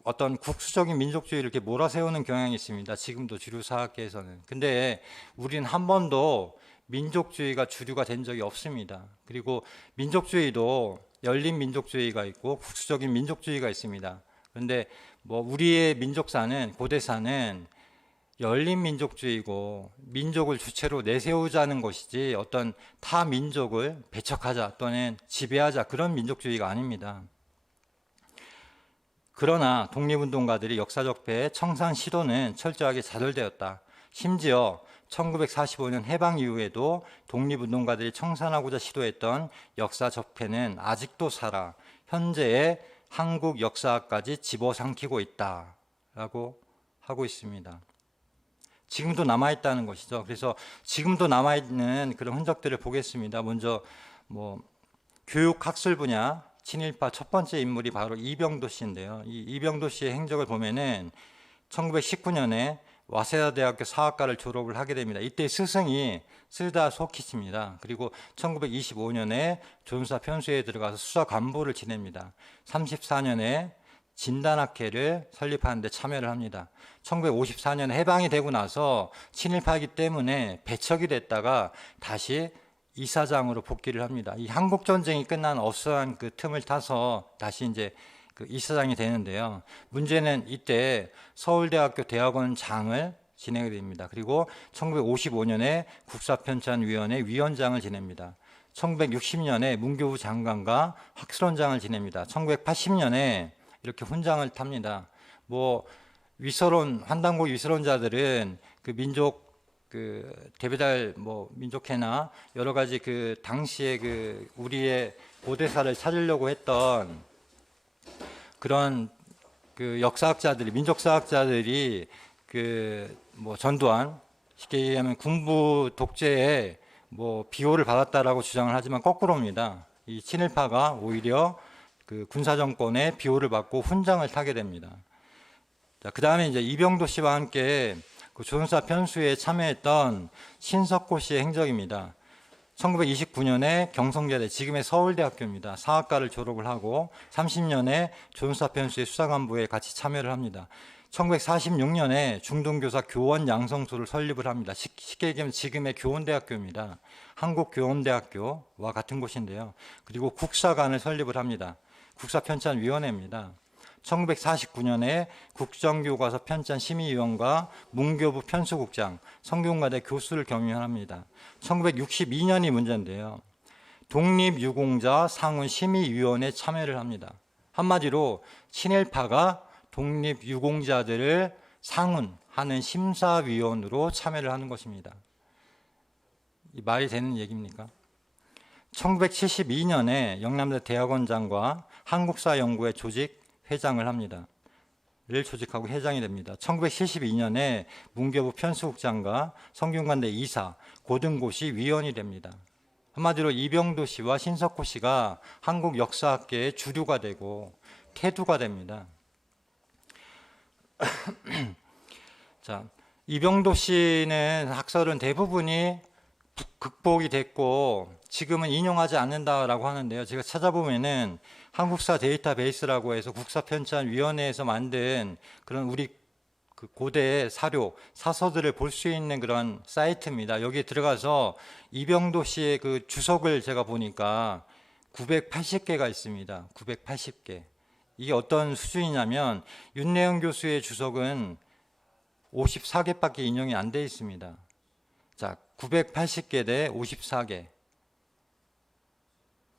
어떤 국수적인 민족주의를 이렇게 몰아세우는 경향이 있습니다. 지금도 주류 사학계에서는. 근데 우리는 한 번도 민족주의가 주류가 된 적이 없습니다. 그리고 민족주의도 열린 민족주의가 있고 국수적인 민족주의가 있습니다. 그런데 뭐 우리의 민족사는, 고대사는 열린 민족주의고 민족을 주체로 내세우자는 것이지 어떤 타 민족을 배척하자 또는 지배하자 그런 민족주의가 아닙니다. 그러나 독립운동가들이 역사적 배의 청산 시도는 철저하게 좌절되었다. 심지어 1945년 해방 이후에도 독립운동가들이 청산하고자 시도했던 역사 적폐는 아직도 살아 현재의 한국 역사까지 집어삼키고 있다라고 하고 있습니다. 지금도 남아있다는 것이죠. 그래서 지금도 남아있는 그런 흔적들을 보겠습니다. 먼저 교육학술 분야 친일파 첫 번째 인물이 바로 이병도 씨인데요. 이 이병도 씨의 행적을 보면은 1919년에 와세다대학교 사학과를 졸업을 하게 됩니다. 이때 스승이 스다 소키치입니다. 그리고 1925년에 조선사 편수에 들어가서 수사 간부를 지냅니다. 34년에 진단학회를 설립하는 데 참여를 합니다. 1954년에 해방이 되고 나서 친일파이기 때문에 배척이 됐다가 다시 이사장으로 복귀를 합니다. 이 한국 전쟁이 끝난 어수선한 그 틈을 타서 다시 이제 그 이사장이 되는데요. 문제는 이때 서울대학교 대학원장을 진행하게 됩니다. 그리고 1955년에 국사편찬위원회 위원장을 지냅니다. 1960년에 문교부 장관과 학술원장을 지냅니다. 1980년에 이렇게 훈장을 탑니다. 환단고 위서론자들은 그 민족 대배달 민족회나 여러 가지 그 당시에 그 우리의 고대사를 찾으려고 했던 그런 그 역사학자들이, 민족사학자들이 전두환, 쉽게 얘기하면 군부 독재에 비호를 받았다라고 주장을 하지만 거꾸로입니다. 이 친일파가 오히려 그 군사정권의 비호를 받고 훈장을 타게 됩니다. 자, 그 다음에 이제 이병도 씨와 함께 그 조선사 편수에 참여했던 신석고 씨의 행적입니다. 1929년에 경성여대, 지금의 서울대학교입니다. 사학과를 졸업을 하고 30년에 조선사 편수의 수사간부에 같이 참여를 합니다. 1946년에 중등교사 교원 양성소를 설립을 합니다. 쉽게 얘기하면 지금의 교원대학교입니다. 한국교원대학교와 같은 곳인데요. 그리고 국사관을 설립을 합니다. 국사편찬위원회입니다. 1949년에 국정교과서 편찬 심의위원과 문교부 편수국장, 성균관대 교수를 겸임합니다. 1962년이 문제인데요. 독립유공자 상훈 심의위원회에 참여를 합니다. 한마디로 친일파가 독립유공자들을 상훈하는 심사위원으로 참여를 하는 것입니다. 이 말이 되는 얘기입니까? 1972년에 영남대 대학원장과 한국사연구회 회장을 합니다. 를 조직하고 회장이 됩니다. 1972년에 문교부 편수국장과 성균관대 이사, 고등고시 위원이 됩니다. 한마디로 이병도 씨와 신석호 씨가 한국 역사학계의 주류가 되고 태두가 됩니다. 자, 이병도 씨는 학설은 대부분이 극복이 됐고 지금은 인용하지 않는다라고 하는데요. 제가 찾아보면은 한국사 데이터베이스라고 해서 국사편찬위원회에서 만든 그런 우리 그 고대 사료, 사서들을 볼 수 있는 그런 사이트입니다. 여기에 들어가서 이병도 씨의 그 주석을 제가 보니까 980개가 있습니다. 980개. 이게 어떤 수준이냐면 윤내영 교수의 주석은 54개밖에 인용이 안 돼 있습니다. 자, 980개 대 54개.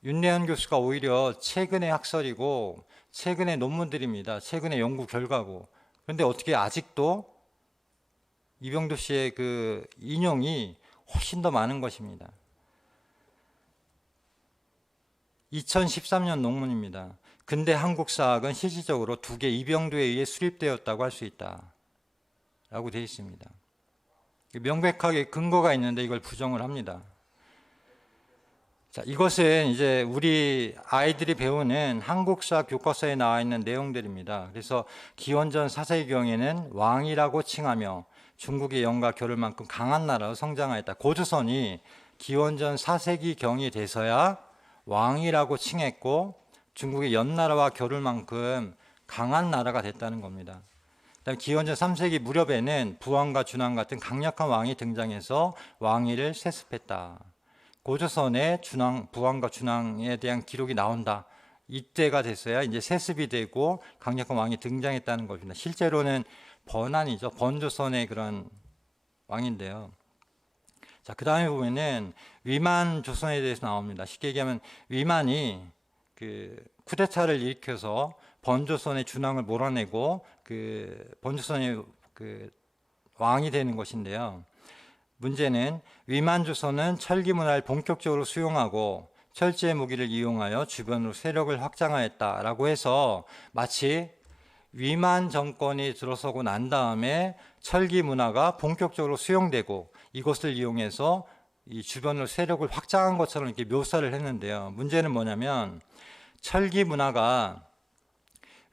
윤내현 교수가 오히려 최근의 학설이고 최근의 논문들입니다. 최근의 연구 결과고. 그런데 어떻게 아직도 이병도 씨의 그 인용이 훨씬 더 많은 것입니다. 2013년 논문입니다. 근대 한국사학은 실질적으로 두 개 이병도에 의해 수립되었다고 할 수 있다. 라고 되어 있습니다. 명백하게 근거가 있는데 이걸 부정을 합니다. 자, 이것은 이제 우리 아이들이 배우는 한국사 교과서에 나와 있는 내용들입니다. 그래서 기원전 4세기경에는 왕이라고 칭하며 중국의 영과 겨룰만큼 강한 나라로 성장하였다. 고조선이 기원전 4세기경이 돼서야 왕이라고 칭했고 중국의 연나라와 겨룰 만큼 강한 나라가 됐다는 겁니다. 그다음에 기원전 3세기 무렵에는 부왕과 준왕 같은 강력한 왕이 등장해서 왕위를 세습했다. 고조선에 부왕과 준왕에 대한 기록이 나온다. 이때가 됐어야 이제 세습이 되고 강력한 왕이 등장했다는 겁니다. 실제로는 번안이죠. 번조선의 그런 왕인데요. 자, 그 다음에 보면은 위만 조선에 대해서 나옵니다. 쉽게 얘기하면 위만이 그 쿠데타를 일으켜서 번조선의 준왕을 몰아내고 그 번조선의 그 왕이 되는 것인데요. 문제는 위만 조선은 철기 문화를 본격적으로 수용하고 철제 무기를 이용하여 주변으로 세력을 확장하였다라고 해서 마치 위만 정권이 들어서고 난 다음에 철기 문화가 본격적으로 수용되고 이것을 이용해서 이 주변으로 세력을 확장한 것처럼 이렇게 묘사를 했는데요. 문제는 뭐냐면 철기 문화가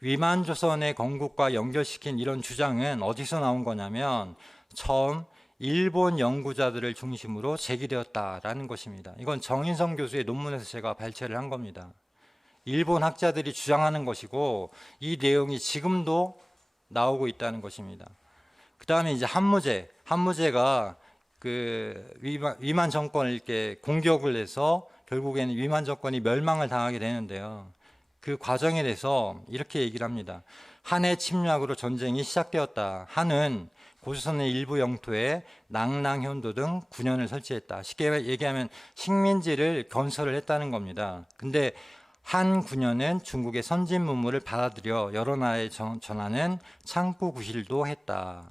위만 조선의 건국과 연결시킨 이런 주장은 어디서 나온 거냐면 처음 일본 연구자들을 중심으로 제기되었다라는 것입니다. 이건 정인성 교수의 논문에서 제가 발췌를 한 겁니다. 일본 학자들이 주장하는 것이고 이 내용이 지금도 나오고 있다는 것입니다. 그 다음에 이제 한무제가 그 위만 정권을 이렇게 공격을 해서 결국에는 위만 정권이 멸망을 당하게 되는데요. 그 과정에 대해서 이렇게 얘기를 합니다. 한의 침략으로 전쟁이 시작되었다. 한은 고조선의 일부 영토에 낭랑현도 등 군현을 설치했다. 쉽게 얘기하면 식민지를 건설을 했다는 겁니다. 근데 한 군현은 중국의 선진 문물을 받아들여 여러 나라에 전하는 창구 구실도 했다.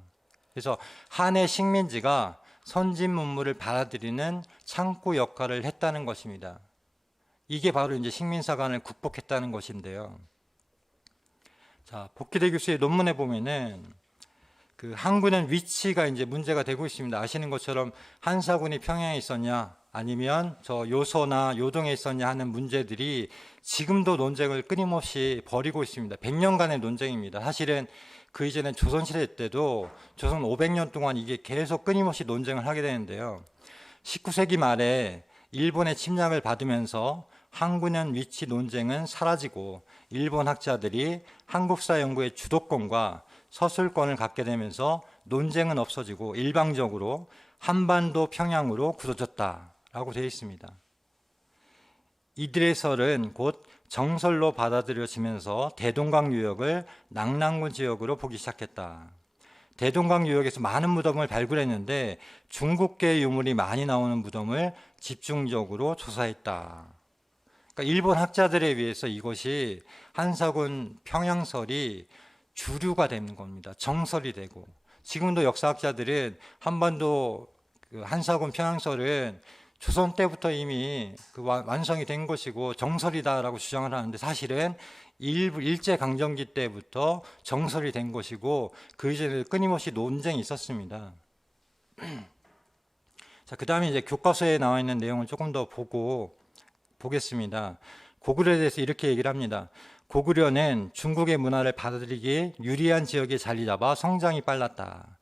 그래서 한의 식민지가 선진 문물을 받아들이는 창구 역할을 했다는 것입니다. 이게 바로 이제 식민사관을 극복했다는 것인데요. 자, 복희대 교수의 논문에 보면은 그 한군은 위치가 이제 문제가 되고 있습니다. 아시는 것처럼 한사군이 평양에 있었냐 아니면 저 요소나 요동에 있었냐 하는 문제들이 지금도 논쟁을 끊임없이 벌이고 있습니다. 100년간의 논쟁입니다. 사실은 그 이전엔 조선시대 때도 조선 500년 동안 이게 계속 끊임없이 논쟁을 하게 되는데요. 19세기 말에 일본의 침략을 받으면서 한군현 위치 논쟁은 사라지고 일본 학자들이 한국사 연구의 주도권과 서술권을 갖게 되면서 논쟁은 없어지고 일방적으로 한반도 평양으로 굳어졌다라고 되어 있습니다. 이들의 설은 곧 정설로 받아들여지면서 대동강 유역을 낭랑군 지역으로 보기 시작했다. 대동강 유역에서 많은 무덤을 발굴했는데 중국계 유물이 많이 나오는 무덤을 집중적으로 조사했다. 그러니까 일본 학자들에 의해서 이것이 한사군 평양설이 주류가 되는 겁니다. 정설이 되고 지금도 역사학자들은 한반도 그 한사군 평양설은 조선 때부터 이미 그 완성이 된 것이고 정설이다라고 주장을 하는데 사실은 일제강점기 때부터 정설이 된 것이고 그 이전에 끊임없이 논쟁이 있었습니다. 자, 그 다음에 이제 교과서에 나와 있는 내용을 조금 더 보겠습니다. 고구려에 대해서 이렇게 얘기를 합니다. 고구려는 중국의 문화를 받아들이기에 유리한 지역에 자리 잡아 성장이 빨랐다.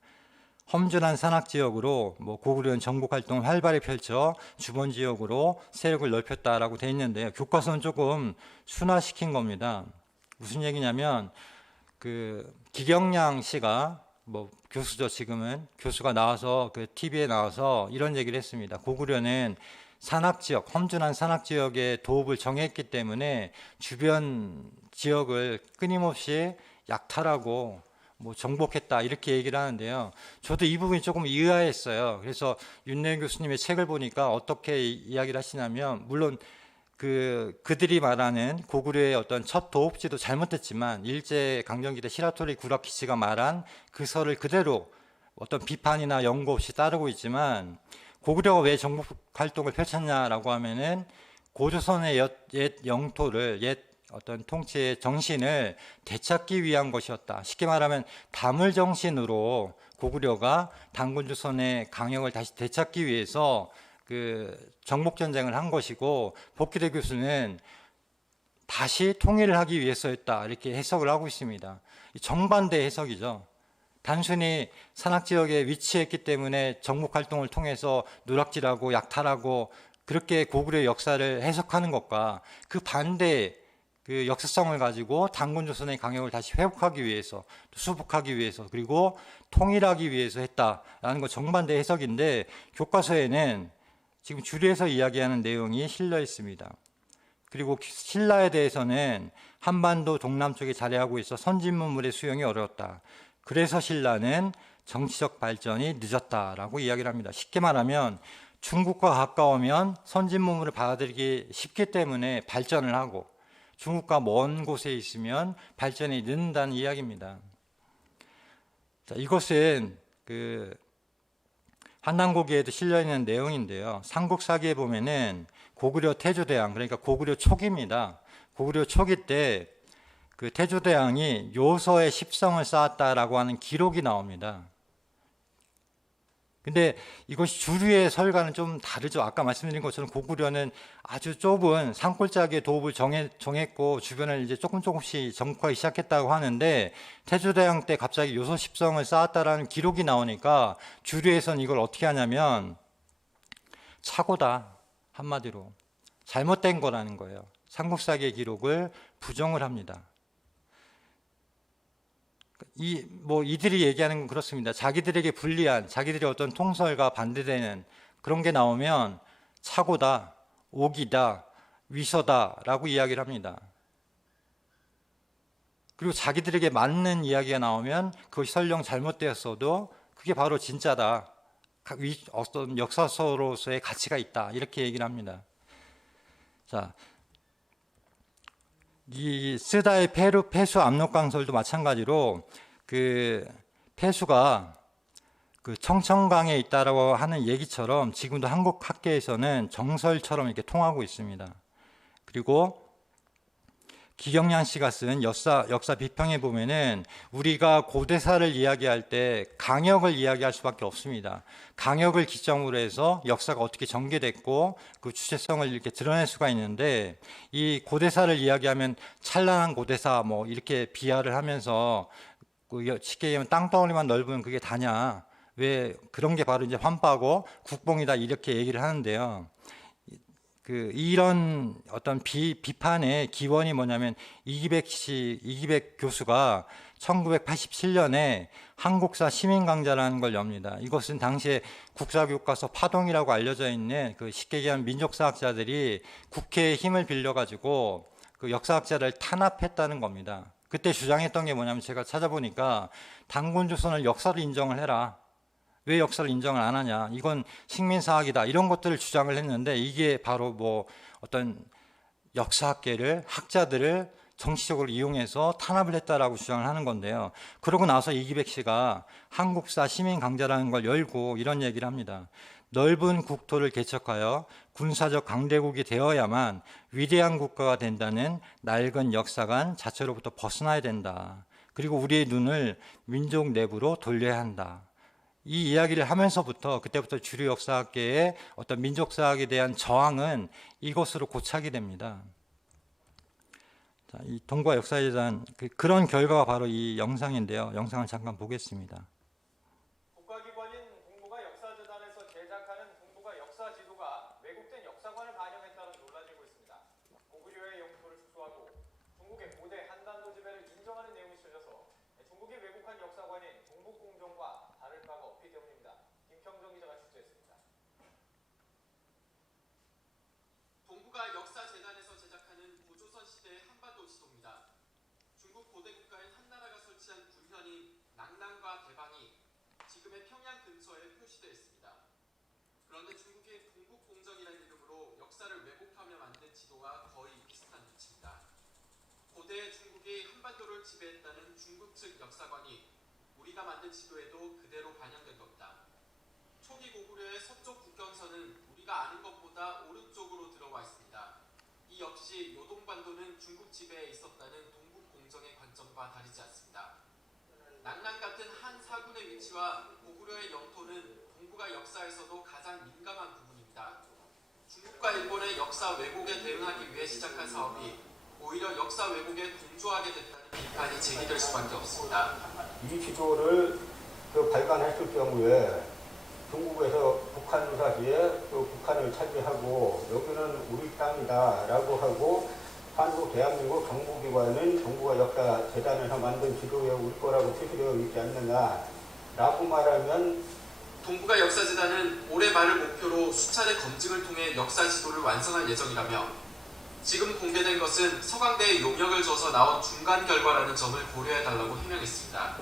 험준한 산악 지역으로 고구려는 정복 활동을 활발히 펼쳐 주변 지역으로 세력을 넓혔다라고 되어 있는데요. 교과서는 조금 순화시킨 겁니다. 무슨 얘기냐면 그 기경량 씨가 교수죠. 지금은 교수가 나와서 그 TV에 나와서 이런 얘기를 했습니다. 고구려는 산악 지역, 험준한 산악 지역에 도읍을 정했기 때문에 주변 지역을 끊임없이 약탈하고 정복했다 이렇게 얘기를 하는데요. 저도 이 부분이 조금 의아했어요. 그래서 윤내영 교수님의 책을 보니까 어떻게 이야기를 하시냐면 물론 그들이 말하는 고구려의 어떤 첫 도읍지도 잘못했지만 일제 강점기 때 시라토리 구라키시가 말한 그 설을 그대로 어떤 비판이나 연구 없이 따르고 있지만 고구려가 왜 정복 활동을 펼쳤냐라고 하면은 고조선의 옛 영토를 옛 어떤 통치의 정신을 되찾기 위한 것이었다. 쉽게 말하면 다물 정신으로 고구려가 단군조선의 강역을 다시 되찾기 위해서 그 정복 전쟁을 한 것이고, 복희대 교수는 다시 통일을 하기 위해서였다 이렇게 해석을 하고 있습니다. 정반대 해석이죠. 단순히 산악지역에 위치했기 때문에 정복 활동을 통해서 누락질하고 약탈하고 그렇게 고구려의 역사를 해석하는 것과 그 반대 그 역사성을 가지고 단군조선의 강역을 다시 회복하기 위해서, 수복하기 위해서, 그리고 통일하기 위해서 했다라는 것 정반대 해석인데, 교과서에는 지금 주류에서 이야기하는 내용이 실려 있습니다. 그리고 신라에 대해서는 한반도 동남쪽에 자리하고 있어 선진 문물의 수용이 어려웠다. 그래서 신라는 정치적 발전이 늦었다라고 이야기를 합니다. 쉽게 말하면 중국과 가까우면 선진 문물을 받아들이기 쉽기 때문에 발전을 하고, 중국과 먼 곳에 있으면 발전이 늦는다는 이야기입니다. 자, 이것은 그 한남고기에도 실려 있는 내용인데요. 삼국사기에 보면은 고구려 태조대왕, 그러니까 고구려 초기입니다. 고구려 초기 때 그 태조대왕이 요서에 십성을 쌓았다라고 하는 기록이 나옵니다. 근데 이것이 주류의 설과는 좀 다르죠. 아까 말씀드린 것처럼 고구려는 아주 좁은 산골짜기의 도읍을 정했고 주변을 이제 조금씩 정복하기 시작했다고 하는데, 태조대왕 때 갑자기 요소 십성을 쌓았다라는 기록이 나오니까 주류에서는 이걸 어떻게 하냐면 착오다, 한마디로 잘못된 거라는 거예요. 삼국사기의 기록을 부정을 합니다. 이들이 얘기하는 건 그렇습니다. 자기들에게 불리한, 자기들의 어떤 통설과 반대되는 그런 게 나오면 착오다, 오기다, 위서다라고 이야기를 합니다. 그리고 자기들에게 맞는 이야기가 나오면 그것이 설령 잘못되었어도 그게 바로 진짜다, 어떤 역사서로서의 가치가 있다, 이렇게 얘기를 합니다. 자, 이 스다의 폐수 압록강설도 마찬가지로 그 폐수가 그 청천강에 있다라고 하는 얘기처럼 지금도 한국 학계에서는 정설처럼 이렇게 통하고 있습니다. 그리고 기경량 씨가 쓴 역사 비평에 보면은 우리가 고대사를 이야기할 때 강역을 이야기할 수밖에 없습니다. 강역을 기점으로 해서 역사가 어떻게 전개됐고 그 주체성을 이렇게 드러낼 수가 있는데, 이 고대사를 이야기하면 찬란한 고대사 뭐 이렇게 비하를 하면서 쉽게 얘기하면 땅덩어리만 넓으면 그게 다냐, 왜 그런 게 바로 이제 환빠고 국뽕이다, 이렇게 얘기를 하는데요. 이런 어떤 비판의 기원이 뭐냐면 이기백 교수가 1987년에 한국사 시민강좌라는 걸 엽니다. 이것은 당시에 국사교과서 파동이라고 알려져 있는 그 쉽게 얘기하면 민족사학자들이 국회의 힘을 빌려가지고 그 역사학자를 탄압했다는 겁니다. 그때 주장했던 게 뭐냐면, 제가 찾아보니까 단군조선을 역사로 인정을 해라, 왜 역사를 인정을 안 하냐, 이건 식민사학이다, 이런 것들을 주장을 했는데, 이게 바로 뭐 어떤 역사학계를, 학자들을 정치적으로 이용해서 탄압을 했다라고 주장을 하는 건데요. 그러고 나서 이기백 씨가 한국사 시민강좌라는 걸 열고 이런 얘기를 합니다. 넓은 국토를 개척하여 군사적 강대국이 되어야만 위대한 국가가 된다는 낡은 역사관 자체로부터 벗어나야 된다. 그리고 우리의 눈을 민족 내부로 돌려야 한다. 이 이야기를 하면서부터 그때부터 주류 역사학계의 어떤 민족사학에 대한 저항은 이것으로 고착이 됩니다. 자, 이 동북아 역사에 대한 그런 결과가 바로 이 영상인데요. 영상을 잠깐 보겠습니다. 국가기관인 동북아 역사재단에서 제작하는 동북아 역사 지도가 왜곡된 역사관을 반영했다는 논란이 일고 있습니다. 고구려의 영토를 축소하고 중국의 고대 한반도 지배를 인정하는 내용이 실려서 중국이 왜곡한 역사관인 동북공정과 다를 바가 없기 때문입니다. 김평정 기자가 취재했습니다. 동북아 역사재단에서 제작하는 고조선 시대의 한반도 지도입니다. 중국 고대 국가인 한나라가 설치한 군현인 낭랑과 대방이 지금의 평양 근처에 표시되어 있습니다. 그런데 중국이 동북공정이라는 이름으로 역사를 왜곡하며 만든 지도와 거의 비슷한 위치입니다. 고대 중국이 한반도를 지배했다는 중국 측 역사관이 우리가 만든 지도에도 그대로 반영된 겁니다. 초기 고구려의 서쪽 국경선은 우리가 아는 것보다 오른쪽으로 들어와 있습니다. 이 역시 요동반도는 중국 지배에 있었다는 동북공정의 관점과 다르지 않습니다. 낙랑 같은 한 사군의 위치와 고구려의 영토는 동북아 역사에서도 가장 민감한 부분입니다. 중국과 일본의 역사 왜곡에 대응하기 위해 시작한 사업이 오히려 역사 왜곡에 동조하게 됐다는 비판이 제기될 수밖에 없습니다. 이 지도를 발간했을 경우에 중국에서 북한 유사시에 북한을 차지하고 여기는 우리 땅이다라고 하고 한국 대한민국 정부기관은 정부가 역사재단에서 만든 지도에 우리 거라고 표시되어 있지 않느냐라고 말하면 동북아 역사재단은 올해 말을 목표로 수차례 검증을 통해 역사 지도를 완성할 예정이라며 지금 공개된 것은 서강대에 용역을 줘서 나온 중간 결과라는 점을 고려해달라고 해명했습니다.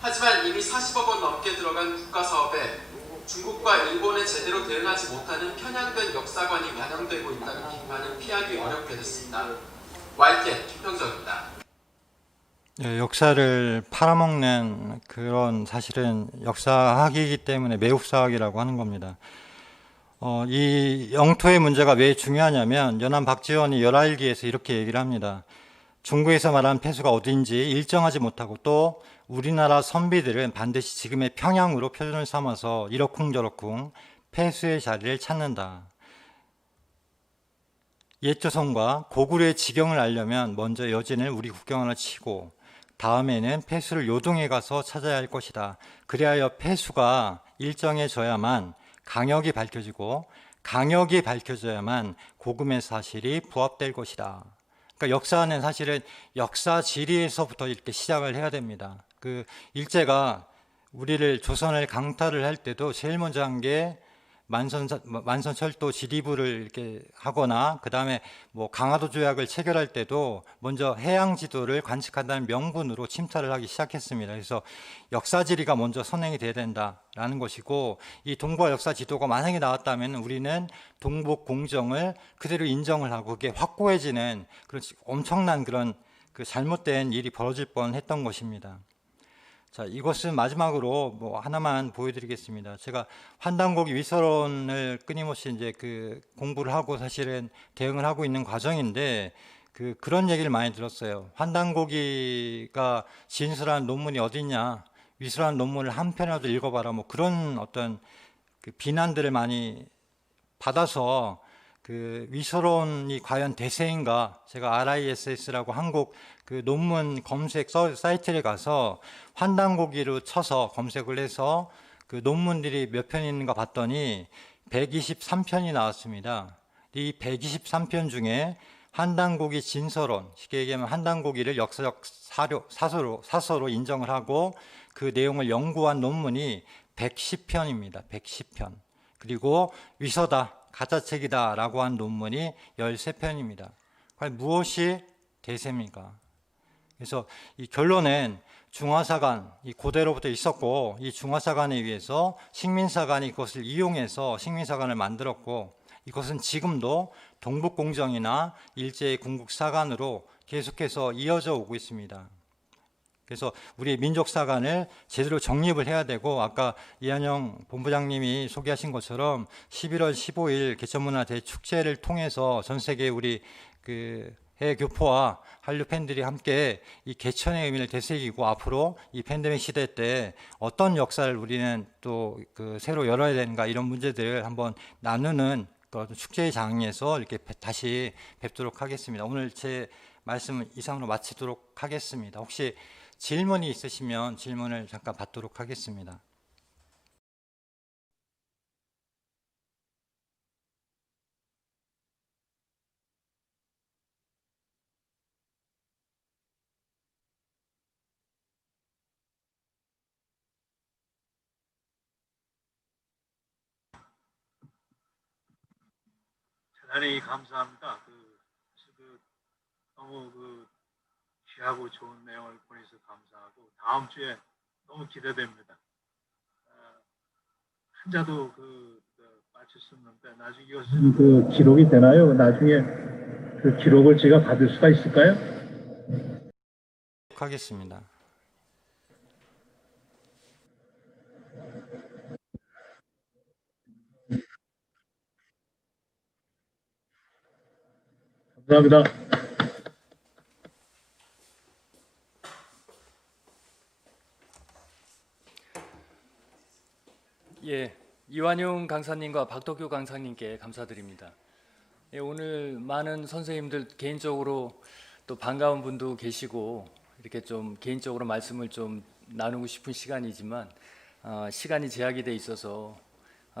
하지만 이미 40억 원 넘게 들어간 국가사업에 중국과 일본에 제대로 대응하지 못하는 편향된 역사관이 반영되고 있다는 비판은 피하기 어렵게 됐습니다. YTN 김평정입니다. 네, 역사를 팔아먹는 그런 사실은 역사학이기 때문에 매국사학이라고 하는 겁니다. 이 영토의 문제가 왜 중요하냐면 연암 박지원이 열하일기에서 이렇게 얘기를 합니다. 중국에서 말하는 폐수가 어딘지 일정하지 못하고 또 우리나라 선비들은 반드시 지금의 평양으로 표준을 삼아서 이러쿵저러쿵 폐수의 자리를 찾는다. 옛조선과 고구려의 지경을 알려면 먼저 여진을 우리 국경하나 치고 다음에는 폐수를 요동에 가서 찾아야 할 것이다. 그리하여 폐수가 일정해져야만 강역이 밝혀지고 강역이 밝혀져야만 고금의 사실이 부합될 것이다. 그러니까 역사는 사실은 역사 지리에서부터 이렇게 시작을 해야 됩니다. 그 일제가 우리를 조선을 강탈을 할 때도 제일 먼저 한 게 만선철도 지리부를 이렇게 하거나 그 다음에 뭐 강화도 조약을 체결할 때도 먼저 해양 지도를 관측한다는 명분으로 침탈을 하기 시작했습니다. 그래서 역사 지리가 먼저 선행이 돼야 된다라는 것이고 이 동북아 역사 지도가 만약에 나왔다면 우리는 동북 공정을 그대로 인정을 하고 그게 확고해지는 그런 엄청난 그런 그 잘못된 일이 벌어질 뻔했던 것입니다. 자, 이것은 마지막으로 뭐 하나만 보여드리겠습니다. 제가 환단고기 위서론을 끊임없이 이제 그 공부를 하고 사실은 대응을 하고 있는 과정인데 그런 얘기를 많이 들었어요. 환단고기가 진술한 논문이 어딨냐, 위서란 논문을 한 편이라도 읽어봐라, 뭐 그런 어떤 그 비난들을 많이 받아서 그 위서론이 과연 대세인가? 제가 RISS라고 한국 그 논문 검색 사이트에 가서 환단고기로 쳐서 검색을 해서 그 논문들이 몇 편 있는가 봤더니 123편이 나왔습니다. 이 123편 중에 환단고기 진서론, 쉽게 얘기하면 환단고기를 역사적 사서로 인정을 하고 그 내용을 연구한 논문이 110편입니다. 110편. 그리고 위서다, 가짜책이다 라고 한 논문이 13편입니다. 과연 무엇이 대세입니까? 그래서 이 결론은 중화사관, 이 고대로부터 있었고 이 중화사관에 의해서 식민사관이 그것을 이용해서 식민사관을 만들었고 이것은 지금도 동북공정이나 일제의 궁극사관으로 계속해서 이어져 오고 있습니다. 그래서 우리 민족사관을 제대로 정립을 해야 되고 아까 이한영 본부장님이 소개하신 것처럼 11월 15일 개천문화 대축제를 통해서 전 세계 우리 그 해외 교포와 한류 팬들이 함께 이 개천의 의미를 되새기고 앞으로 이 팬데믹 시대 때 어떤 역사를 우리는 또 그 새로 열어야 되는가 이런 문제들을 한번 나누는 그 축제의 장에서 이렇게 다시 뵙도록 하겠습니다. 오늘 제 말씀은 이상으로 마치도록 하겠습니다. 혹시 질문이 있으시면 질문을 잠깐 받도록 하겠습니다. 대단히 감사합니다. 너무 귀하고 좋은 내용을 보내서 감사하고 다음 주에 너무 기대됩니다. 한자도 맞췄었는데 나중에 이것은 기록이 되나요? 나중에 그 기록을 제가 받을 수가 있을까요? 하겠습니다. 감사합니다. 예, 이완용 강사님과 박덕규 강사님께 감사드립니다. 예, 오늘 많은 선생님들 개인적으로 또 반가운 분도 계시고 이렇게 좀 개인적으로 말씀을 좀 나누고 싶은 시간이지만 시간이 제약이 돼 있어서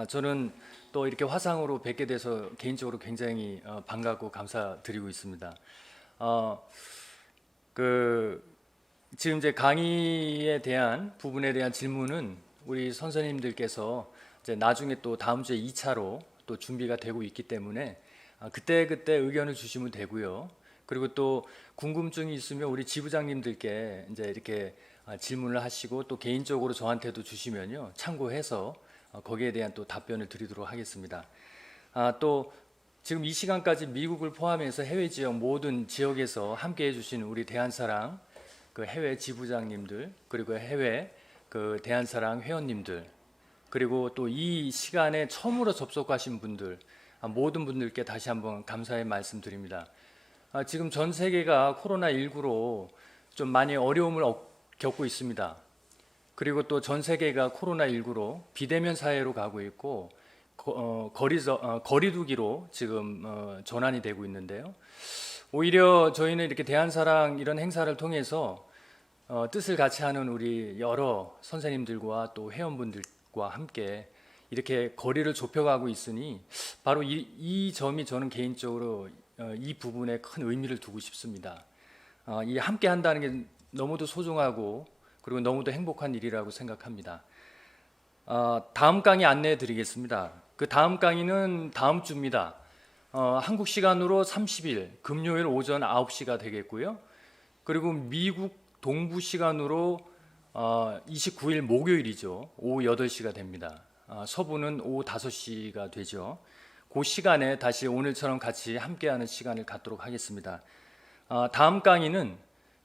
저는 또 이렇게 화상으로 뵙게 돼서 개인적으로 굉장히 반갑고 감사드리고 있습니다. 지금 이제 강의에 대한 부분에 대한 질문은 우리 선생님들께서 이제 나중에 또 다음 주에 2차로 또 준비가 되고 있기 때문에 그때 의견을 주시면 되고요. 그리고 또 궁금증이 있으면 우리 지부장님들께 이제 이렇게 질문을 하시고 또 개인적으로 저한테도 주시면요 참고해서 거기에 대한 또 답변을 드리도록 하겠습니다. 또 지금 이 시간까지 미국을 포함해서 해외 지역 모든 지역에서 함께해 주신 우리 대한사랑 그 해외 지부장님들 그리고 해외 그 대한사랑 회원님들 그리고 또 이 시간에 처음으로 접속하신 분들 모든 분들께 다시 한번 감사의 말씀드립니다. 지금 전 세계가 코로나19로 좀 많이 어려움을 겪고 있습니다. 그리고 또 전 세계가 코로나19로 비대면 사회로 가고 있고 거리두기로 지금 전환이 되고 있는데요. 오히려 저희는 이렇게 대한사랑 이런 행사를 통해서 뜻을 같이 하는 우리 여러 선생님들과 또 회원분들과 함께 이렇게 거리를 좁혀가고 있으니 바로 이 점이 저는 개인적으로 이 부분에 큰 의미를 두고 싶습니다. 이 함께 한다는 게 너무도 소중하고 그리고 너무도 행복한 일이라고 생각합니다. 다음 강의 안내해 드리겠습니다. 그 다음 강의는 다음 주입니다. 한국 시간으로 30일 금요일 오전 9시가 되겠고요. 그리고 미국 동부 시간으로 29일 목요일이죠. 오후 8시가 됩니다. 서부는 오후 5시가 되죠. 그 시간에 다시 오늘처럼 같이 함께하는 시간을 갖도록 하겠습니다. 다음 강의는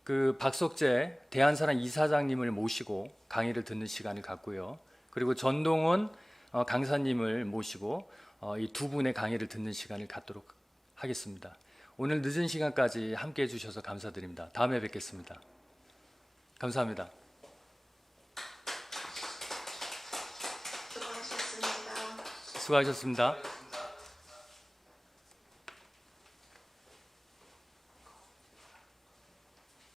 그 박석재 대한사랑 이사장님을 모시고 강의를 듣는 시간을 갖고요. 그리고 전동원 강사님을 모시고 이 두 분의 강의를 듣는 시간을 갖도록 하겠습니다. 오늘 늦은 시간까지 함께해 주셔서 감사드립니다. 다음에 뵙겠습니다. 감사합니다. 수고하셨습니다.